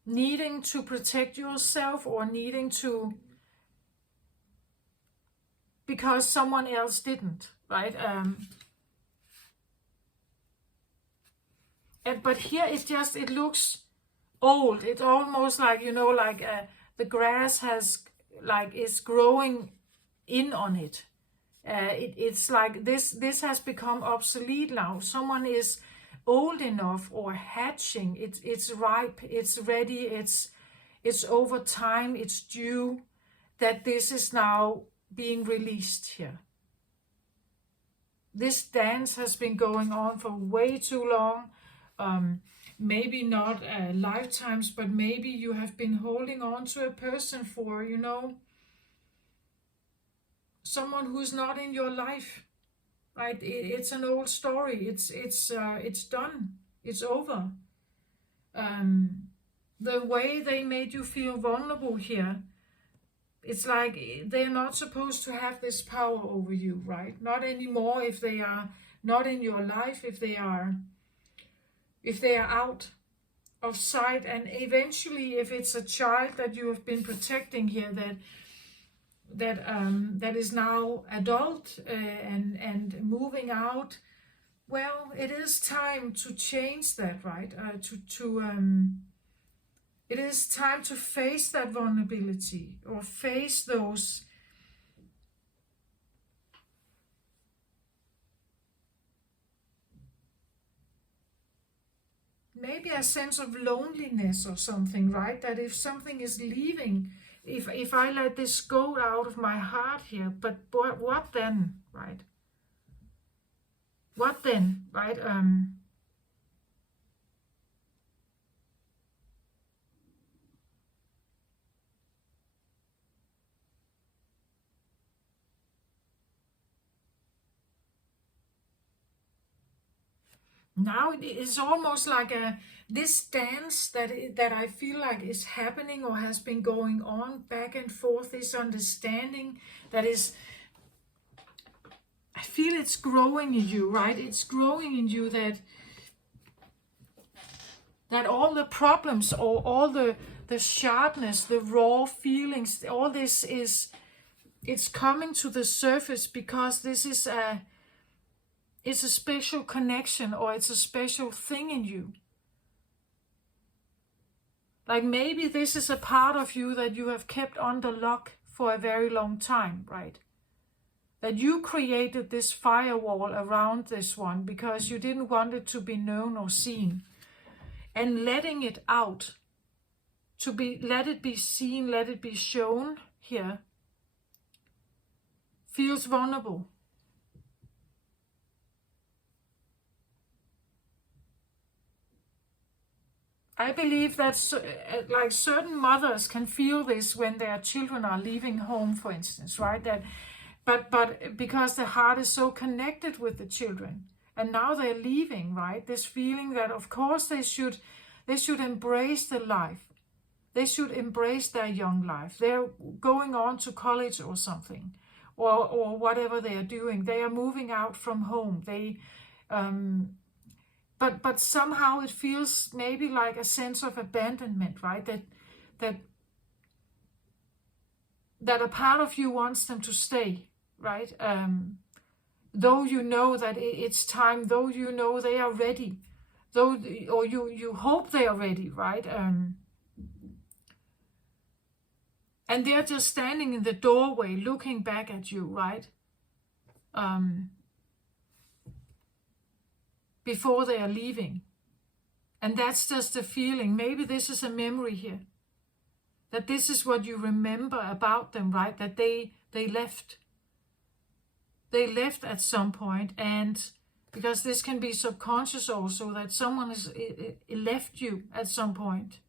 needing to protect yourself, or needing to, because someone else didn't, right? But here it looks old. It's almost like, the grass is growing in on it. It's like this has become obsolete now. Someone is old enough or hatching. It's ripe. It's ready. It's over time. It's due that this is now being released here. This dance has been going on for way too long. Maybe not lifetimes, but maybe you have been holding on to a person for, someone who's not in your life, right? It's an old story. It's done. It's over. The way they made you feel vulnerable here, it's like they're not supposed to have this power over you, right? Not anymore. If they are not in your life, if they are out of sight, and eventually if it's a child that you have been protecting here, that is now adult and moving out, well, it is time to change that, right? It is time to face that vulnerability, or face those maybe a sense of loneliness or something, right? That if something is leaving, if I let this go out of my heart here, but what then, right? What then, right? Now it is almost like this dance that I feel like is happening or has been going on back and forth, this understanding that is, I feel it's growing in you, right? It's growing in you that all the problems, or all the sharpness, the raw feelings, all this it's coming to the surface, because this is it's a special connection, or it's a special thing in you. Like maybe this is a part of you that you have kept under lock for a very long time, right? that you created this firewall around this one because you didn't want it to be known or seen. And letting it out, let it be seen, let it be shown here, feels vulnerable. I believe that like certain mothers can feel this when their children are leaving home, for instance, right? But because the heart is so connected with the children, and now they're leaving, right? This feeling that of course they should embrace the life. They should embrace their young life. They're going on to college or something, or whatever they are doing. They are moving out from home. But somehow it feels maybe like a sense of abandonment, right? That a part of you wants them to stay, right? Though you know that it's time, though you know they are ready, or you hope they are ready, right? And they're just standing in the doorway looking back at you, right? Before they are leaving. And that's just a feeling. Maybe this is a memory here. That this is what you remember about them, right? That they left. They left at some point, and because this can be subconscious also, that someone it left you at some point.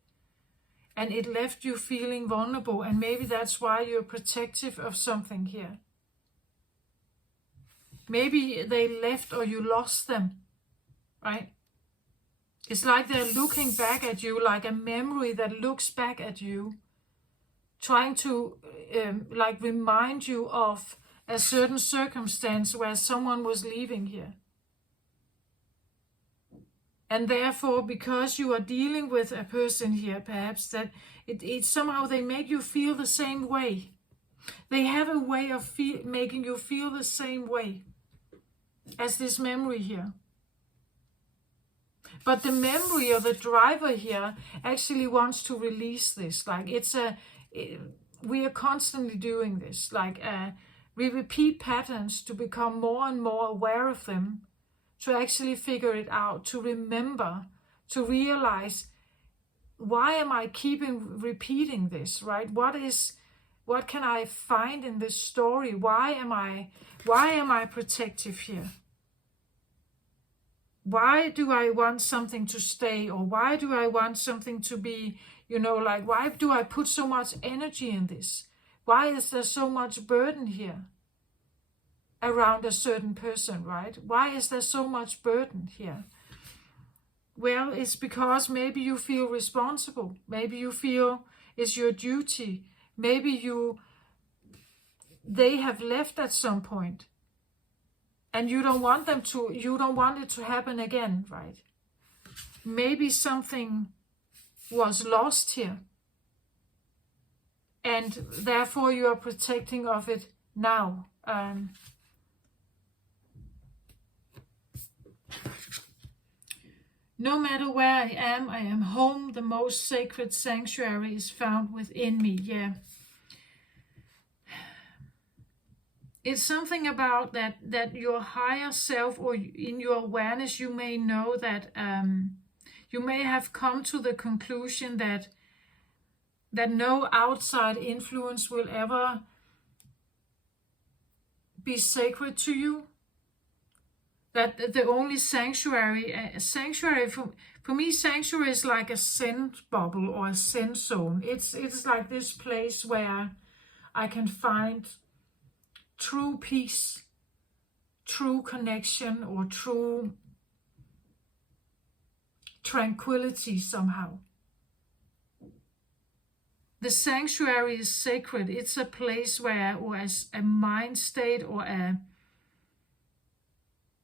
And it left you feeling vulnerable, and maybe that's why you're protective of something here. Maybe they left or you lost them, right? It's like they're looking back at you, like a memory that looks back at you, trying to like remind you of a certain circumstance where someone was leaving here. And therefore, because you are dealing with a person here, perhaps that it somehow they make you feel the same way. They have a way of making you feel the same way as this memory here. But the memory or the driver here actually wants to release this. Like we are constantly doing this. Like we repeat patterns to become more and more aware of them, to actually figure it out, to remember, to realize, why am I repeating this, right? What can I find in this story? Why am I protective here? Why do I want something to stay? Or why do I want something to be, like, why do I put so much energy in this? Why is there so much burden here around a certain person, right? Why is there so much burden here? Well, it's because maybe you feel responsible. Maybe you feel it's your duty. Maybe they have left at some point, and you don't want it to happen again, right? Maybe something was lost here, and therefore you are protecting of it now. No matter where I am home. The most sacred sanctuary is found within me. Yeah. It's something about that your higher self, or in your awareness, you may know that you may have come to the conclusion that no outside influence will ever be sacred to you. That the only sanctuary for me, sanctuary is like a scent bubble or a scent zone. It's like this place where I can find true peace, true connection, or true tranquility somehow. The sanctuary is sacred. It's a place where, or as a mind state, or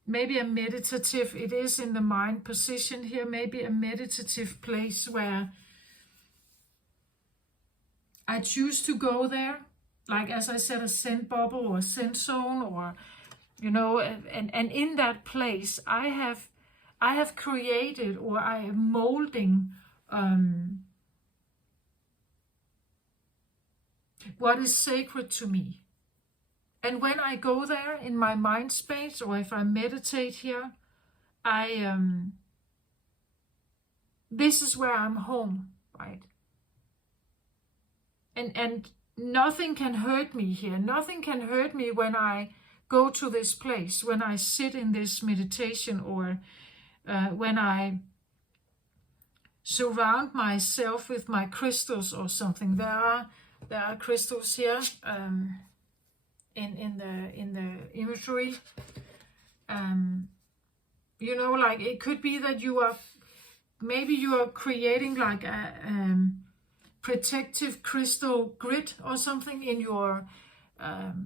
maybe a meditative, it is in the mind position here, maybe a meditative place where I choose to go there. Like, as I said, a scent bubble or a scent zone, or, and in that place, I have created, or I am molding what is sacred to me. And when I go there in my mind space, or if I meditate here, this is where I'm home, right? And nothing can hurt me here. Nothing can hurt me when I go to this place, when I sit in this meditation, or when I surround myself with my crystals or something. There are crystals here in the imagery. You know, like it could be that maybe you are creating like a protective crystal grid or something in your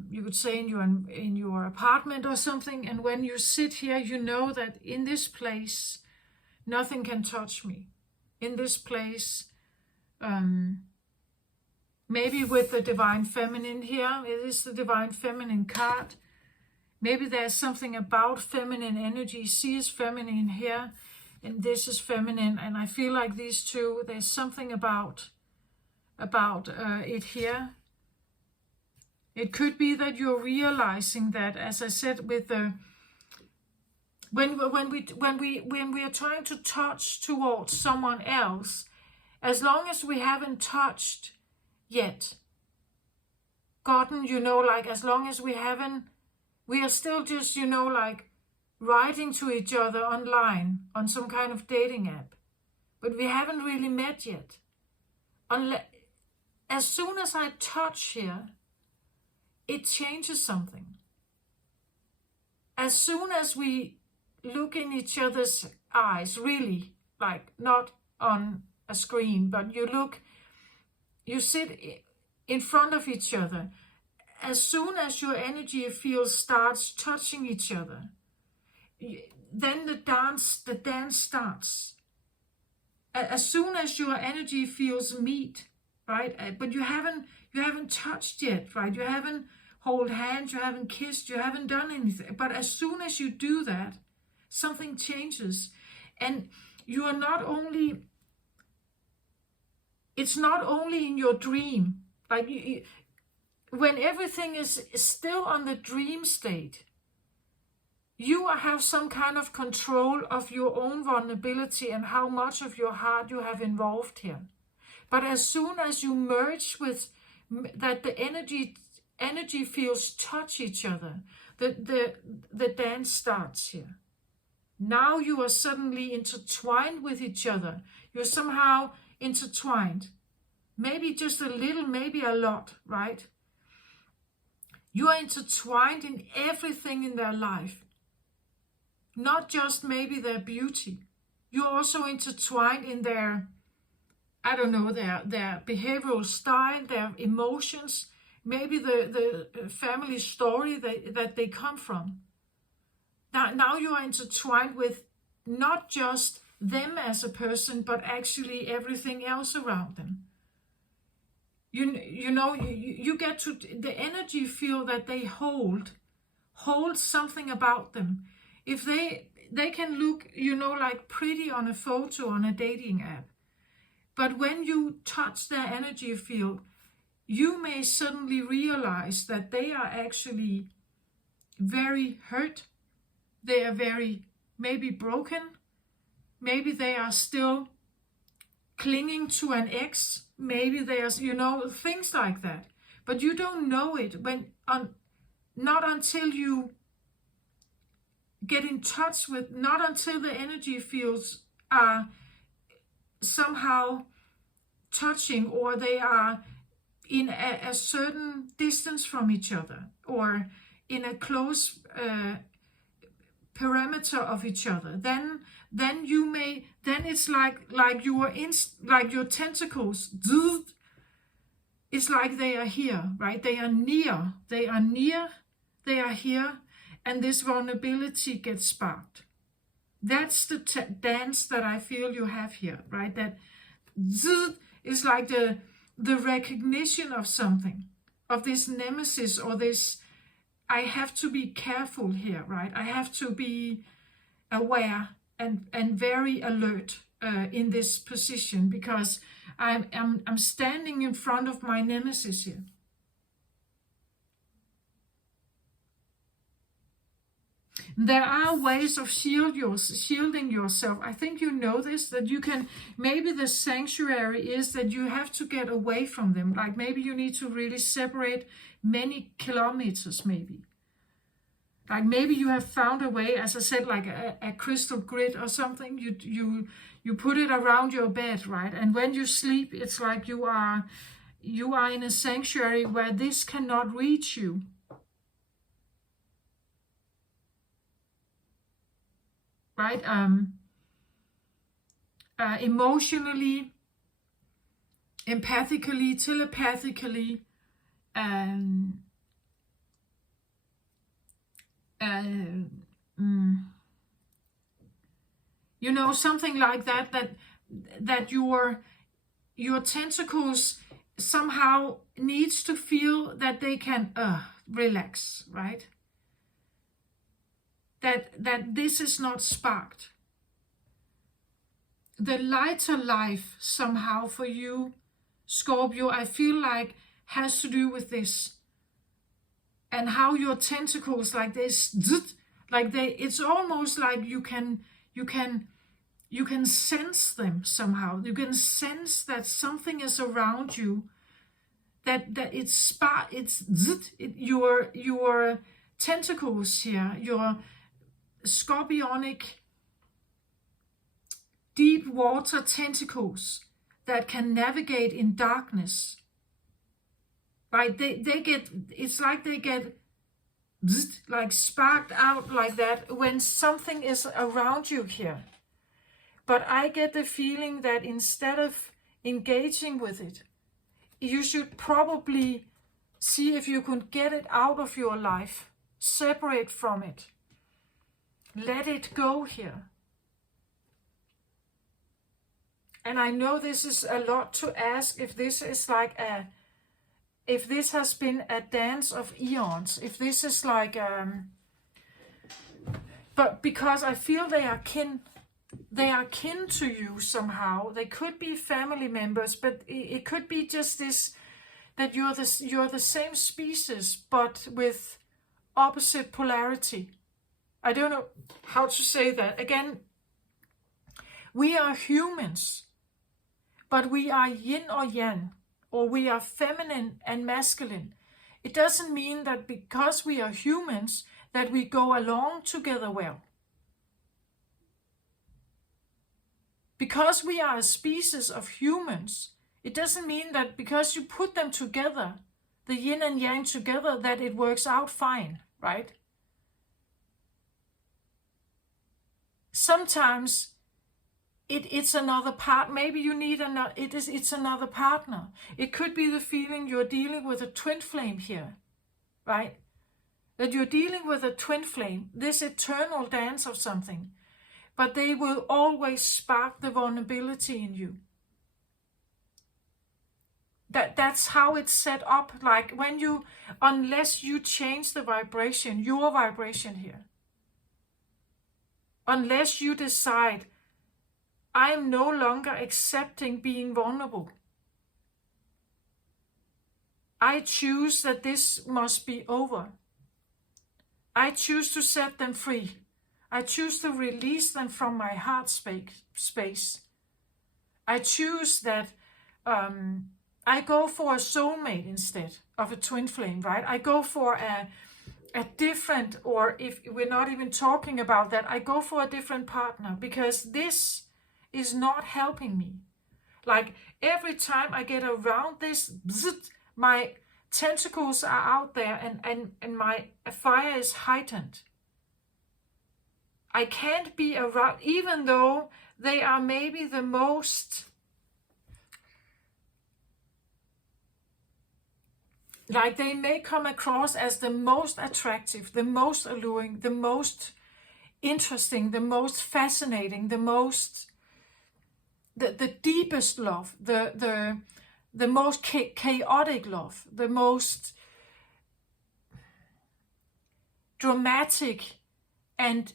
you could say in your apartment or something, and when you sit here, you know that in this place nothing can touch me. In this place, maybe with the Divine Feminine here, it is the Divine Feminine card. Maybe there's something about feminine energy. She is feminine here, and this is feminine, and I feel like these two, there's something about it here. It could be that you're realizing that, as I said, with the when we are trying to touch towards someone else, as long as we haven't touched yet, gotten, you know, like as long as we are still just, you know, like writing to each other online on some kind of dating app, but we haven't really met yet. As soon as I touch here, it changes something. As soon as we look in each other's eyes, really, like not on a screen, but you sit in front of each other. As soon as your energy field starts touching each other, then the dance starts. As soon as your energy fields meet, right? But you haven't touched yet, right? You haven't hold hands, you haven't kissed, you haven't done anything. But as soon as you do that, something changes. And you are it's not only in your dream, like when everything is still on the dream state, you have some kind of control of your own vulnerability and how much of your heart you have involved here. But as soon as you merge with that, the energy fields touch each other, the dance starts here. Now you are suddenly intertwined with each other. You're somehow intertwined. Maybe just a little, maybe a lot, right? You are intertwined in everything in their life. Not just maybe their beauty. You're also intertwined in their, I don't know, their behavioral style, their emotions, maybe the family story that they come from. Now you are intertwined with not just them as a person, but actually everything else around them. You know, you get to the energy field that they hold something about them. If they can look, you know, like pretty on a photo on a dating app, but when you touch their energy field, you may suddenly realize that they are actually very hurt. They are very maybe broken. Maybe they are still clinging to an ex. Maybe there's, you know, things like that. But you don't know it not until you get in touch with, not until the energy fields are somehow touching, or they are in a certain distance from each other, or in a close perimeter of each other. Then it's like you are in, like your tentacles. It's like they are here, right? They are near. They are here, and this vulnerability gets sparked. That's the dance that I feel you have here, right? That is like the recognition of something, of this nemesis, or this, I have to be careful here, right? I have to be aware and very alert in this position, because I'm standing in front of my nemesis here. There are ways of shielding yourself. I think you know this, that you can, maybe the sanctuary is that you have to get away from them. Like maybe you need to really separate many kilometers, maybe. Like maybe you have found a way, as I said, like a crystal grid or something. You put it around your bed, right? And when you sleep, it's like you are in a sanctuary where this cannot reach you. Right? Emotionally, empathically, telepathically, you know, something like that your tentacles somehow needs to feel that they can relax, right? That this is not sparked. The lighter life somehow for you, Scorpio, I feel like has to do with this. And how your tentacles, like this, like it's almost like you can sense them somehow. You can sense that something is around you, that it's your tentacles here, your scorpionic deep water tentacles that can navigate in darkness. Right? They get, it's like they get like sparked out like that when something is around you here. But I get the feeling that instead of engaging with it, you should probably see if you can get it out of your life, separate from it, let it go here. And I know this is a lot to ask, if this is like if this has been a dance of eons, if this is like, but because I feel they are kin to you somehow. They could be family members, but it could be just this, that you're the same species, but with opposite polarity. I don't know how to say that. Again, we are humans, but we are yin or yang, or we are feminine and masculine. It doesn't mean that because we are humans that we go along together well. Because we are a species of humans, it doesn't mean that because you put them together, the yin and yang together, that it works out fine, right? Sometimes it's another part. Maybe you need another. It's another partner. It could be the feeling you're dealing with a twin flame here, right? That you're dealing with a twin flame, this eternal dance of something, but they will always spark the vulnerability in you. That's how it's set up. Like when you, unless you change the vibration, your vibration here, unless you decide, I am no longer accepting being vulnerable. I choose that this must be over. I choose to set them free. I choose to release them from my heart space. I choose that I go for a soulmate instead of a twin flame, right? I go for a different, or if we're not even talking about that, I go for a different partner, because this is not helping me. Like every time I get around this, my tentacles are out there and my fire is heightened. I can't be around, even though they are maybe the most, like they may come across as the most attractive, the most alluring, the most interesting, the most fascinating, the most, the deepest love, the most chaotic love, the most dramatic and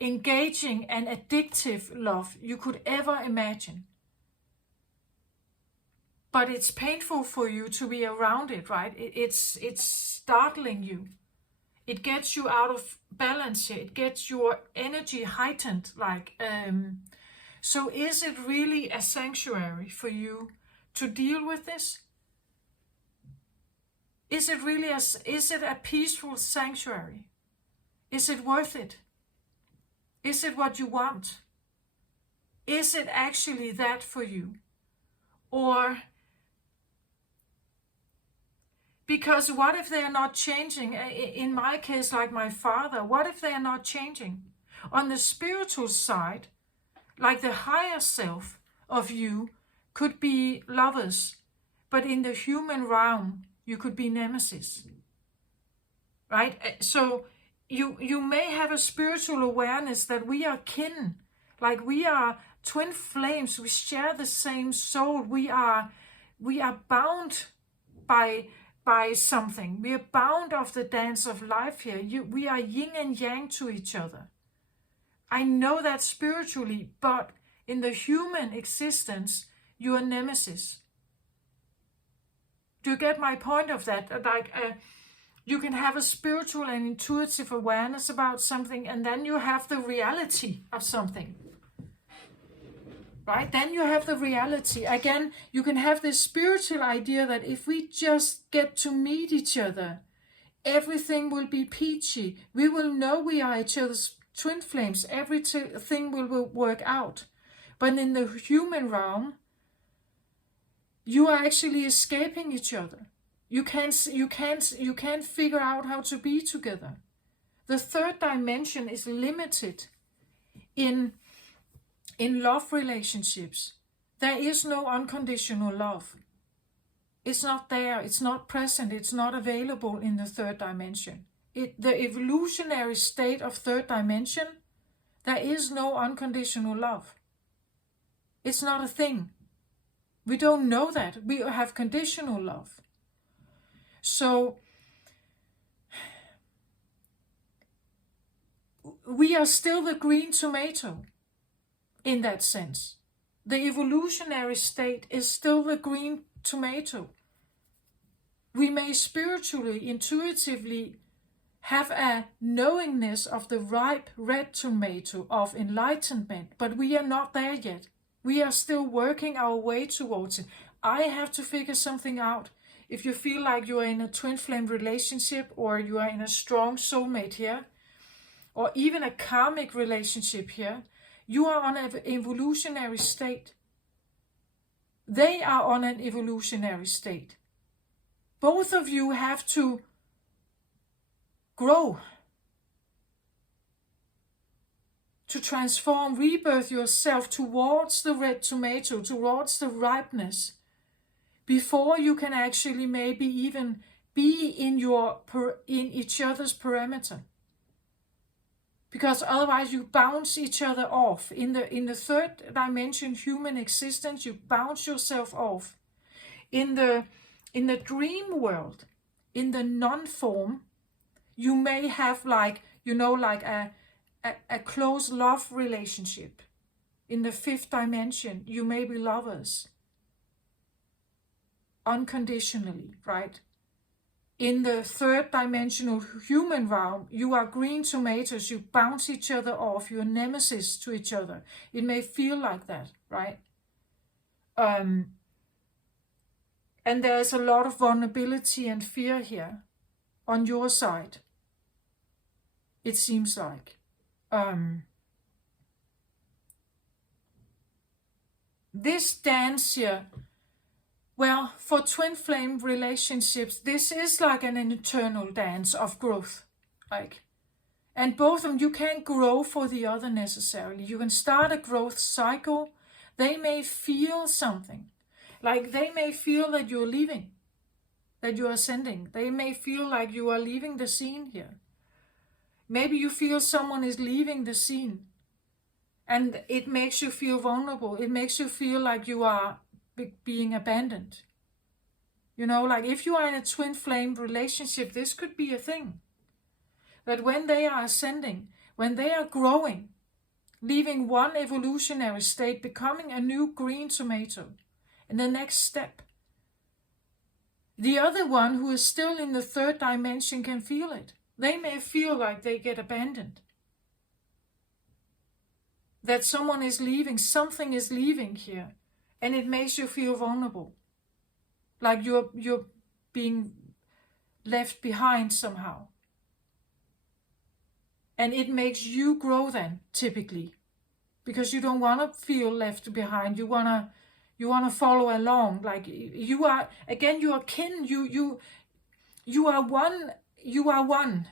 engaging and addictive love you could ever imagine. But it's painful for you to be around it, right? It's startling you. It gets you out of balance here. It gets your energy heightened. So is it really a sanctuary for you to deal with this? Is it really is it a peaceful sanctuary? Is it worth it? Is it what you want? Is it actually that for you? Or, because what if they're not changing? In my case, like my father, what if they're not changing? On the spiritual side, like the higher self of you could be lovers, but in the human realm, you could be nemesis, right? So you may have a spiritual awareness that we are kin, like we are twin flames, we share the same soul, we are bound by something, we are bound of the dance of life here. We are yin and yang to each other. I know that spiritually, but in the human existence, you are nemesis. Do you get my point of that? You can have a spiritual and intuitive awareness about something, and then you have the reality of something. Right? Then you have the reality. Again, you can have this spiritual idea that if we just get to meet each other, everything will be peachy. We will know we are each other's twin flames. Everything will work out. But in the human realm, you are actually escaping each other. You can't figure out how to be together. The third dimension is limited in love relationships. There is no unconditional love. It's not there, it's not present, it's not available in the third dimension. The evolutionary state of third dimension, there is no unconditional love. It's not a thing. We don't know that. We have conditional love. So we are still the green tomato in that sense. The evolutionary state is still the green tomato. We may spiritually, intuitively have a knowingness of the ripe red tomato of enlightenment, but we are not there yet. We are still working our way towards it. I have to figure something out. If you feel like you are in a twin flame relationship, or you are in a strong soulmate here, or even a karmic relationship here, you are on an evolutionary state. They are on an evolutionary state. Both of you have to grow, to transform, rebirth yourself towards the red tomato, towards the ripeness, before you can actually maybe even be in each other's perimeter. Because otherwise you bounce each other off. In the third dimension, human existence, you bounce yourself off. In the dream world, in the non-form, you may have like a close love relationship. In the fifth dimension, you may be lovers. Unconditionally, right? In the third dimensional human realm, you are green tomatoes, you bounce each other off, you're nemesis to each other. It may feel like that, right? And there's a lot of vulnerability and fear here on your side, it seems like. This dance here, well, for twin flame relationships, this is like an internal dance of growth. And both of them, you can't grow for the other necessarily. You can start a growth cycle. They may feel something. Like they may feel that you're leaving, that you are ascending. They may feel like you are leaving the scene here. Maybe you feel someone is leaving the scene. And it makes you feel vulnerable. It makes you feel like you are being abandoned. You know, like if you are in a twin flame relationship, this could be a thing. That when they are ascending, when they are growing, leaving one evolutionary state, becoming a new green tomato, and the next step, the other one who is still in the third dimension can feel it. They may feel like they get abandoned, that someone is leaving, something is leaving here, and it makes you feel vulnerable, like you're being left behind somehow. And it makes you grow then, typically, because you don't want to feel left behind. You want to follow along. Like you are, again, you are kin. You are one. You are one.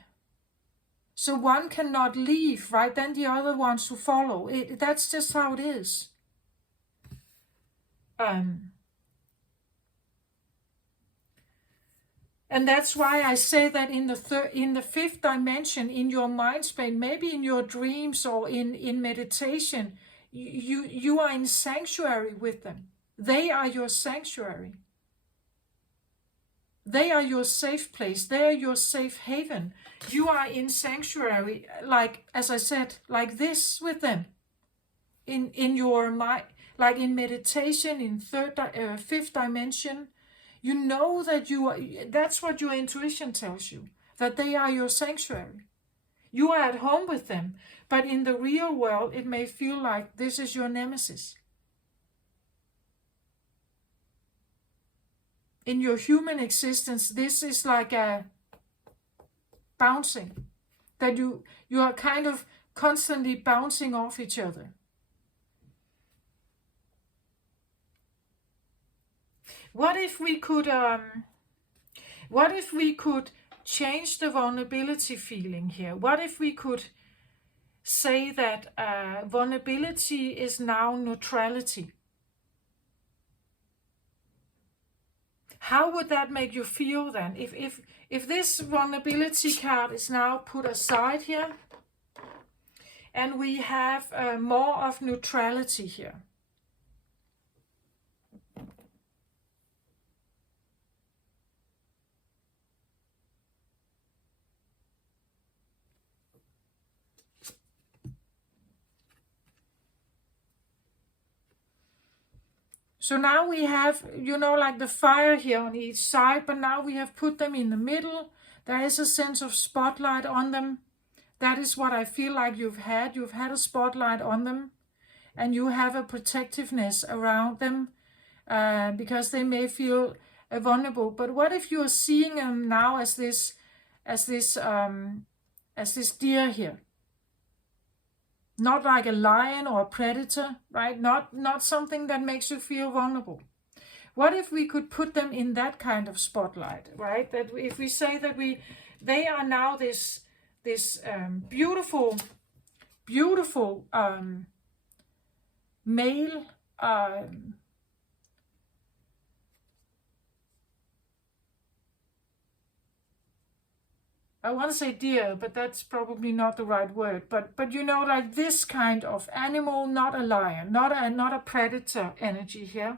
So one cannot leave, right? Then the other wants to follow. That's just how it is. And that's why I say that in the fifth dimension, in your mind space, maybe in your dreams or in meditation, you are in sanctuary with them. They are your sanctuary. They are your safe place. They are your safe haven. You are in sanctuary, like, as I said, like this with them. In your mind, like in meditation, in fifth dimension, you know that that's what your intuition tells you, that they are your sanctuary. You are at home with them, but in the real world, it may feel like this is your nemesis. In your human existence, this is like a bouncing, that you are kind of constantly bouncing off each other. What if we could change the vulnerability feeling here? What if we could say that vulnerability is now neutrality? How would that make you feel then? If this vulnerability card is now put aside here, and we have more of neutrality here. So now we have, like the fire here on each side, but now we have put them in the middle. There is a sense of spotlight on them. That is what I feel like you've had. You've had a spotlight on them, and you have a protectiveness around them because they may feel vulnerable. But what if you are seeing them now as this deer here? Not like a lion or a predator, right? Not something that makes you feel vulnerable. What if we could put them in that kind of spotlight, right? That if we say that they are now this beautiful male I want to say deer, but that's probably not the right word. But like this kind of animal, not a lion, not a predator energy here,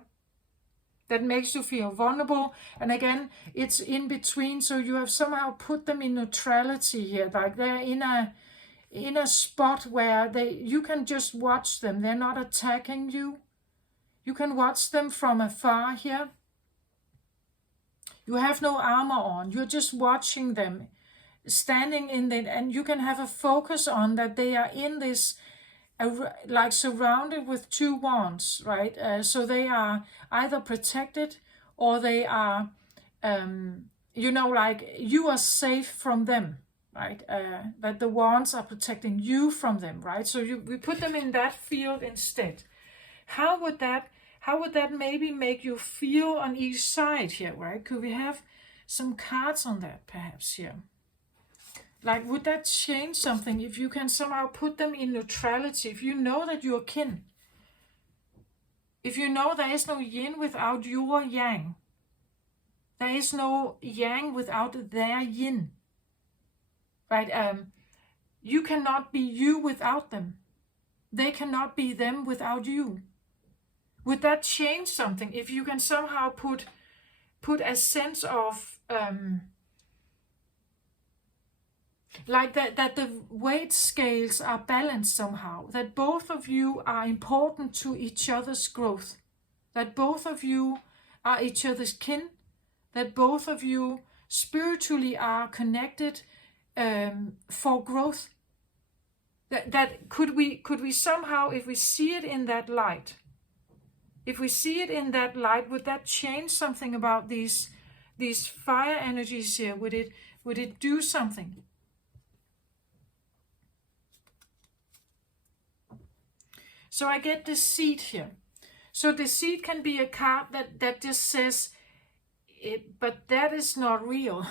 that makes you feel vulnerable. And again, it's in between, so you have somehow put them in neutrality here, like they're in a spot where you can just watch them. They're not attacking you. You can watch them from afar here. You have no armor on. You're just watching them, standing in it, and you can have a focus on that they are in this like surrounded with two wands, right? So they are either protected or they are like you are safe from them, right? That the wands are protecting you from them, right? So we put them in that field instead. How would that maybe make you feel on each side here, right? Could we have some cards on that perhaps here? Like, would that change something if you can somehow put them in neutrality? If you know that you're kin. If you know there is no yin without your yang. There is no yang without their yin. Right? You cannot be you without them. They cannot be them without you. Would that change something if you can somehow put a sense of like that the weight scales are balanced somehow, that both of you are important to each other's growth, that both of you are each other's kin, that both of you spiritually are connected for growth. That could we somehow, if we see it in that light, would that change something about these fire energies here? Would it do something? So I get deceit here. So deceit can be a card that just says, but that is not real.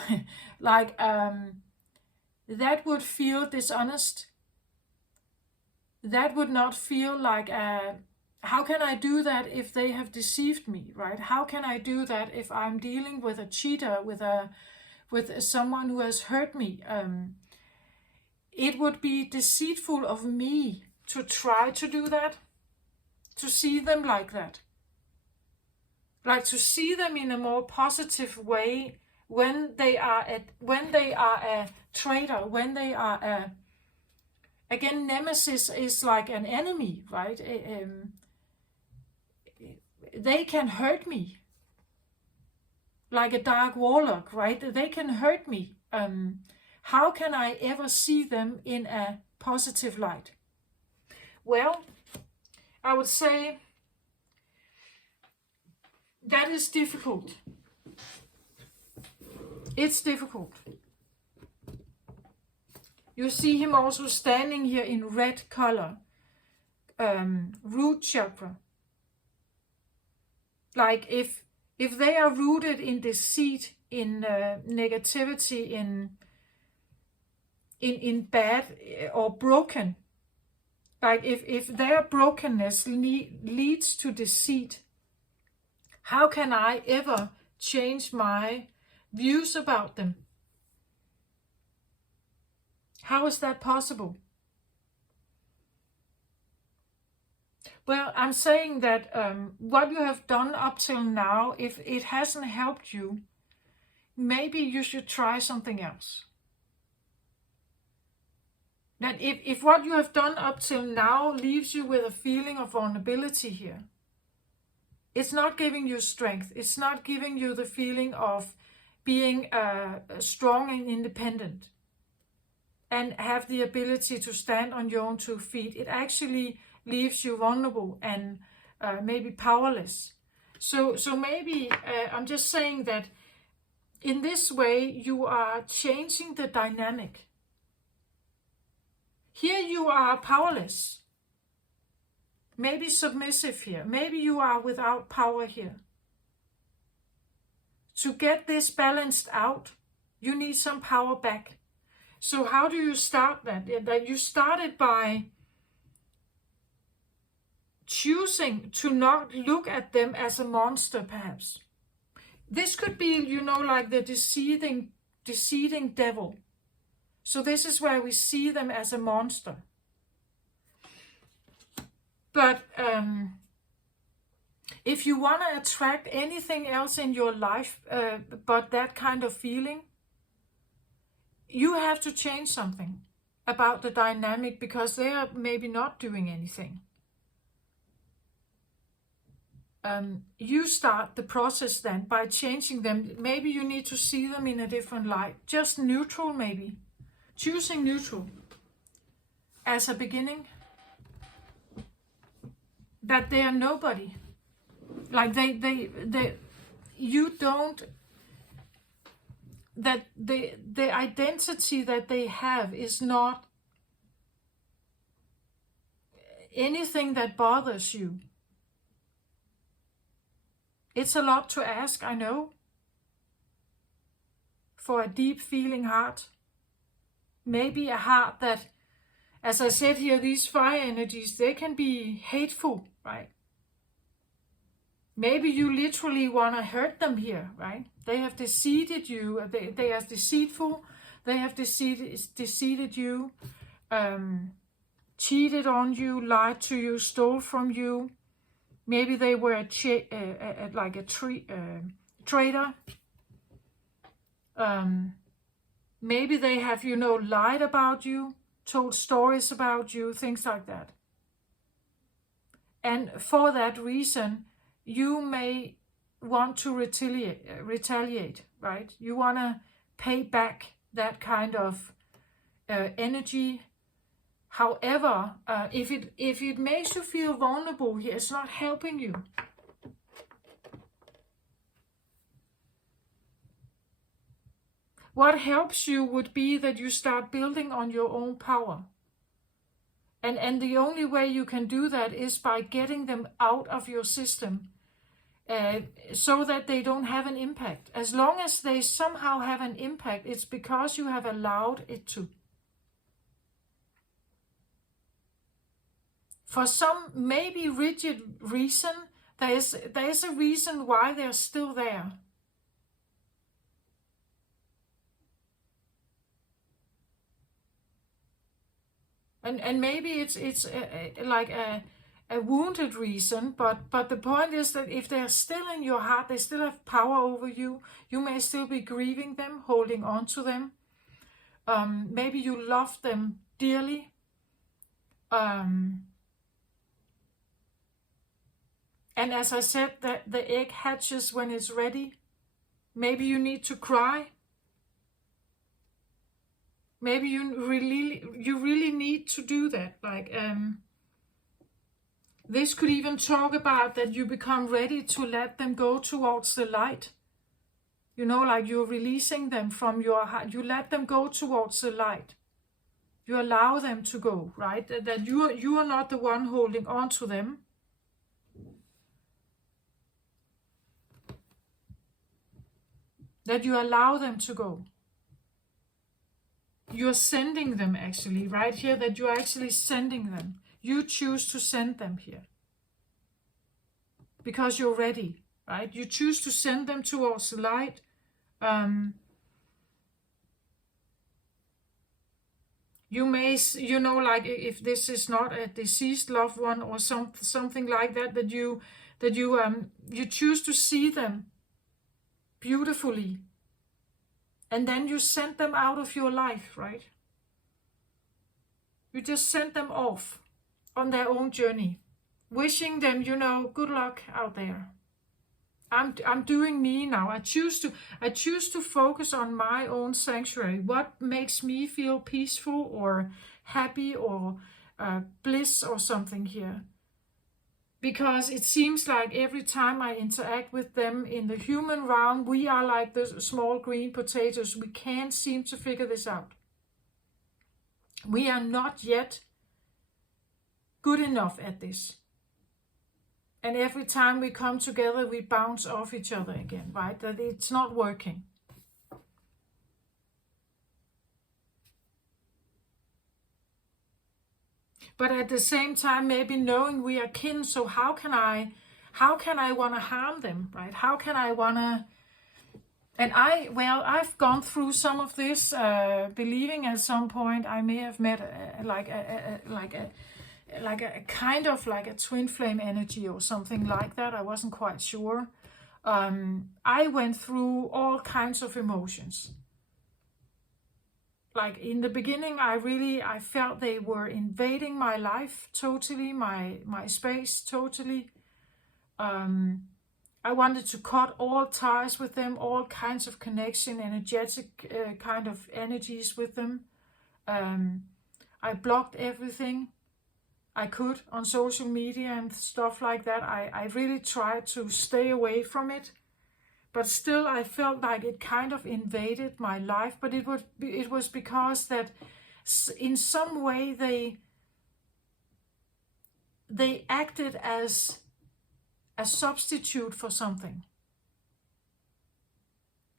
Like, that would feel dishonest. That would not feel like, how can I do that if they have deceived me, right? How can I do that if I'm dealing with a cheater, with someone who has hurt me? It would be deceitful of me to try to do that, to see them like that. Like to see them in a more positive way when they are a traitor, when they are again, nemesis is like an enemy, right? They can hurt me, like a dark warlock, right? They can hurt me. How can I ever see them in a positive light? Well, I would say that is difficult. It's difficult. You see him also standing here in red color, root chakra. Like if they are rooted in deceit, in negativity, in bad or broken, like if their brokenness leads to deceit, how can I ever change my views about them? How is that possible? Well, I'm saying that what you have done up till now, if it hasn't helped you, maybe you should try something else. That if what you have done up till now leaves you with a feeling of vulnerability here, it's not giving you strength. It's not giving you the feeling of being strong and independent and have the ability to stand on your own 2 feet. It actually leaves you vulnerable and maybe powerless. So maybe I'm just saying that in this way you are changing the dynamic. Here you are powerless, maybe submissive here, maybe you are without power here. To get this balanced out, you need some power back. So how do you start that? That you started by choosing to not look at them as a monster, perhaps. This could be, like the deceiving devil. So this is where we see them as a monster. But if you want to attract anything else in your life but that kind of feeling, you have to change something about the dynamic, because they are maybe not doing anything. You start the process then by changing them. Maybe you need to see them in a different light. Just neutral, maybe. Choosing neutral as a beginning. That they are nobody. Like you don't, that the identity that they have is not anything that bothers you. It's a lot to ask, I know, for a deep feeling heart. Maybe a heart that, as I said here, these fire energies, they can be hateful, right? Maybe you literally want to hurt them here, right? They have deceived you, they are deceitful, they have deceived you, cheated on you, lied to you, stole from you. Maybe they were a traitor. Maybe they have, lied about you, told stories about you, things like that. And for that reason, you may want to retaliate, right? You want to pay back that kind of energy. However, if it makes you feel vulnerable here, it's not helping you. What helps you would be that you start building on your own power. And the only way you can do that is by getting them out of your system, so that they don't have an impact. As long as they somehow have an impact, it's because you have allowed it to. For some maybe rigid reason, there is a reason why they're still there. And maybe it's like a wounded reason, but the point is that if they're still in your heart, they still have power over you. You may still be grieving them, holding on to them. Maybe you love them dearly. And as I said, the egg hatches when it's ready. Maybe you need to cry. Maybe you really need to do that. Like, this could even talk about that you become ready to let them go towards the light. You know, like you're releasing them from your heart. You let them go towards the light. You allow them to go, right? That you are not the one holding on to them. That you allow them to go. You're sending them actually, right here, that you're actually sending them. You choose to send them here. Because you're ready, right? You choose to send them towards the light. You may, you know, like if this is not a deceased loved one or something like that, that you choose to see them beautifully. And then you send them out of your life, right? You just send them off on their own journey, wishing them, you know, good luck out there. I'm doing me now. I choose to focus on my own sanctuary. What makes me feel peaceful or happy or bliss or something here. Because it seems like every time I interact with them in the human realm, we are like the small green potatoes. We can't seem to figure this out. We are not yet good enough at this. And every time we come together, we bounce off each other again, right? That it's not working. But at the same time, maybe knowing we are kin, so how can I want to harm them, right? How can I want to... And I've gone through some of this, believing at some point I may have met a kind of like a twin flame energy or something like that. I wasn't quite sure. I went through all kinds of emotions. Like in the beginning, I felt they were invading my life totally, my space totally. I wanted to cut all ties with them, all kinds of connection, energetic kind of energies with them. I blocked everything I could on social media and stuff like that. I really tried to stay away from it. But still, I felt like it kind of invaded my life. But it was because that in some way they acted as a substitute for something.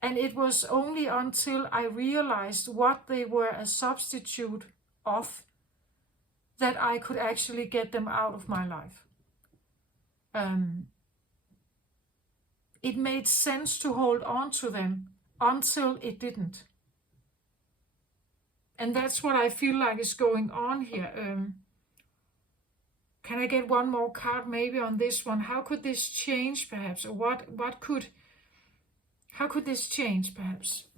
And it was only until I realized what they were a substitute of that I could actually get them out of my life. It made sense to hold on to them until it didn't. And that's what I feel like is going on here. Can I get one more card maybe on this one? How could this change perhaps? Or how could this change perhaps?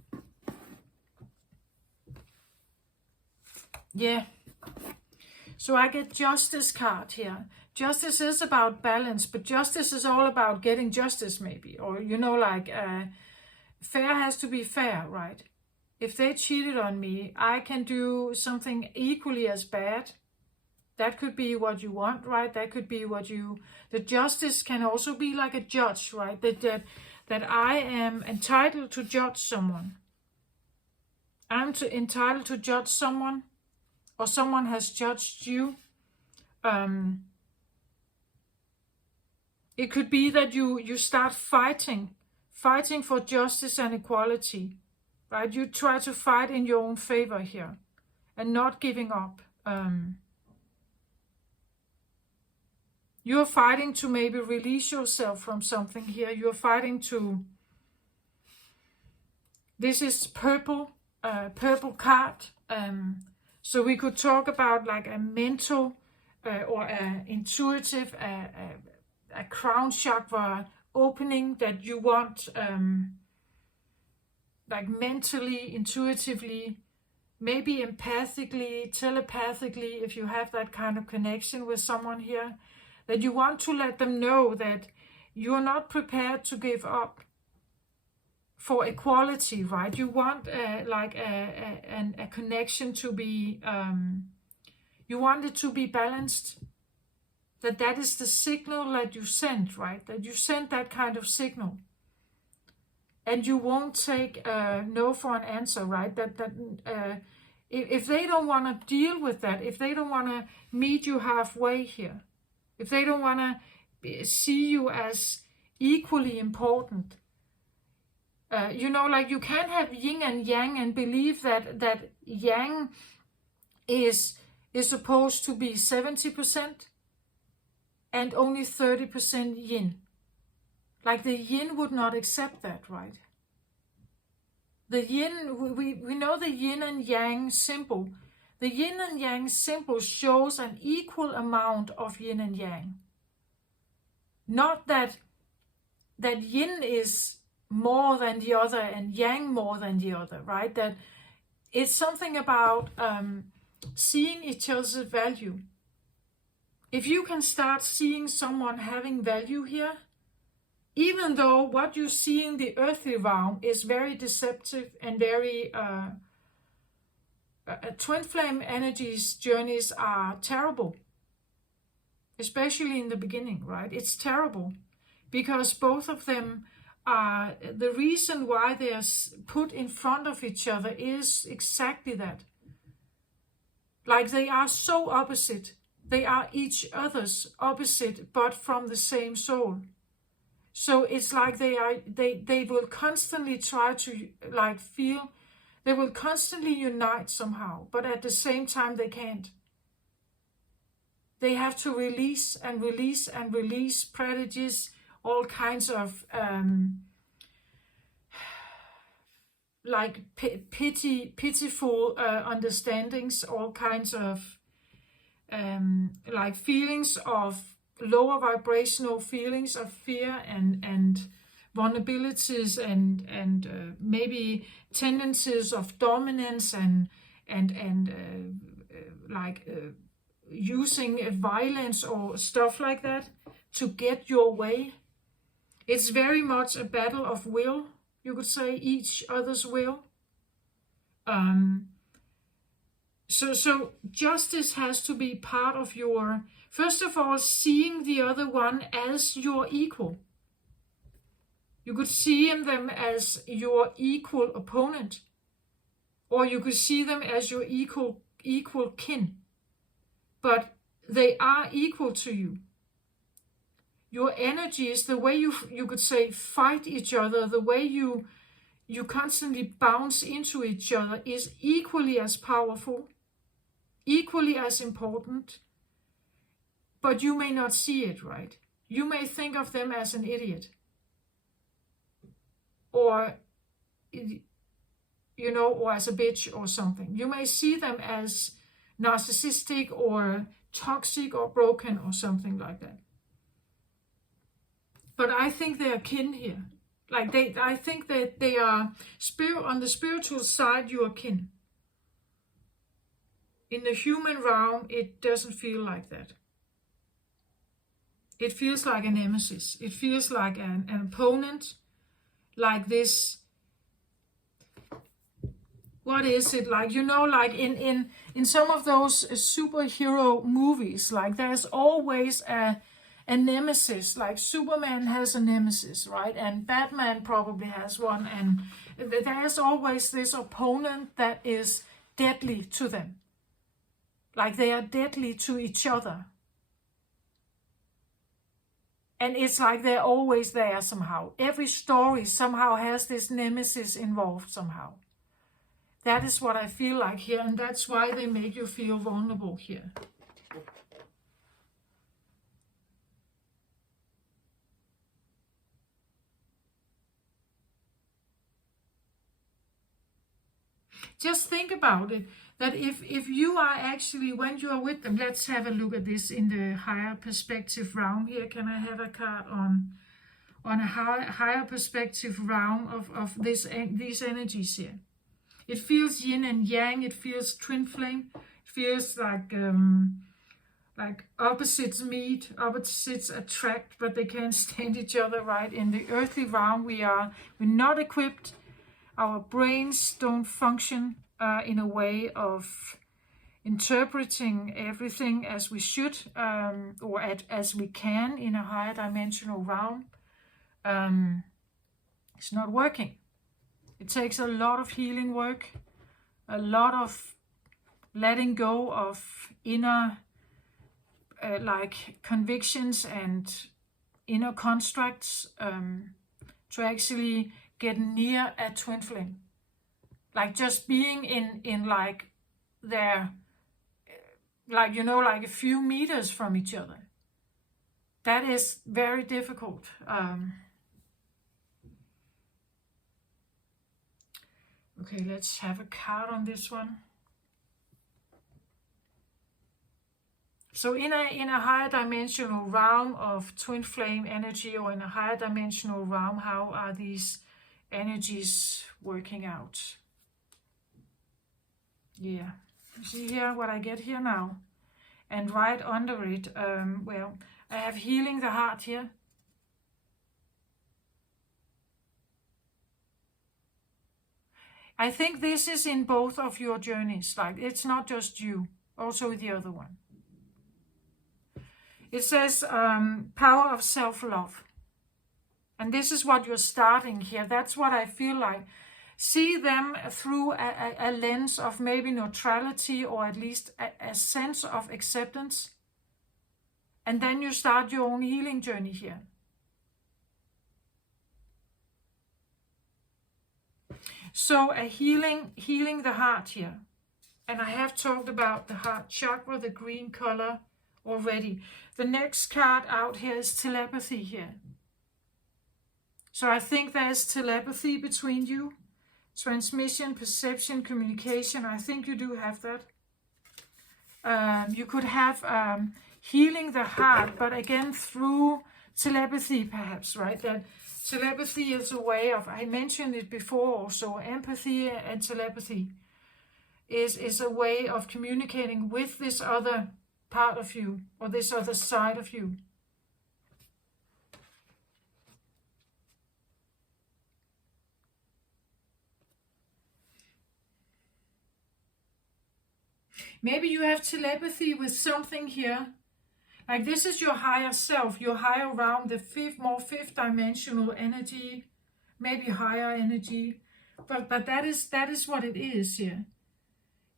Yeah. So I get Justice card here. Justice is about balance, but justice is all about getting justice maybe. Or, you know, like fair has to be fair, right? if they cheated on me, I can do something equally as bad. That could be what you want, right? That could be what you... The justice can also be like a judge, right? That I am entitled to judge someone. Entitled to judge someone, or someone has judged you. It could be that you start fighting for justice and equality, right? You try to fight in your own favor here and not giving up. You're fighting to maybe release yourself from something here. You're fighting to... This is purple card. So we could talk about like a mental or a intuitive, a crown chakra opening that you want, like mentally, intuitively, maybe empathically, telepathically, if you have that kind of connection with someone here, that you want to let them know that you're not prepared to give up for equality, right? You want like a connection to be, you want it to be balanced, that is the signal that you send, right? That you send that kind of signal. And you won't take no for an answer, right? If they don't want to deal with that, if they don't want to meet you halfway here, if they don't want to see you as equally important, you know, like you can't have yin and yang and believe that yang is supposed to be 70% and only 30% yin. Like the yin would not accept that, right? The yin, we know the yin and yang symbol. The yin and yang symbol shows an equal amount of yin and yang. Not that yin is more than the other and yang more than the other, right? That it's something about seeing each other's value. If you can start seeing someone having value here, even though what you see in the earthly realm is very deceptive and very twin flame energies journeys are terrible, especially in the beginning, right? It's terrible because both of them are, the reason why they are put in front of each other is exactly that. Like they are so opposite. They are each other's opposite, but from the same soul. So it's like they will constantly try to like feel, they will constantly unite somehow, but at the same time they can't. They have to release and release and release prejudice, all kinds of like pitiful understandings, all kinds of like feelings of lower vibrational feelings of fear and vulnerabilities and maybe tendencies of dominance and using violence or stuff like that to get your way. It's very much a battle of will, you could say, each other's will. So justice has to be part of your, first of all, seeing the other one as your equal. You could see them as your equal opponent, or you could see them as your equal kin. But they are equal to you. Your energy is the way you could say fight each other, the way you constantly bounce into each other is equally as powerful, equally as important, but you may not see it, right? You may think of them as an idiot, or, you know, or as a bitch or something. You may see them as narcissistic or toxic or broken or something like that. But I think they are kin here. Like I think that they are on the spiritual side. You are kin. In the human realm, it doesn't feel like that. It feels like a nemesis. It feels like an opponent, like this what is it like? You know, like in some of those superhero movies, like there's always a nemesis. Like Superman has a nemesis, right? And Batman probably has one. And there's always this opponent that is deadly to them. Like they are deadly to each other. And it's like they're always there somehow. Every story somehow has this nemesis involved somehow. That is what I feel like here, and that's why they make you feel vulnerable here. Just think about it, that if you are actually, when you are with them, let's have a look at this in the higher perspective realm here. Can I have a card on a higher perspective realm of these energies here? It feels yin and yang, it feels twin flame, it feels like opposites meet, opposites attract, but they can't stand each other, right? In the earthly realm, we're not equipped. Our brains don't function in a way of interpreting everything as we should, or as we can in a higher dimensional realm. It's not working. It takes a lot of healing work, a lot of letting go of inner like convictions and inner constructs to actually get near a twin flame. Like just being in like their, like, you know, like a few meters from each other. That is very difficult. Okay, let's have a card on this one. So in a higher dimensional realm of twin flame energy, or in a higher dimensional realm, how are these energies working out? Yeah, you see here what I get here now. And right under it, well, I have healing the heart here. I think this is in both of your journeys. Like, it's not just you, also the other one. It says power of self-love. And this is what you're starting here. That's what I feel like. See them through a lens of maybe neutrality, or at least a sense of acceptance. And then you start your own healing journey here. So a healing the heart here. And I have talked about the heart chakra, the green color already. The next card out here is telepathy here. So I think there's telepathy between you. Transmission, perception, communication. I think you do have that. You could have healing the heart, but again through telepathy perhaps, right? That telepathy is a way of, I mentioned it before also, empathy and telepathy is a way of communicating with this other part of you, or this other side of you. Maybe you have telepathy with something here. Like this is your higher self, your higher realm, the fifth dimensional energy, maybe higher energy. But that is what it is here.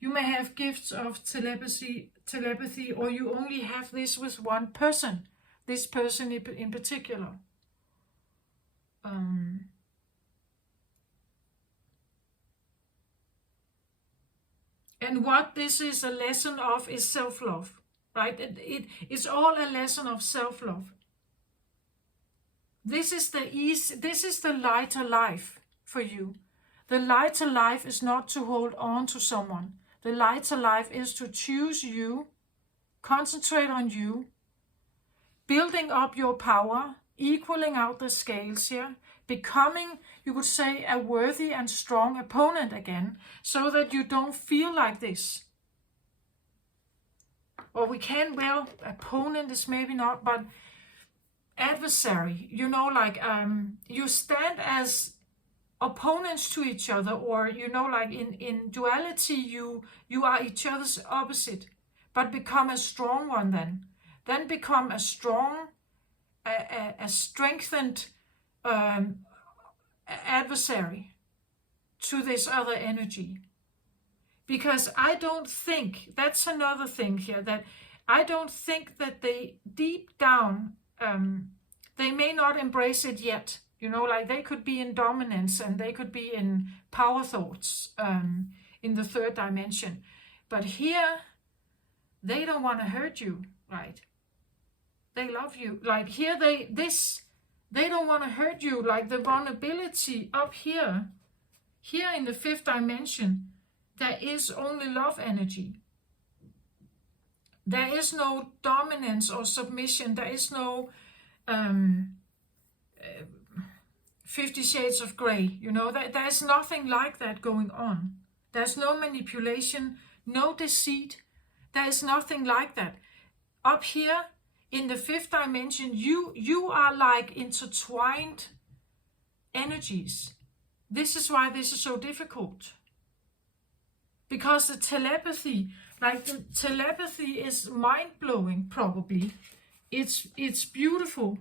You may have gifts of telepathy, or you only have this with one person, this person in particular. And what this is a lesson of is self-love, right? It's all a lesson of self-love. This is the lighter life for you. The lighter life is not to hold on to someone. The lighter life is to choose you, concentrate on you, building up your power, equaling out the scales here, becoming, you could say, a worthy and strong opponent again, so that you don't feel like this. Or we can, well, opponent is maybe not, but adversary, you know, like you stand as opponents to each other, or like in duality, you are each other's opposite, but become a strong one, then become a strong, a strengthened adversary to this other energy. Because I don't think, that's another thing here, that I don't think that they deep down, they may not embrace it yet. Like they could be in dominance and they could be in power thoughts in the third dimension. But here, they don't want to hurt you, right? They love you. Like here, they don't want to hurt you. Like the vulnerability up here in the fifth dimension, there is only love energy. There is no dominance or submission. There is no 50 Shades of Grey. There's nothing like that going on. There's no manipulation, no deceit. There is nothing like that. Up here in the fifth dimension, you are like intertwined energies. This is why this is so difficult. Because the telepathy is mind-blowing, probably. It's beautiful.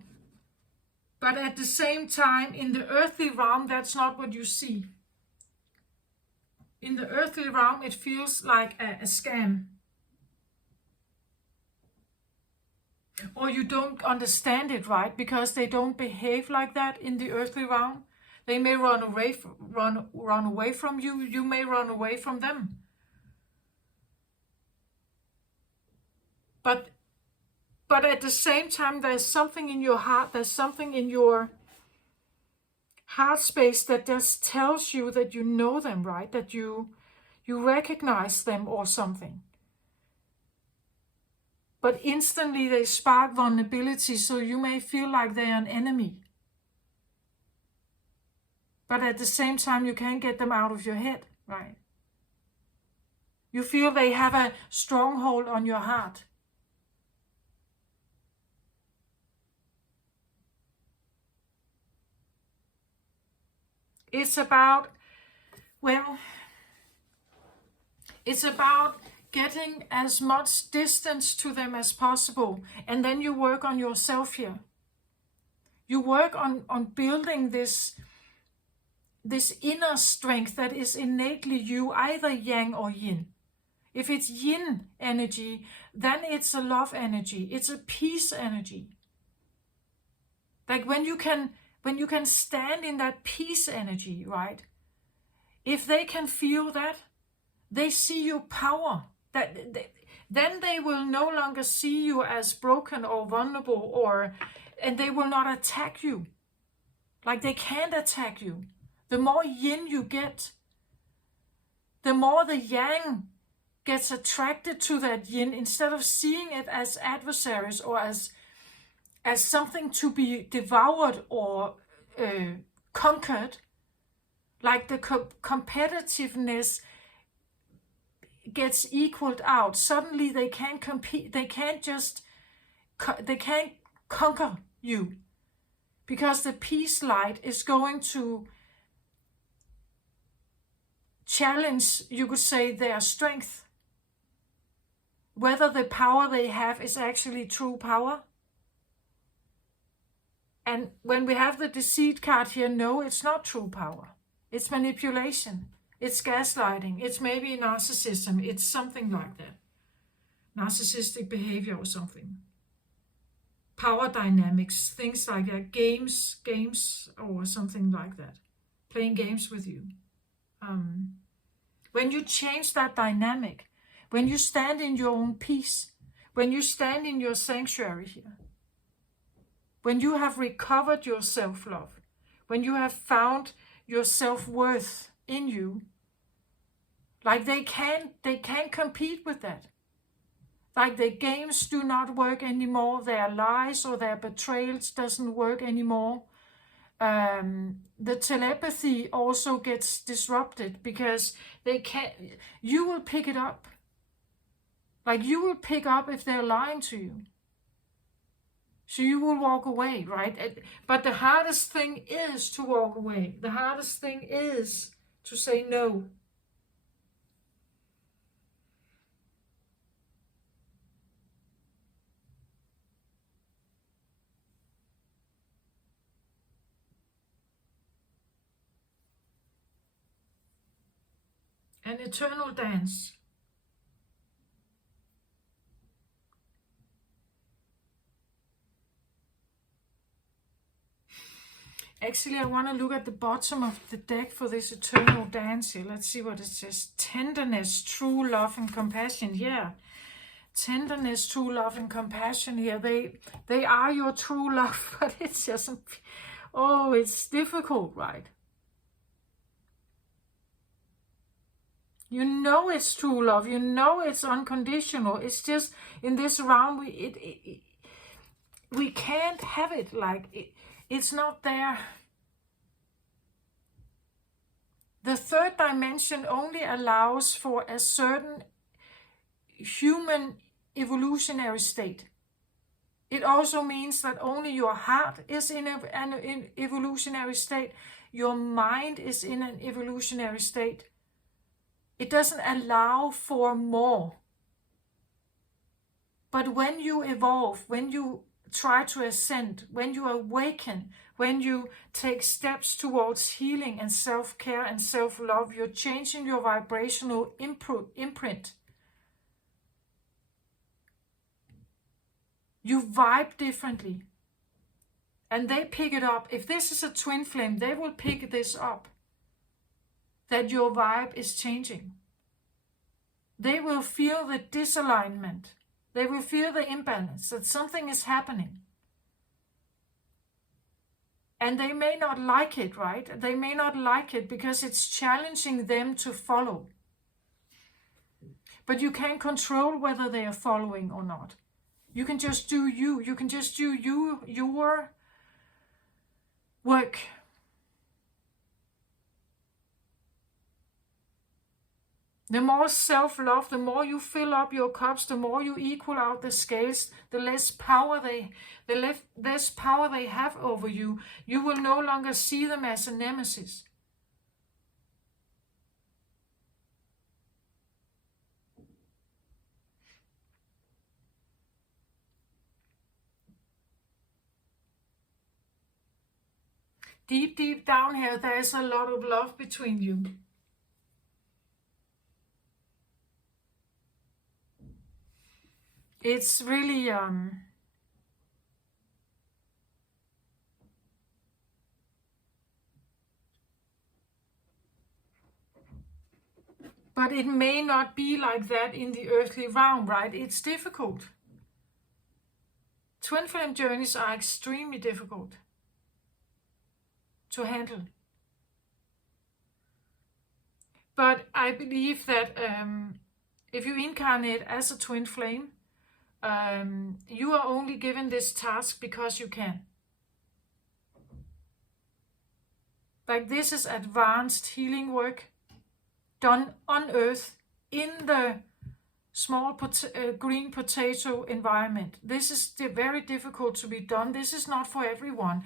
But at the same time, in the earthly realm, that's not what you see. In the earthly realm, it feels like a scam. Or you don't understand it, right? Because they don't behave like that in the earthly realm. They may run away from you. You may run away from them. But at the same time, there's something in your heart. There's something in your heart space that just tells you that you know them, right? That you recognize them or something. But instantly they spark vulnerability, so you may feel like they're an enemy. But at the same time, you can't get them out of your head, right? You feel they have a stronghold on your heart. It's about getting as much distance to them as possible. And then you work on yourself here. You work on building this inner strength that is innately you, either yang or yin. If it's yin energy, then it's a love energy. It's a peace energy. Like when you can stand in that peace energy, right? If they can feel that, they see your power. Then they will no longer see you as broken or vulnerable, and they will not attack you. Like they can't attack you. The more yin you get, the more the yang gets attracted to that yin, instead of seeing it as adversaries or as something to be devoured or conquered. Like the competitiveness gets equaled out. Suddenly they can't compete. They can't conquer you, because the peace light is going to challenge, you could say, their strength. Whether the power they have is actually true power. And when we have the deceit card here, no, it's not true power. It's manipulation. It's gaslighting. It's maybe narcissism. It's something like that. Narcissistic behavior or something. Power dynamics, things like that. Games or something like that. Playing games with you. When you change that dynamic, when you stand in your own peace, when you stand in your sanctuary here, when you have recovered your self-love, when you have found your self-worth in you, like they can't compete with that. Like the games do not work anymore, their lies or their betrayals doesn't work anymore. The telepathy also gets disrupted because you will pick it up. Like you will pick up if they're lying to you. So you will walk away, right? But the hardest thing is to walk away. The hardest thing is to say no. An eternal dance. Actually, I want to look at the bottom of the deck for this eternal dance here. Let's see what it says. Tenderness, true love and compassion. Yeah. Tenderness, true love and compassion here. They are your true love, but it's just, oh, it's difficult, right? You know it's true love. You know it's unconditional. It's just in this round we can't have it. Like it's not there. The third dimension only allows for a certain human evolutionary state. It also means that only your heart is in an evolutionary state. Your mind is in an evolutionary state. It doesn't allow for more. But when you evolve, when you try to ascend, when you awaken, when you take steps towards healing and self-care and self-love, you're changing your vibrational imprint. You vibe differently. And they pick it up. If this is a twin flame, they will pick this up. That your vibe is changing. They will feel the disalignment. They will feel the imbalance, that something is happening. And they may not like it, right? They may not like it because it's challenging them to follow. But you can't control whether they are following or not. You can just do you. You can just do your work. The more self-love, the more you fill up your cups, the more you equal out the scales, the less power they have over you. You will no longer see them as a nemesis. Deep, deep down here, there is a lot of love between you. It's really but it may not be like that in the earthly realm, right? It's difficult. Twin flame journeys are extremely difficult to handle. But I believe that if you incarnate as a twin flame, you are only given this task because you can. Like this is advanced healing work done on Earth in the small green potato environment. This is very difficult to be done. This is not for everyone.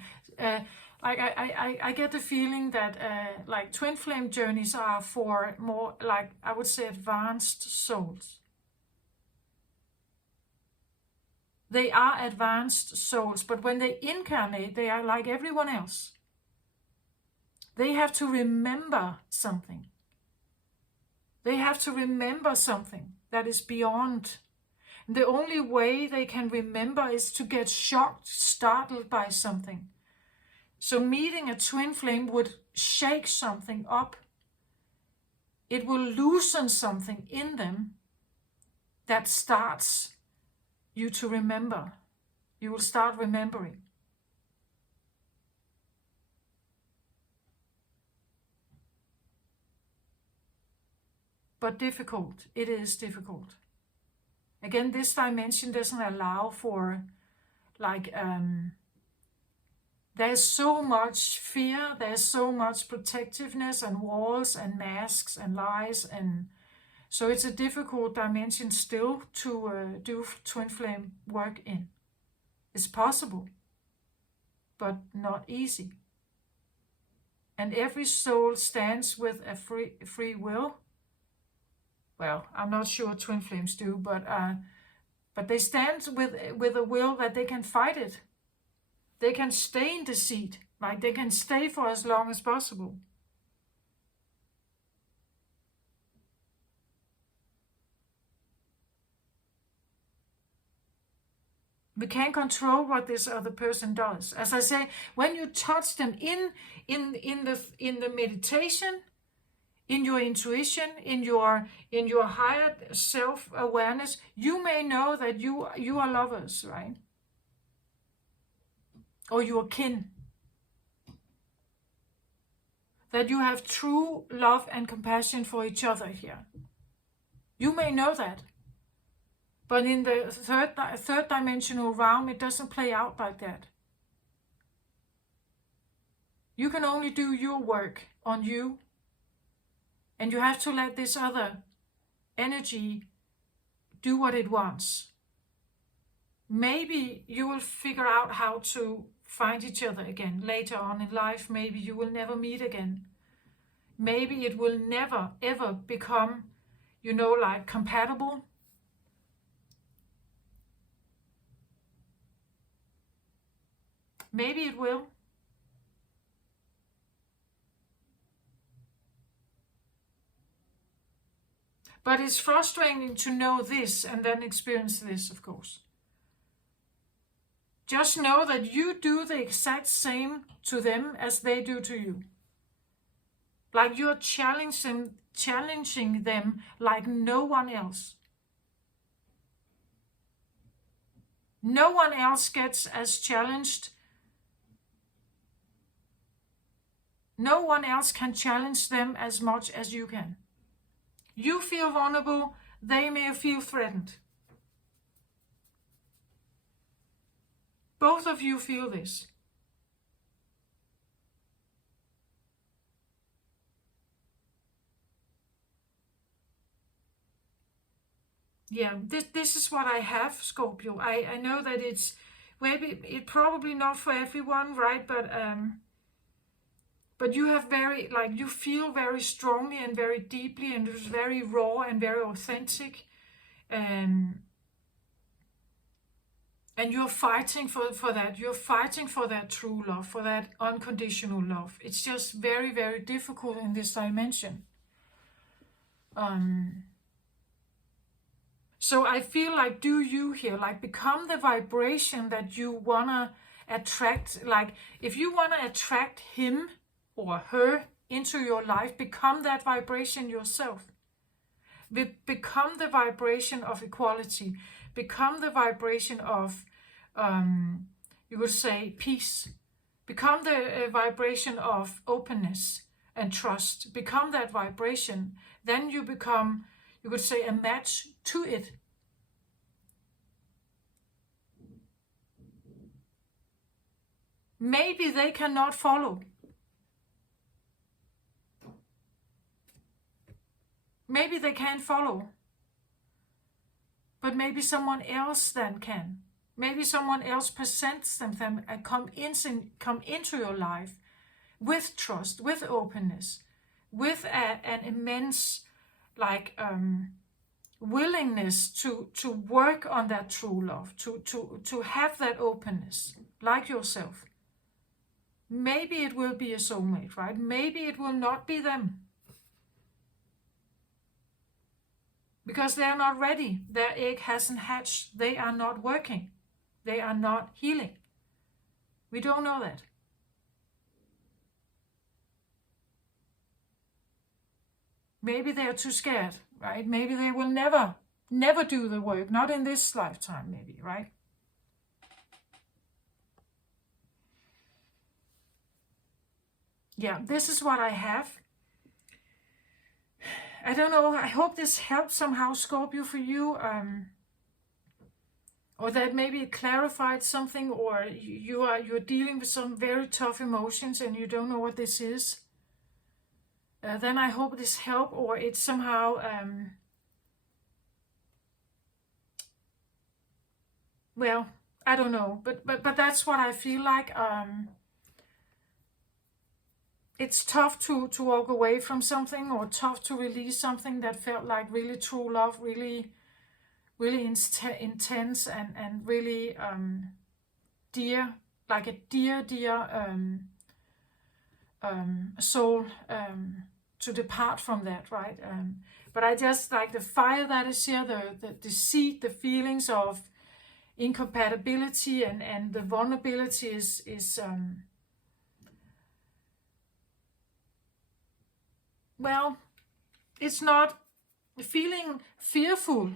I get the feeling that like twin flame journeys are for more, like I would say, advanced souls. They are advanced souls, but when they incarnate, they are like everyone else. They have to remember something. They have to remember something that is beyond. And the only way they can remember is to get shocked, startled by something. So meeting a twin flame would shake something up. It will loosen something in them that starts you to remember. You will start remembering. But difficult. It is difficult. Again, this dimension doesn't allow for like there's so much fear, there's so much protectiveness and walls and masks and lies, and so it's a difficult dimension still to do twin flame work in. It's possible, but not easy. And every soul stands with a free will. Well, I'm not sure twin flames do, but they stand with a will that they can fight it. They can stay in deceit, like they can stay for as long as possible. We can't control what this other person does. As I say, when you touch them in the meditation, in your intuition, in your higher self-awareness, you may know that you are lovers, right? Or you are kin. That you have true love and compassion for each other here. You may know that. But in the third dimensional realm, it doesn't play out like that. You can only do your work on you. And you have to let this other energy do what it wants. Maybe you will figure out how to find each other again later on in life. Maybe you will never meet again. Maybe it will never, ever become, like compatible. Maybe it will. But it's frustrating to know this and then experience this, of course. Just know that you do the exact same to them as they do to you. Like you're challenging them like no one else. No one else gets as challenged. No one else can challenge them as much as you can. You feel vulnerable, they may feel threatened. Both of you feel this. Yeah, this is what I have, Scorpio. I know that it's probably not for everyone, right? But you have you feel very strongly and very deeply, and it's very raw and very authentic. And you're fighting for that. You're fighting for that true love, for that unconditional love. It's just very, very difficult in this dimension. So I feel like, do you here, like become the vibration that you wanna attract. Like if you wanna attract him or her into your life, become that vibration yourself. Become the vibration of equality. Become the vibration of, you would say, peace. Become the vibration of openness and trust. Become that vibration. Then you become, you could say, a match to it. Maybe they cannot follow. Maybe they can't follow. But maybe someone else then can. Maybe someone else presents them and come into your life with trust, with openness, with an immense willingness to work on that true love, to have that openness, like yourself. Maybe it will be a soulmate, right? Maybe it will not be them. Because they are not ready. Their egg hasn't hatched. They are not working. They are not healing. We don't know that. Maybe they are too scared, right? Maybe they will never do the work. Not in this lifetime, maybe, right? Yeah, this is what I have. I don't know, I hope this helped somehow, Scorpio, for you. Or that maybe it clarified something, or you're dealing with some very tough emotions and you don't know what this is. Then I hope this helped, or it somehow I don't know, but that's what I feel like. It's tough to walk away from something, or tough to release something that felt like really true love, really intense, and really dear, like a dear soul, to depart from that, right? But I just like the fire that is here, the deceit, the feelings of incompatibility, and the vulnerability is well, it's not feeling fearful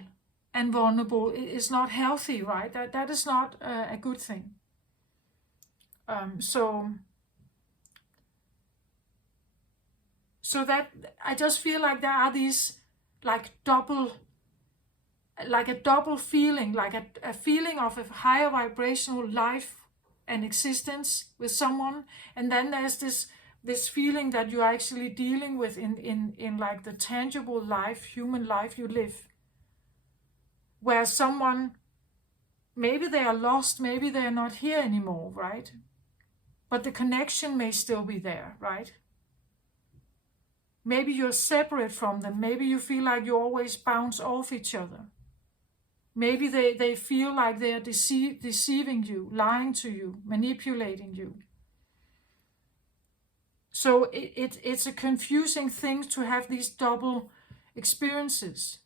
and vulnerable is not healthy, right? That is not a good thing. So that I just feel like there are these like a double feeling, like a feeling of a higher vibrational life and existence with someone, and then there's this feeling that you're actually dealing with in like the tangible life, human life you live, where someone, maybe they are lost, maybe they are not here anymore, right? But the connection may still be there, right? Maybe you're separate from them. Maybe you feel like you always bounce off each other. Maybe they feel like they are deceiving you, lying to you, manipulating you. So it's a confusing thing to have these double experiences.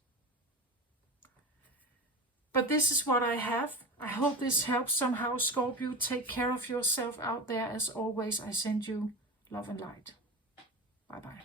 But this is what I have. I hope this helps somehow, Scorpio. Take care of yourself out there. As always, I send you love and light. Bye-bye.